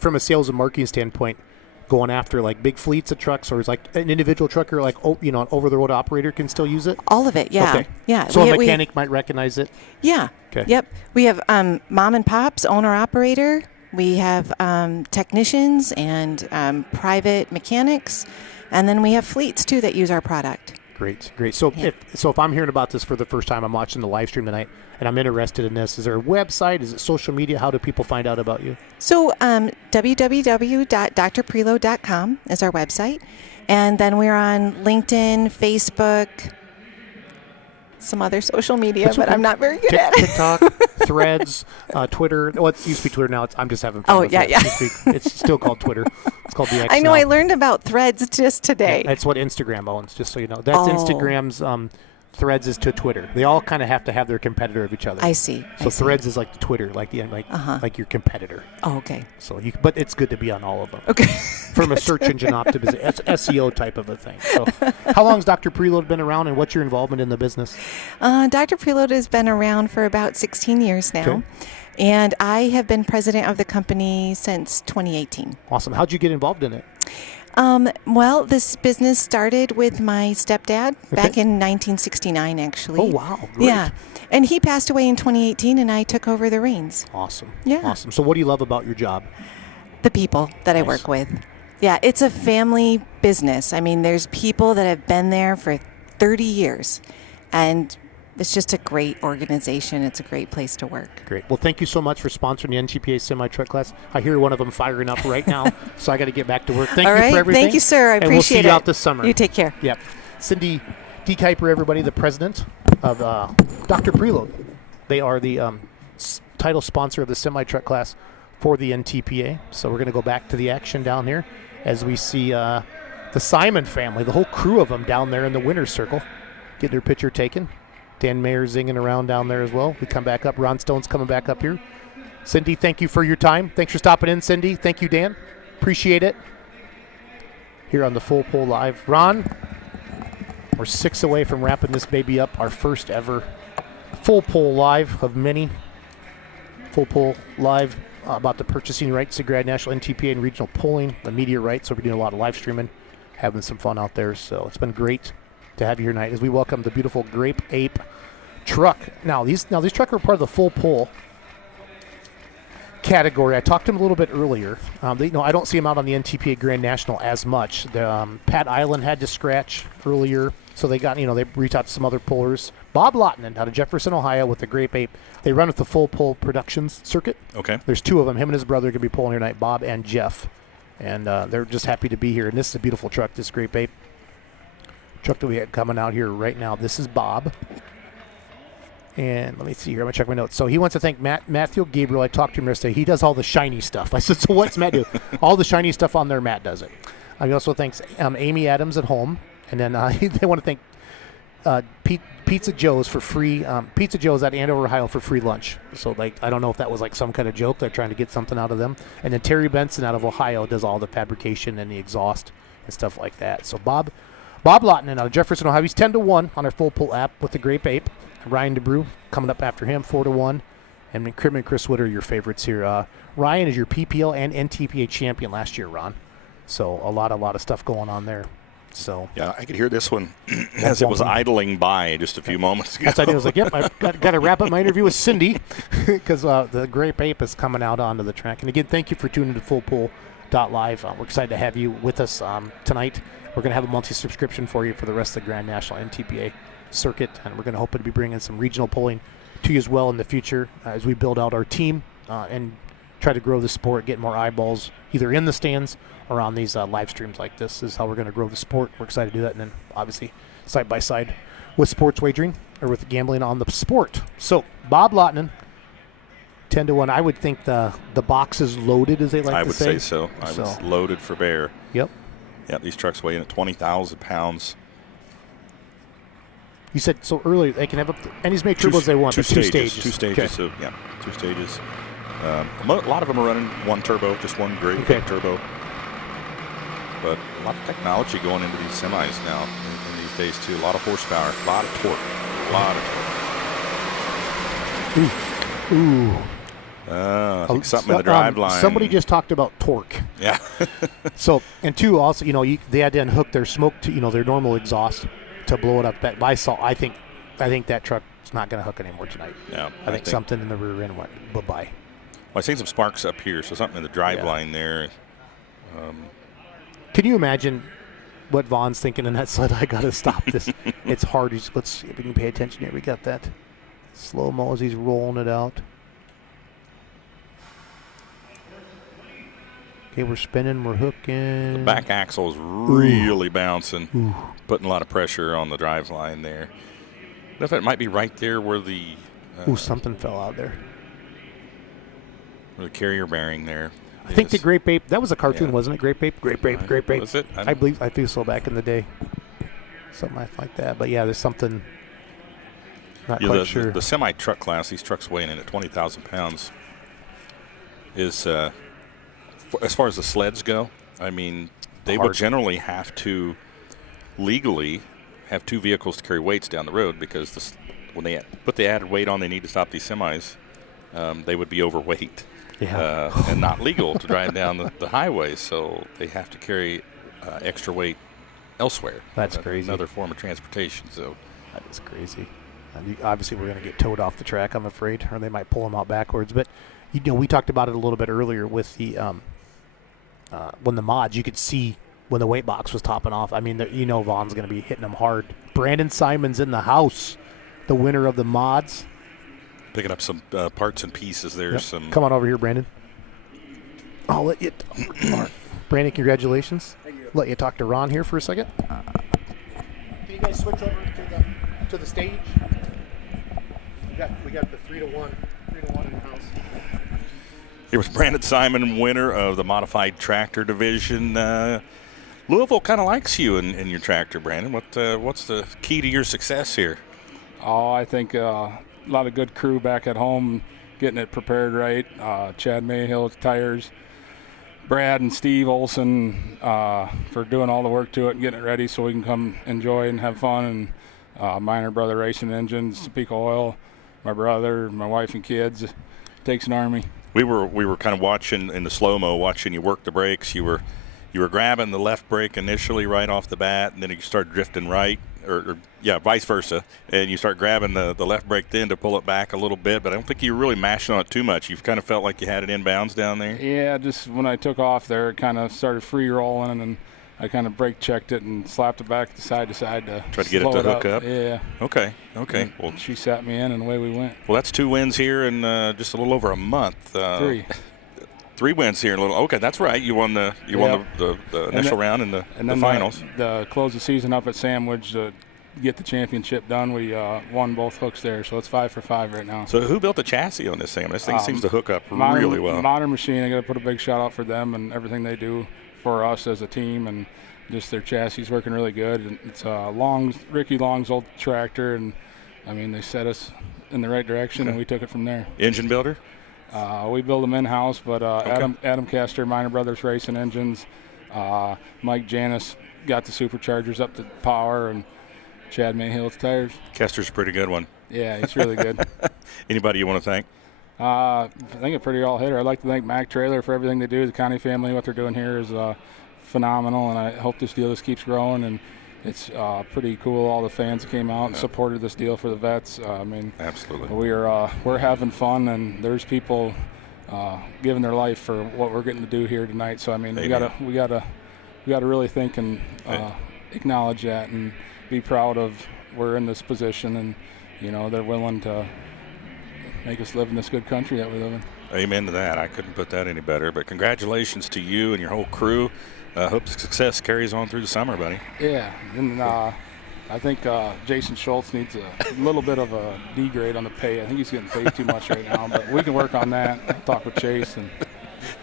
from a sales and marketing standpoint, going after like big fleets of trucks, or is like an individual trucker, like, an over-the-road operator can still use it? All of it, yeah. Okay. Yeah. So a mechanic might recognize it? Yeah. Okay. Yep. We have mom and pops, owner-operator. We have technicians and private mechanics. And then we have fleets, too, that use our product. Great. So if I'm hearing about this for the first time, I'm watching the live stream tonight, and I'm interested in this, is there a website? Is it social media? How do people find out about you? So www.drpreload.com is our website. And then we're on LinkedIn, Facebook, some other social media, That's but okay. I'm not very good at it. TikTok, Threads, Twitter. Well, it used to be Twitter now. I'm just having fun. Oh, with yeah, it. yeah. It's still called Twitter. It's called the X I know. now. I learned about Threads just today. That's what Instagram owns, just so you know. That's Oh. Instagram's Threads is to Twitter. They all kind of have to have their competitor of each other. I see. So Threads is like the Twitter, like your competitor. Oh, okay. So but it's good to be on all of them. Okay. From a search engine optimization, SEO type of a thing. So, how long has Dr. Preload been around, and what's your involvement in the business? Dr. Preload has been around for about 16 years now. Okay. And I have been president of the company since 2018. Awesome. How'd you get involved in it? Well, this business started with my stepdad back in 1969, actually. Oh, wow. Great. Yeah. And he passed away in 2018, and I took over the reins. Awesome. Yeah. Awesome. So what do you love about your job? The people that I Nice. work with. Yeah, it's a family business. I mean, there's people that have been there for 30 years. And it's just a great organization. It's a great place to work. Great. Well, thank you so much for sponsoring the NTPA semi-truck class. I hear one of them firing up right now, so I got to get back to work. Thank All you right. for everything. Thank you, sir. I and appreciate it. we'll see you out this summer. You take care. Yep. Cindy D. Kuiper, everybody, the president of Dr. Preload. They are the title sponsor of the semi-truck class for the NTPA. So we're going to go back to the action down here as we see the Simon family, the whole crew of them down there in the winner's circle, getting their picture taken. Dan Mayer zinging around down there as well. We come back up. Ron Stone's coming back up here. Cindy, thank you for your time. Thanks for stopping in, Cindy. Thank you, Dan. Appreciate it. Here on the Full Pull Live. Ron, we're 6 away from wrapping this baby up. Our first ever Full Pull Live of many. Full Pull Live about the purchasing rights to Grand National, NTPA, and regional polling, the media rights. So we're doing a lot of live streaming, having some fun out there. So it's been great to have you here tonight as we welcome the beautiful Grape Ape truck. Now these trucks are part of the Full Pull category. I talked to him a little bit earlier. I don't see him out on the NTPA Grand National as much. Pat Island had to scratch earlier, so they got, they reached out to some other pullers. Bob Lottinen out of Jefferson, Ohio, with the Grape Ape. They run with the Full Pull Productions circuit. Okay. There's 2 of them. Him and his brother are going to be pulling here tonight, Bob and Jeff, and they're just happy to be here. And this is a beautiful truck, this Grape Ape truck that we had coming out here right now. This is Bob. And let me see here. I'm going to check my notes. So he wants to thank Matthew Gabriel. I talked to him yesterday. He does all the shiny stuff. I said, so what's Matt do? All the shiny stuff on there, Matt does it. He also thanks Amy Adams at home. And then they want to thank Pizza Joe's for free. Pizza Joe's at Andover, Ohio for free lunch. So, I don't know if that was some kind of joke. They're trying to get something out of them. And then Terry Benson out of Ohio does all the fabrication and the exhaust and stuff like that. So Bob Lottinen out of Jefferson, Ohio. He's 10-1 on our Full Pull app with the Grape Ape. Ryan DeBrew coming up after him, 4-1. And Krim and Chris Wood are your favorites here. Ryan is your PPL and NTPA champion last year, Ron. So a lot of stuff going on there. So yeah, I could hear this one as it was idling by just a few moments ago. That's what I was like, yep, I've got to wrap up my interview with Cindy because the Grape Ape is coming out onto the track. And again, thank you for tuning to FullPull.live. We're excited to have you with us tonight. We're going to have a monthly subscription for you for the rest of the Grand National NTPA circuit, and we're going to hope to be bringing some regional polling to you as well in the future as we build out our team and try to grow the sport, get more eyeballs either in the stands or on these live streams like this. Is how we're going to grow the sport. We're excited to do that, and then obviously side by side with sports wagering or with gambling on the sport. So Bob Lottinen, 10-1. I would think the box is loaded, as they like to say. I would say so. I was loaded for bear. Yep. Yeah, these trucks weigh in at 20,000 pounds. You said so earlier they can have up to, and he's made turbos they want. 2 stages. 2 Okay. stages. 2 stages. A lot of them are running one turbo, just one great turbo. But a lot of technology going into these semis now in these days too. A lot of horsepower, a lot of torque, a lot of torque. Ooh. I think something in the drive line. Somebody just talked about torque. Yeah. So, and 2, also, they had to unhook their smoke to, their normal exhaust to blow it up. I think that truck's not going to hook anymore tonight. Yeah. I think something in the rear end went bye-bye. Well, I seen some sparks up here, so something in the drive line there. Can you imagine what Vaughn's thinking in that sled? I got to stop this. It's hard. Let's see if we can pay attention here. We got that slow-mo as he's rolling it out. Okay, we're spinning, we're hooking. The back axle is really bouncing, putting a lot of pressure on the drive line there. I know if it might be right there where the something fell out there. Where the carrier bearing there. I think the Grape Ape, that was a cartoon, wasn't it? Grape Ape, Grape Ape, Grape Ape. Was it? I think so back in the day. Something like that. But yeah, there's something not quite sure. The semi-truck class, these trucks weighing in at 20,000 pounds, is as far as the sleds go, I mean, they will generally have to legally have 2 vehicles to carry weights down the road because when they put the added weight on they need to stop these semis, they would be overweight and not legal to drive down the highway. So they have to carry extra weight elsewhere. That's crazy. Another form of transportation. So that is crazy. Obviously, we're going to get towed off the track, I'm afraid, or they might pull them out backwards. But we talked about it a little bit earlier with the when the mods, you could see when the weight box was topping off. I mean, Vaughn's going to be hitting them hard. Brandon Simon's in the house. the winner of the mods. Picking up some parts and pieces. There's Yep. some. Come on over here, Brandon. I'll let you. Brandon, congratulations. Let you talk to Ron here for a second. Can you guys switch over to the stage? We got the 3-1 in the house. Here was Brandon Simon, winner of the modified tractor division. Louisville kind of likes you in your tractor, Brandon. What's the key to your success here? Oh, I think a lot of good crew back at home, getting it prepared right. Chad Mayhill tires, Brad and Steve Olson for doing all the work to it and getting it ready so we can come enjoy and have fun. And Minor Brother Racing Engines, Topeka Oil, my brother, my wife and kids. Takes an army. We were kind of watching in the slow-mo, watching you work the brakes. You were grabbing the left brake initially right off the bat, and then you start drifting right, or vice versa, and you start grabbing the left brake then to pull it back a little bit, but I don't think you were really mashing on it too much. You've kind of felt like you had it inbounds down there? Yeah, just when I took off there, it kind of started free rolling, and I kind of brake checked it and slapped it back side to side to try to get it to hook up. Yeah. Okay. And well, she sat me in, and away we went. Well, that's 2 wins here in just a little over a month. 3. 3 wins here in a little. Okay, that's right. You won the initial round and the finals. The close the season up at Sandwich to get the championship done. We won both hooks there, so it's 5 for 5 right now. So who built the chassis on this thing? This thing seems to hook up really well. Modern Machine. I got to put a big shout out for them and everything they do for us as a team, and just their chassis is working really good. And it's Ricky Long's old tractor, and I mean they set us in the right direction, and we took it from there. Engine builder? We build them in-house, but Adam Castor, Minor Brothers Racing Engines, Mike Janis got the superchargers up to power, and Chad Mayhill tires. Castor's a pretty good one. Yeah, he's really good. Anybody you want to thank? I think a pretty all-hitter. I'd like to thank Mac Trailer for everything they do. The Connie family, what they're doing here is phenomenal, and I hope this deal just keeps growing. And it's pretty cool. All the fans came out and supported this deal for the vets. I mean, absolutely. We're having fun, and there's people giving their life for what we're getting to do here tonight. So I mean, we gotta really think and acknowledge that and be proud of we're in this position, and you know they're willing to make us live in this good country that we live in. Amen to that. I couldn't put that any better. But congratulations to you and your whole crew. Hope success carries on through the summer, buddy. Yeah, and I think Jason Schultz needs a little bit of a D grade on the pay. I think he's getting paid too much right now, but we can work on that. I'll talk with Chase, and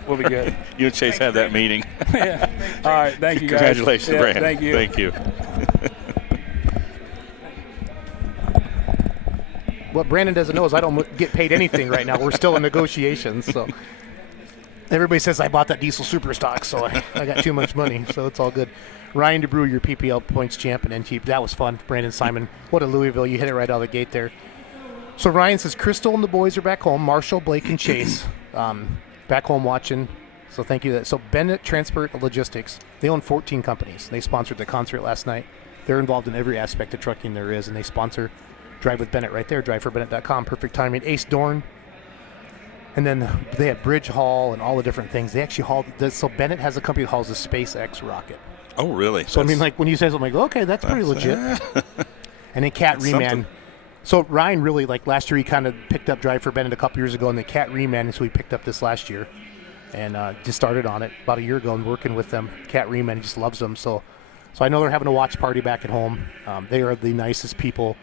we'll be good. You and Chase have that meeting. Yeah. All right. Thank you, guys. Congratulations, Brandon. Thank you. Thank you. What Brandon doesn't know is I don't get paid anything right now. We're still in negotiations, so everybody says I bought that diesel super stock, so I got too much money, so it's all good. Ryan DeBrew, your PPL points champ and NT. That was fun. Brandon Simon, what a Louisville. You hit it right out of the gate there. So Ryan says Crystal and the boys are back home. Marshall, Blake, and Chase back home watching. So thank you. So Bennett Transport Logistics, they own 14 companies. They sponsored the concert last night. They're involved in every aspect of trucking there is, and they sponsor Drive with Bennett right there, driveforbennett.com. Perfect timing. Ace Dorn. And then they have Bridge Haul and all the different things. They actually haul. So Bennett has a company that hauls a SpaceX rocket. Oh, really? So, I mean, like when you say something, like, okay, that's pretty legit. And then Cat Reman. So Ryan really, like last year, he kind of picked up Drive for Bennett a couple years ago, and the Cat Reman, so he picked up this last year. And just started on it about a year ago and working with them. Cat Reman, he just loves them. So I know they're having a watch party back at home. They are the nicest people.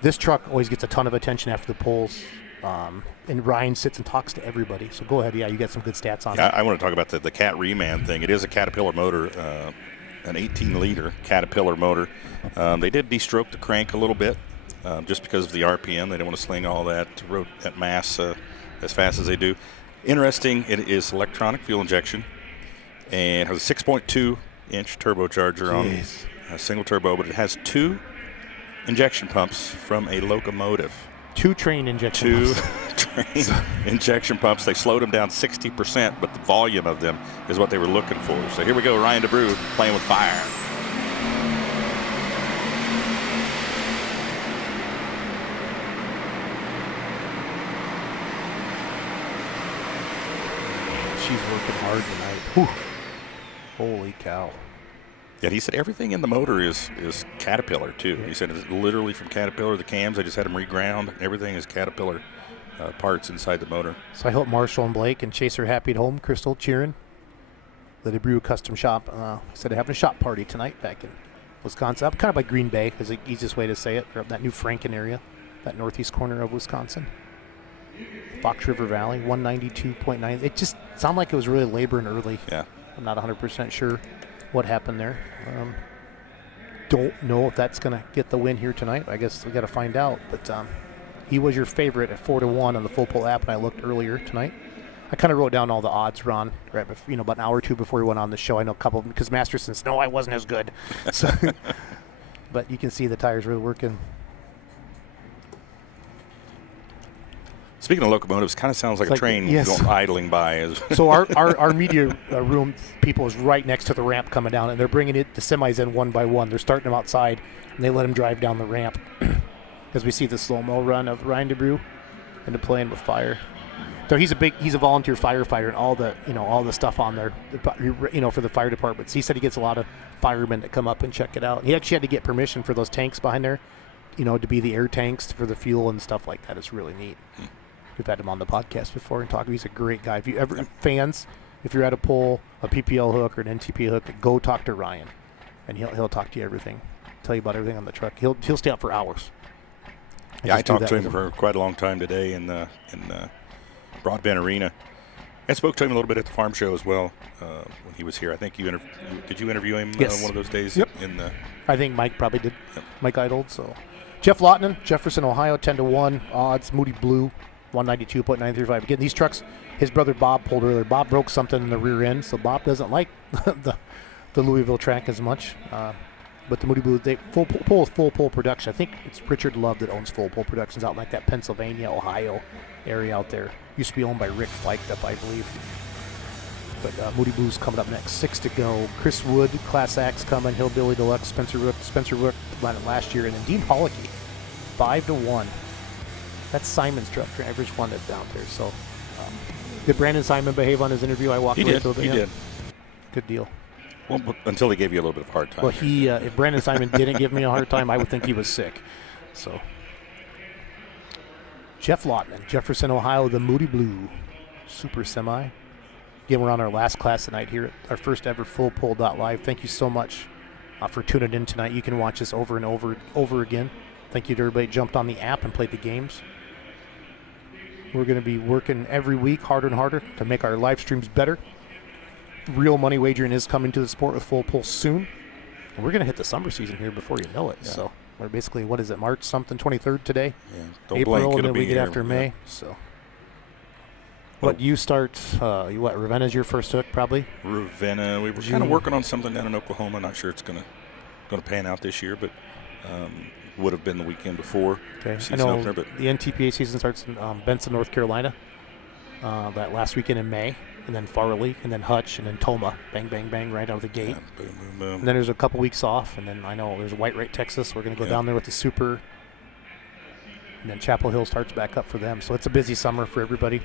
This truck always gets a ton of attention after the polls, and Ryan sits and talks to everybody. So go ahead. Yeah, you got some good stats on it. I want to talk about the Cat Reman thing. It is a Caterpillar motor, an 18-liter Caterpillar motor. They did de-stroke the crank a little bit just because of the RPM. They didn't want to sling all that at mass as fast as they do. Interesting, it is electronic fuel injection and has a 6.2-inch turbocharger on a single turbo, but it has 2 injection pumps from a locomotive. 2 train injection pumps. 2 train injection pumps. They slowed them down 60%, but the volume of them is what they were looking for. So here we go, Ryan DeBrew playing with fire. She's working hard tonight. Whew. Holy cow. Yeah, he said everything in the motor is Caterpillar, too. He said it's literally from Caterpillar. The cams, I just had them reground. Everything is Caterpillar parts inside the motor. So I hope Marshall and Blake and Chase are happy at home. Crystal cheering. The DeBrew Custom Shop said they're having a shop party tonight back in Wisconsin. Up kind of by Green Bay is the easiest way to say it. Or up that new Franken area, that northeast corner of Wisconsin. Fox River Valley, 192.9. It just sounded like it was really laboring early. Yeah. I'm not 100% sure what happened there. Don't know if that's going to get the win here tonight. I guess we got to find out. But he was your favorite at 4-1 on the Full Pull app, and I looked earlier tonight. I kind of wrote down all the odds, Ron, right? About an hour or two before we went on the show. I know a couple of them because Masterson said, no, I wasn't as good. So, but you can see the tires really working. Speaking of locomotives, kind of sounds like a train going idling by. So our media room people is right next to the ramp coming down, and they're bringing the semis in one by one. They're starting them outside, and they let them drive down the ramp. As we see the slow-mo run of Ryan DeBrew into playing with fire. So he's a volunteer firefighter, and all the stuff on there, for the fire departments. He said he gets a lot of firemen that come up and check it out. He actually had to get permission for those tanks behind there, to be the air tanks for the fuel and stuff like that. It's really neat. We've had him on the podcast before and talk. He's a great guy. If you ever fans, if you're at a pull, a PPL hook or an NTP hook, go talk to Ryan, and he'll talk to you everything, tell you about everything on the truck. He'll stay out for hours. I talked to him for quite a long time today in Broadbent Arena. I spoke to him a little bit at the farm show as well when he was here. I think did you interview him yes. One of those days? Yep. I think Mike probably did. Yep. Mike Eidold. So Jeff Lautinen, Jefferson, Ohio, 10-1 odds. Moody Blue, 192.935. Again, these trucks, his brother Bob pulled earlier. Bob broke something in the rear end, so Bob doesn't like the Louisville track as much. But the Moody Blue, they full pull production. I think it's Richard Love that owns Full Pull Productions out in like that Pennsylvania, Ohio area out there. Used to be owned by Rick Fleischtup, I believe. But Moody Blue's coming up next. 6 to go. Chris Wood, Class X coming. Hillbilly Deluxe, Spencer Rook ran it last year. And then Dean Hollicky, 5-1. That's Simon's truck. Drivers won it down there. So did Brandon Simon behave on his interview? I walked away with it. He did. Good deal. Well, until he gave you a little bit of a hard time. Well, if Brandon Simon didn't give me a hard time, I would think he was sick. So, Jeff Lautinen, Jefferson, Ohio, the Moody Blue Super Semi. Again, we're on our last class tonight here at our first ever Full Pull Live. Thank you so much for tuning in tonight. You can watch us over and over again. Thank you to everybody who jumped on the app and played the games. We're going to be working every week harder and harder to make our live streams better. Real money wagering is coming to the sport with Full Pull soon. And we're going to hit the summer season here before you know it. Yeah. So we're basically, what is it, March something, 23rd today? Yeah, don't April, blink, and then we get here. after May. So what, you start, Ravenna's your first hook probably? Ravenna. We were kind of working on something down in Oklahoma. Not sure it's going to pan out this year, but would have been the weekend before. Okay. I know the NTPA season starts in Benson, North Carolina, that last weekend in May. And then Farley, and then Hutch, and then Toma. Bang, bang, bang, right out of the gate. Yeah, boom, boom, boom. And then there's a couple weeks off, and then I know there's White Wright, Texas. We're going to go down there with the Super. And then Chapel Hill starts back up for them. So it's a busy summer for everybody.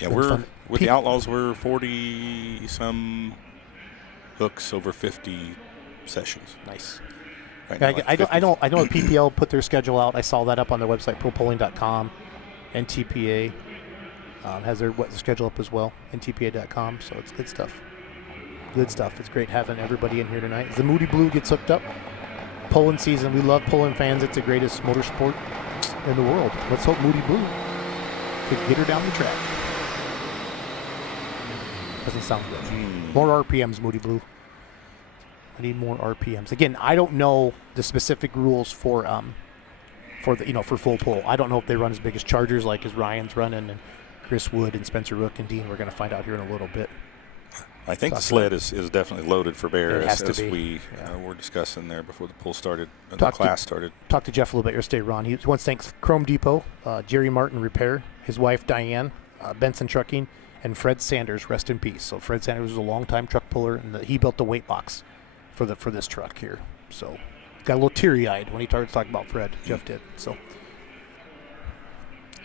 Yeah, with the Outlaws, we're 40-some hooks over 50 sessions. Nice. Right yeah, now, I know the PPL put their schedule out. I saw that up on their website, propulling.com, NTPA. Has their schedule up as well, ntpa.com, so it's good stuff. Good stuff. It's great having everybody in here tonight. As the Moody Blue gets hooked up, pulling season. We love pulling fans. It's the greatest motorsport in the world. Let's hope Moody Blue could get her down the track. Doesn't sound good. More RPMs, Moody Blue. I need more RPMs. Again, I don't know the specific rules for Full Pull. I don't know if they run as big as Chargers like as Ryan's running, and Chris Wood and Spencer Rook and Dean. We're going to find out here in a little bit. I think the sled is definitely loaded for bear as we were discussing there before the pull started, the class started. Talked to Jeff a little bit yesterday, Ron. He wants to thank Chrome Depot, Jerry Martin Repair, his wife Diane, Benson Trucking, and Fred Sanders, rest in peace. So Fred Sanders was a longtime truck puller, and he built the weight box for this truck here. So got a little teary-eyed when he started talking about Fred. Jeff did. So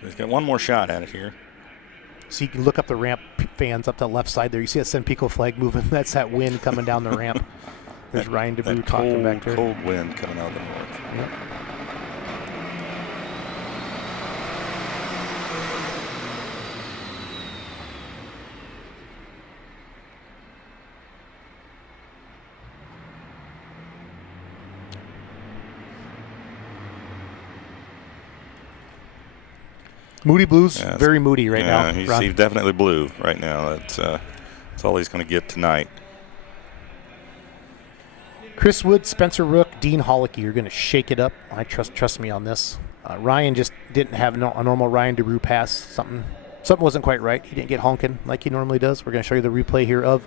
he's got one more shot at it here. So you can look up the ramp, fans, up to the left side there. You see that San Pico flag moving. That's that wind coming down the ramp. There's Ryan DeBrew that talking cold, back there. cold wind coming out of the north. Yep. Moody Blues, very moody right now. He's definitely blue right now. That's all he's going to get tonight. Chris Wood, Spencer Rook, Dean Hollicky, you're going to shake it up. I trust me on this. Ryan just didn't have a normal Ryan DeBrew pass. Something wasn't quite right. He didn't get honking like he normally does. We're going to show you the replay here of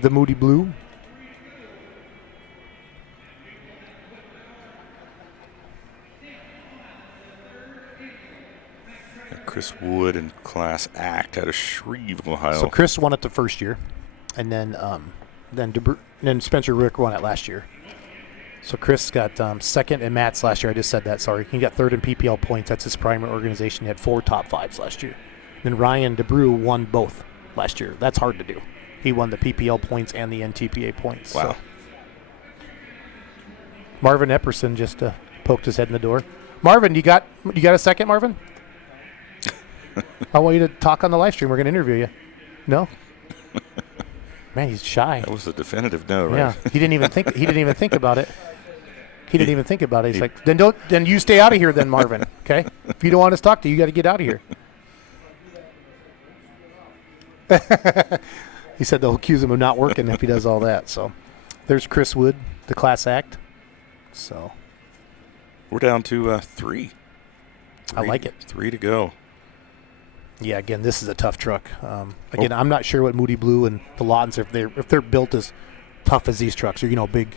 the Moody Blue. Chris Wood and Class Act out of Shreve, Ohio. So Chris won it the first year, and then Spencer Rook won it last year. So Chris got second in Matt's last year. I just said that, sorry. He got third in PPL points. That's his primary organization. He had 4 top 5s last year. Then Ryan DeBrew won both last year. That's hard to do. He won the PPL points and the NTPA points. Wow. So. Marvin Epperson just poked his head in the door. Marvin, you got a second, Marvin? I want you to talk on the live stream. We're going to interview you. No? Man, he's shy. That was a definitive no, right? Yeah, he didn't even think about it. He didn't even think about it. He's like, then you stay out of here, then, Marvin. Okay? If you don't want us to talk to you, you got to get out of here. He said they'll accuse him of not working if he does all that. So, there's Chris Wood, the Class Act. So, we're down to 3. I like it. 3 to go. Yeah, again, this is a tough truck. I'm not sure what Moody Blue and the Lawtons, if they're built as tough as these trucks, or big.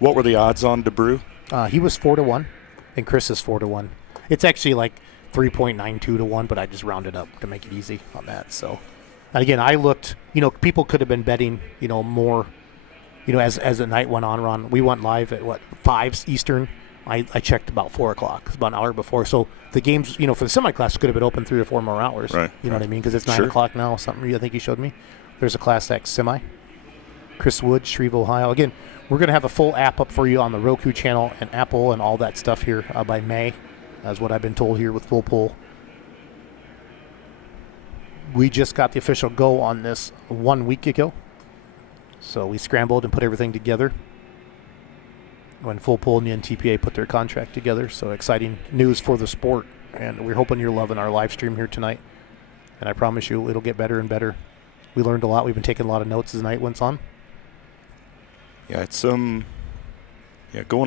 What were the odds on DeBrew? He was 4-1, and Chris is 4-1. It's actually like 3.92 to 1, but I just rounded up to make it easy on that. So, and again, I looked. People could have been betting, more. As the night went on, Ron, we went live at 5 Eastern. I checked about 4 o'clock, about an hour before. So the games, for the semi-class could have been open 3 or 4 more hours. Right. You know what I mean? Because it's 9 o'clock now. Something I think you showed me. There's a Class X semi. Chris Wood, Shreve, Ohio. Again, we're going to have a full app up for you on the Roku channel and Apple and all that stuff here by May, as what I've been told here with Full Pull. We just got the official go on this 1 week ago. So we scrambled and put everything together when Full Pull and the NTPA put their contract together. So exciting news for the sport. And we're hoping you're loving our live stream here tonight. And I promise you it'll get better and better. We learned a lot. We've been taking a lot of notes as the night went on. Yeah, it's going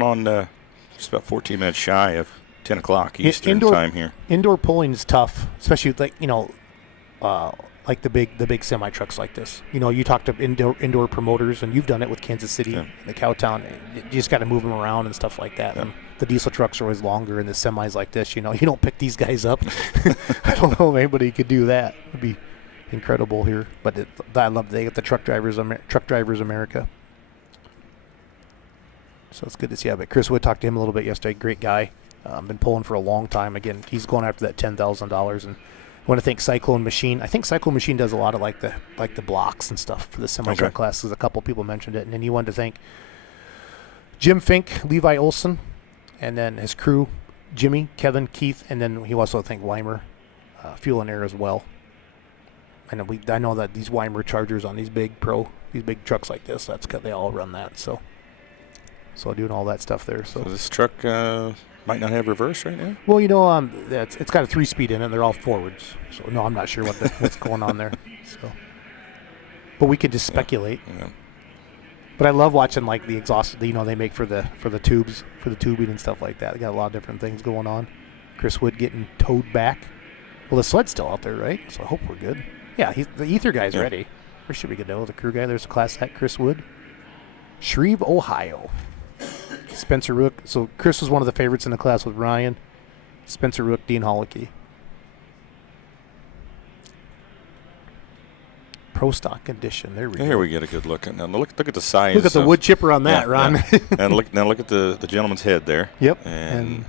on just about 14 minutes shy of 10 o'clock Eastern time here. Indoor pulling is tough, especially like the big semi trucks like this. You talk to indoor promoters, and you've done it with Kansas City, the Cowtown. You just got to move them around and stuff like that. Yeah. And the diesel trucks are always longer, and the semis like this, you don't pick these guys up. I don't know if anybody could do that. It'd be incredible here. But I love they get the Truck Drivers America. So it's good to see. But Chris Wood, talked to him a little bit yesterday. Great guy. Been pulling for a long time. Again, he's going after that $10,000 and. I want to thank Cyclone Machine. I think Cyclone Machine does a lot of like the blocks and stuff for the semi-truck classes. A couple people mentioned it. And then he wanted to thank Jim Fink, Levi Olson, and then his crew, Jimmy, Kevin, Keith, and then he also thanked Weimer, Fuel and Air as well. And I know that these Weimer Chargers on these big trucks like this, they all run that. So doing all that stuff there. So this truck might not have reverse right now? Well, it's got a 3-speed in it. They're all forwards. So, no, I'm not sure what's going on there. So, but we could just speculate. Yeah. But I love watching like the exhaust. They make for the tubes, for the tubing and stuff like that. They got a lot of different things going on. Chris Wood getting towed back. Well, the sled's still out there, right? So I hope we're good. Yeah, the ether guy's ready. We should be good to know. The crew guy. There's a Class Act Chris Wood. Shreve, Ohio. Spencer Rook. So Chris was one of the favorites in the class with Ryan. Spencer Rook, Dean Hollicky. Pro Stock Condition. There we go. Here we get a good look. Now look at the size. Look at the wood chipper on that, Ron. Yeah. And look at the gentleman's head there. Yep. And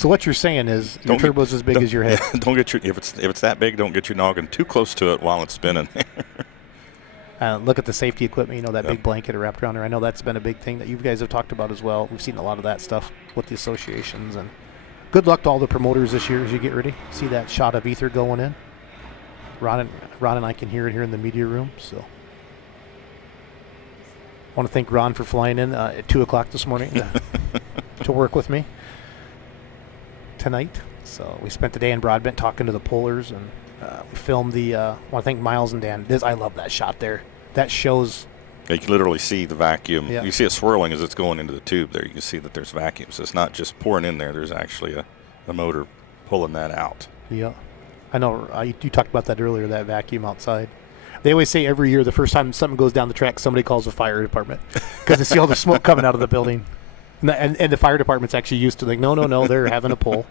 So what you're saying is your turbo's as big as your head. Don't get your if it's that big, don't get your noggin too close to it while it's spinning. Look at the safety equipment, that big blanket wrapped around there. I know that's been a big thing that you guys have talked about as well. We've seen a lot of that stuff with the associations. And good luck to all the promoters this year as you get ready. See that shot of ether going in? Ron and I can hear it here in the media room. So I want to thank Ron for flying in at 2 o'clock this morning to work with me tonight. So we spent the day in Broadbent talking to the pullers, and we filmed the I want to thank Miles and Dan. I love that shot there. That shows You can literally see the vacuum. Yeah. You see it swirling as it's going into the tube there. You can see that there's vacuum. So it's not just pouring in there. There's actually a motor pulling that out. Yeah. I know. You talked about that earlier, that vacuum outside. They always say every year the first time something goes down the track, somebody calls the fire department because they see all the smoke coming out of the building. And the fire department's actually used to no, they're having a pull.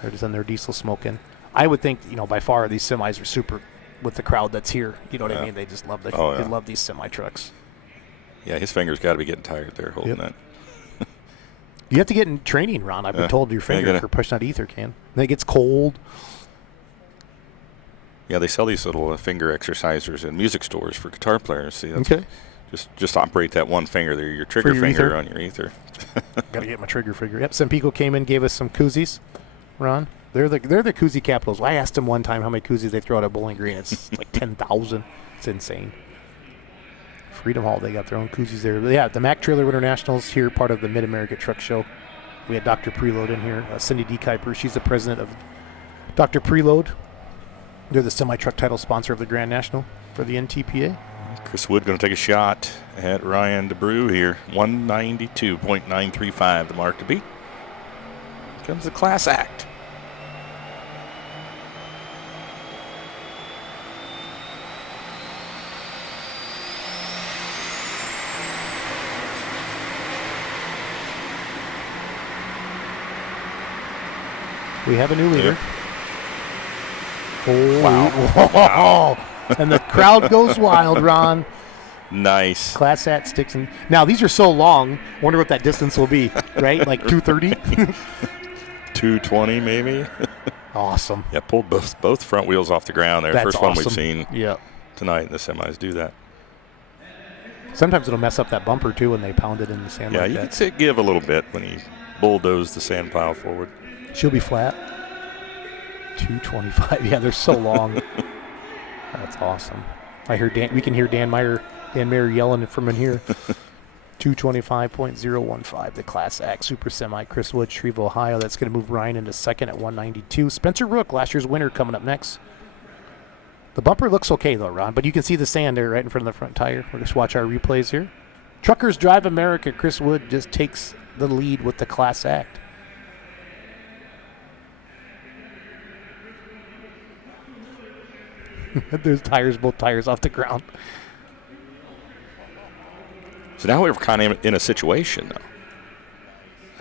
They're just in their diesel smoking. I would think, by far these semis are super with the crowd that's here. You know what I mean? They just love they love these semi trucks. Yeah, his fingers got to be getting tired there holding that. You have to get in training, Ron. I've been told your finger for pushing that ether can. Then it gets cold. Yeah, they sell these little finger exercisers in music stores for guitar players. See, that's Okay. Just operate that one finger there, your trigger finger ether? on your ether. Got to get my trigger finger. Yep. Sempico came in, gave us some koozies. Ron, they're the koozie capitals. I asked them one time how many koozies they throw out at Bowling Green. It's like 10,000. It's insane. Freedom Hall, they got their own koozies there. But yeah, the Mack Trailer Winter Nationals here, part of the Mid-America Truck Show. We had Dr. Preload in here. Cindy D. Kuiper, she's the president of Dr. Preload. They're the semi-truck title sponsor of the Grand National for the NTPA. Chris Wood going to take a shot at Ryan DeBrew here. 192.935, the mark to beat. Here comes the class act. We have a new leader. Yep. Oh, Wow. And the crowd goes wild, Ron. Nice. Class Act sticks in. Now, these are so long. Wonder what that distance will be, right? Like 230? 220 maybe. Awesome. Yeah, pulled both front wheels off the ground there. That's First awesome. one we've seen Yeah. tonight. The semis do that. Sometimes it'll mess up that bumper, too, when they pound it in the sand Yeah, like you that. can see it give a little bit when he bulldozed the sand pile forward. She'll be flat. 225. Yeah, they're so long. That's awesome. I hear we can hear Dan Mayer yelling from in here. 225.015, the Class Act Super Semi. Chris Wood, Shreveville, Ohio. That's going to move Ryan into second at 192. Spencer Rook, last year's winner, coming up next. The bumper looks okay, though, Ron, but you can see the sand there right in front of the front tire. We'll just watch our replays here. Truckers Drive America. Chris Wood just takes the lead with the Class Act. There's both tires off the ground. So now we're kind of in a situation, though.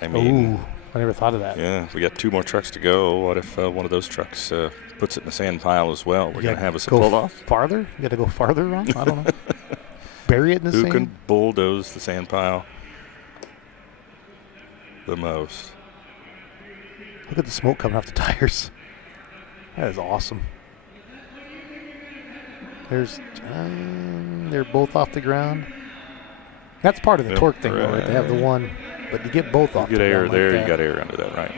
I mean, I never thought of that. yeah, we got two more trucks to go. What if one of those trucks puts it in the sand pile as well? We're going to have us pulled off. Farther? You got to go farther, Ron? I don't know. Bury it in the Who sand? can bulldoze the sand pile the most? Look at the smoke coming off the tires. That is awesome. They're both off the ground. That's part of the torque thing, though, right? They have the one, but you get both off the ground. You get air there, like you got air under that, right?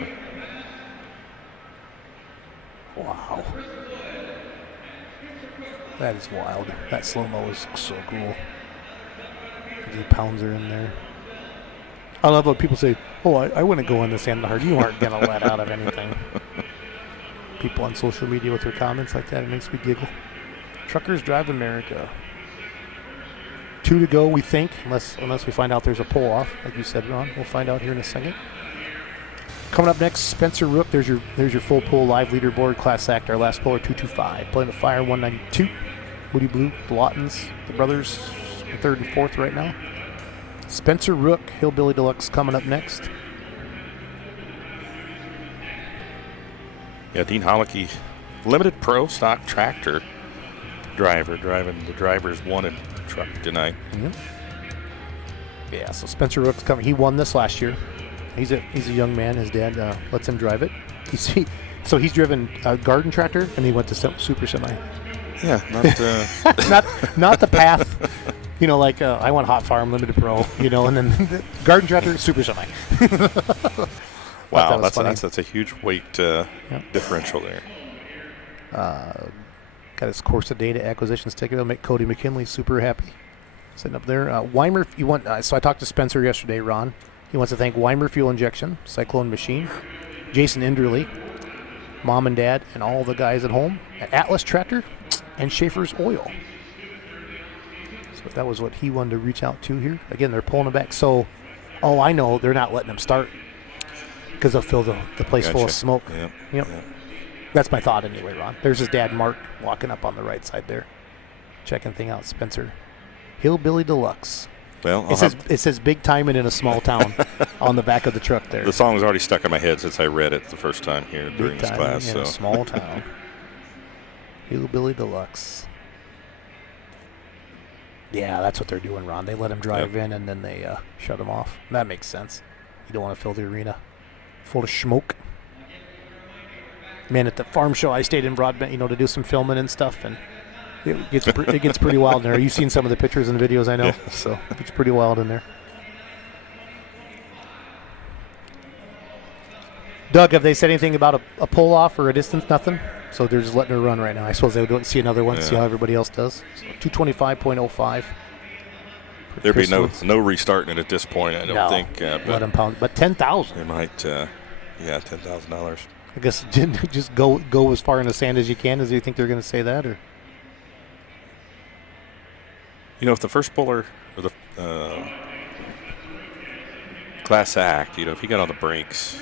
Wow. That is wild. That slow-mo is so cool. The pounds are in there. I love when people say, I wouldn't go in the sand hard. You aren't going to let out of anything. People on social media with their comments like that, it makes me giggle. Truckers Drive America. 2 to go, we think, unless we find out there's a pull-off, like you said, Ron. We'll find out here in a second. Coming up next, Spencer Rook. There's your full pull live leaderboard. Class Act, our last puller, 225. Playing the Fire, 192. Moody Blue, Blottons, the brothers, 3rd and 4th right now. Spencer Rook, Hillbilly Deluxe, coming up next. Yeah, Dean Hollicky, limited pro stock tractor driver, driving the driver's wanted truck tonight. Mm-hmm. Yeah, so Spencer Rook's coming. He won this last year. He's a young man. His dad lets him drive it. So he's driven a garden tractor, and he went to super semi. Yeah, not the path. Like I want Hot Farm Limited Pro. And then the garden tractor, super semi. Wow, that's a huge weight differential there. Got his Corsa Data acquisitions ticket. It'll make Cody McKinley super happy. Sitting up there. Weimer, so I talked to Spencer yesterday, Ron. He wants to thank Weimer Fuel Injection, Cyclone Machine, Jason Inderley, Mom and Dad, and all the guys at home at Atlas Tractor and Schaefer's Oil. So that was what he wanted to reach out to here. Again, they're pulling him back. So, I know they're not letting him start because they'll fill the place full of smoke. Yep. That's my thought anyway, Ron. There's his dad, Mark, walking up on the right side there, checking thing out. Spencer, Hillbilly Deluxe. Well, it says big time and in a small town on the back of the truck there. The song's already stuck in my head since I read it the first time here during this class. Big time in a small town. Hillbilly Deluxe. Yeah, that's what they're doing, Ron. They let him drive in and then they shut him off. That makes sense. You don't want to fill the arena full of smoke. Man, at the farm show, I stayed in Broadbent, to do some filming and stuff, and it gets pretty wild in there. You've seen some of the pictures and the videos, I know, so it's pretty wild in there. Doug, have they said anything about a pull-off or a distance? Nothing? So they're just letting her run right now. I suppose they would see another one, see how everybody else does. So 225.05. There'd be no restarting it at this point, I don't think. Let them pound. But $10,000. They might, $10,000. I guess just go as far in the sand as you can. Do you think they're going to say that, or? If the first puller or the class act, if he got on the brakes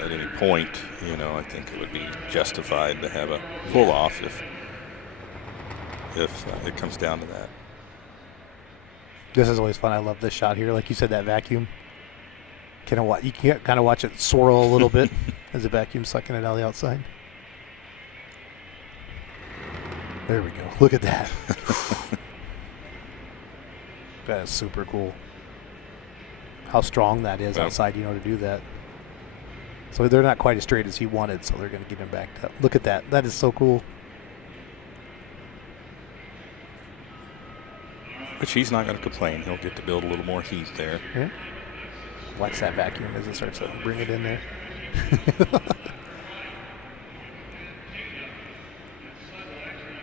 at any point, I think it would be justified to have a pull off if it comes down to that. This is always fun. I love this shot here. Like you said, that vacuum. You can kind of watch it swirl a little bit as the vacuum's sucking it out the outside. There we go. Look at that. That is super cool. How strong that is outside, to do that. So they're not quite as straight as he wanted, so they're going to get him backed up. Look at that. That is so cool. Which he's not going to complain. He'll get to build a little more heat there. Yeah. Watch that vacuum as it starts to bring it in there.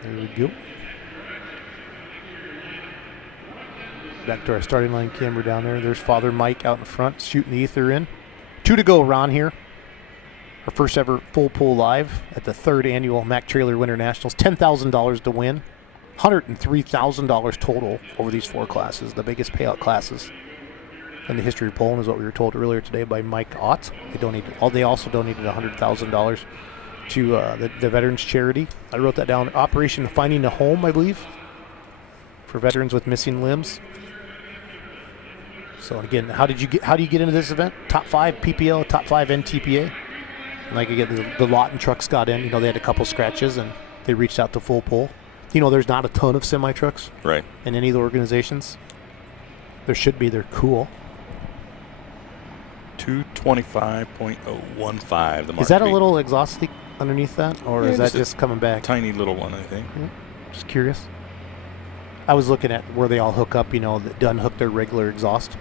There we go. Back to our starting line camera down there. There's Father Mike out in front shooting the ether in. 2 to go, Ron, here. Our first ever full pull live at the 3rd annual Mack Trailer Winter Nationals. $10,000 to win. $103,000 total over these 4 classes, the biggest payout classes in the history of Poland, is what we were told earlier today by Mike Ott. They also donated $100,000 to the Veterans Charity. I wrote that down. Operation Finding a Home, I believe, for veterans with missing limbs. So again, how do you get into this event? Top 5 PPL, top 5 NTPA. And like again, the Lawton trucks got in. They had a couple scratches and they reached out to full pull. There's not a ton of semi trucks in any of the organizations. There should be. They're cool. 225.015. The mark. Is that a little exhaust leak underneath that, or is that just coming back? Tiny little one, I think. Yeah. Just curious. I was looking at where they all hook up, to unhook their regular exhaust.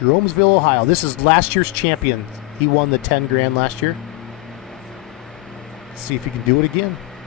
Jeromesville, Ohio. This is last year's champion. He won the $10,000 last year. Let's see if he can do it again.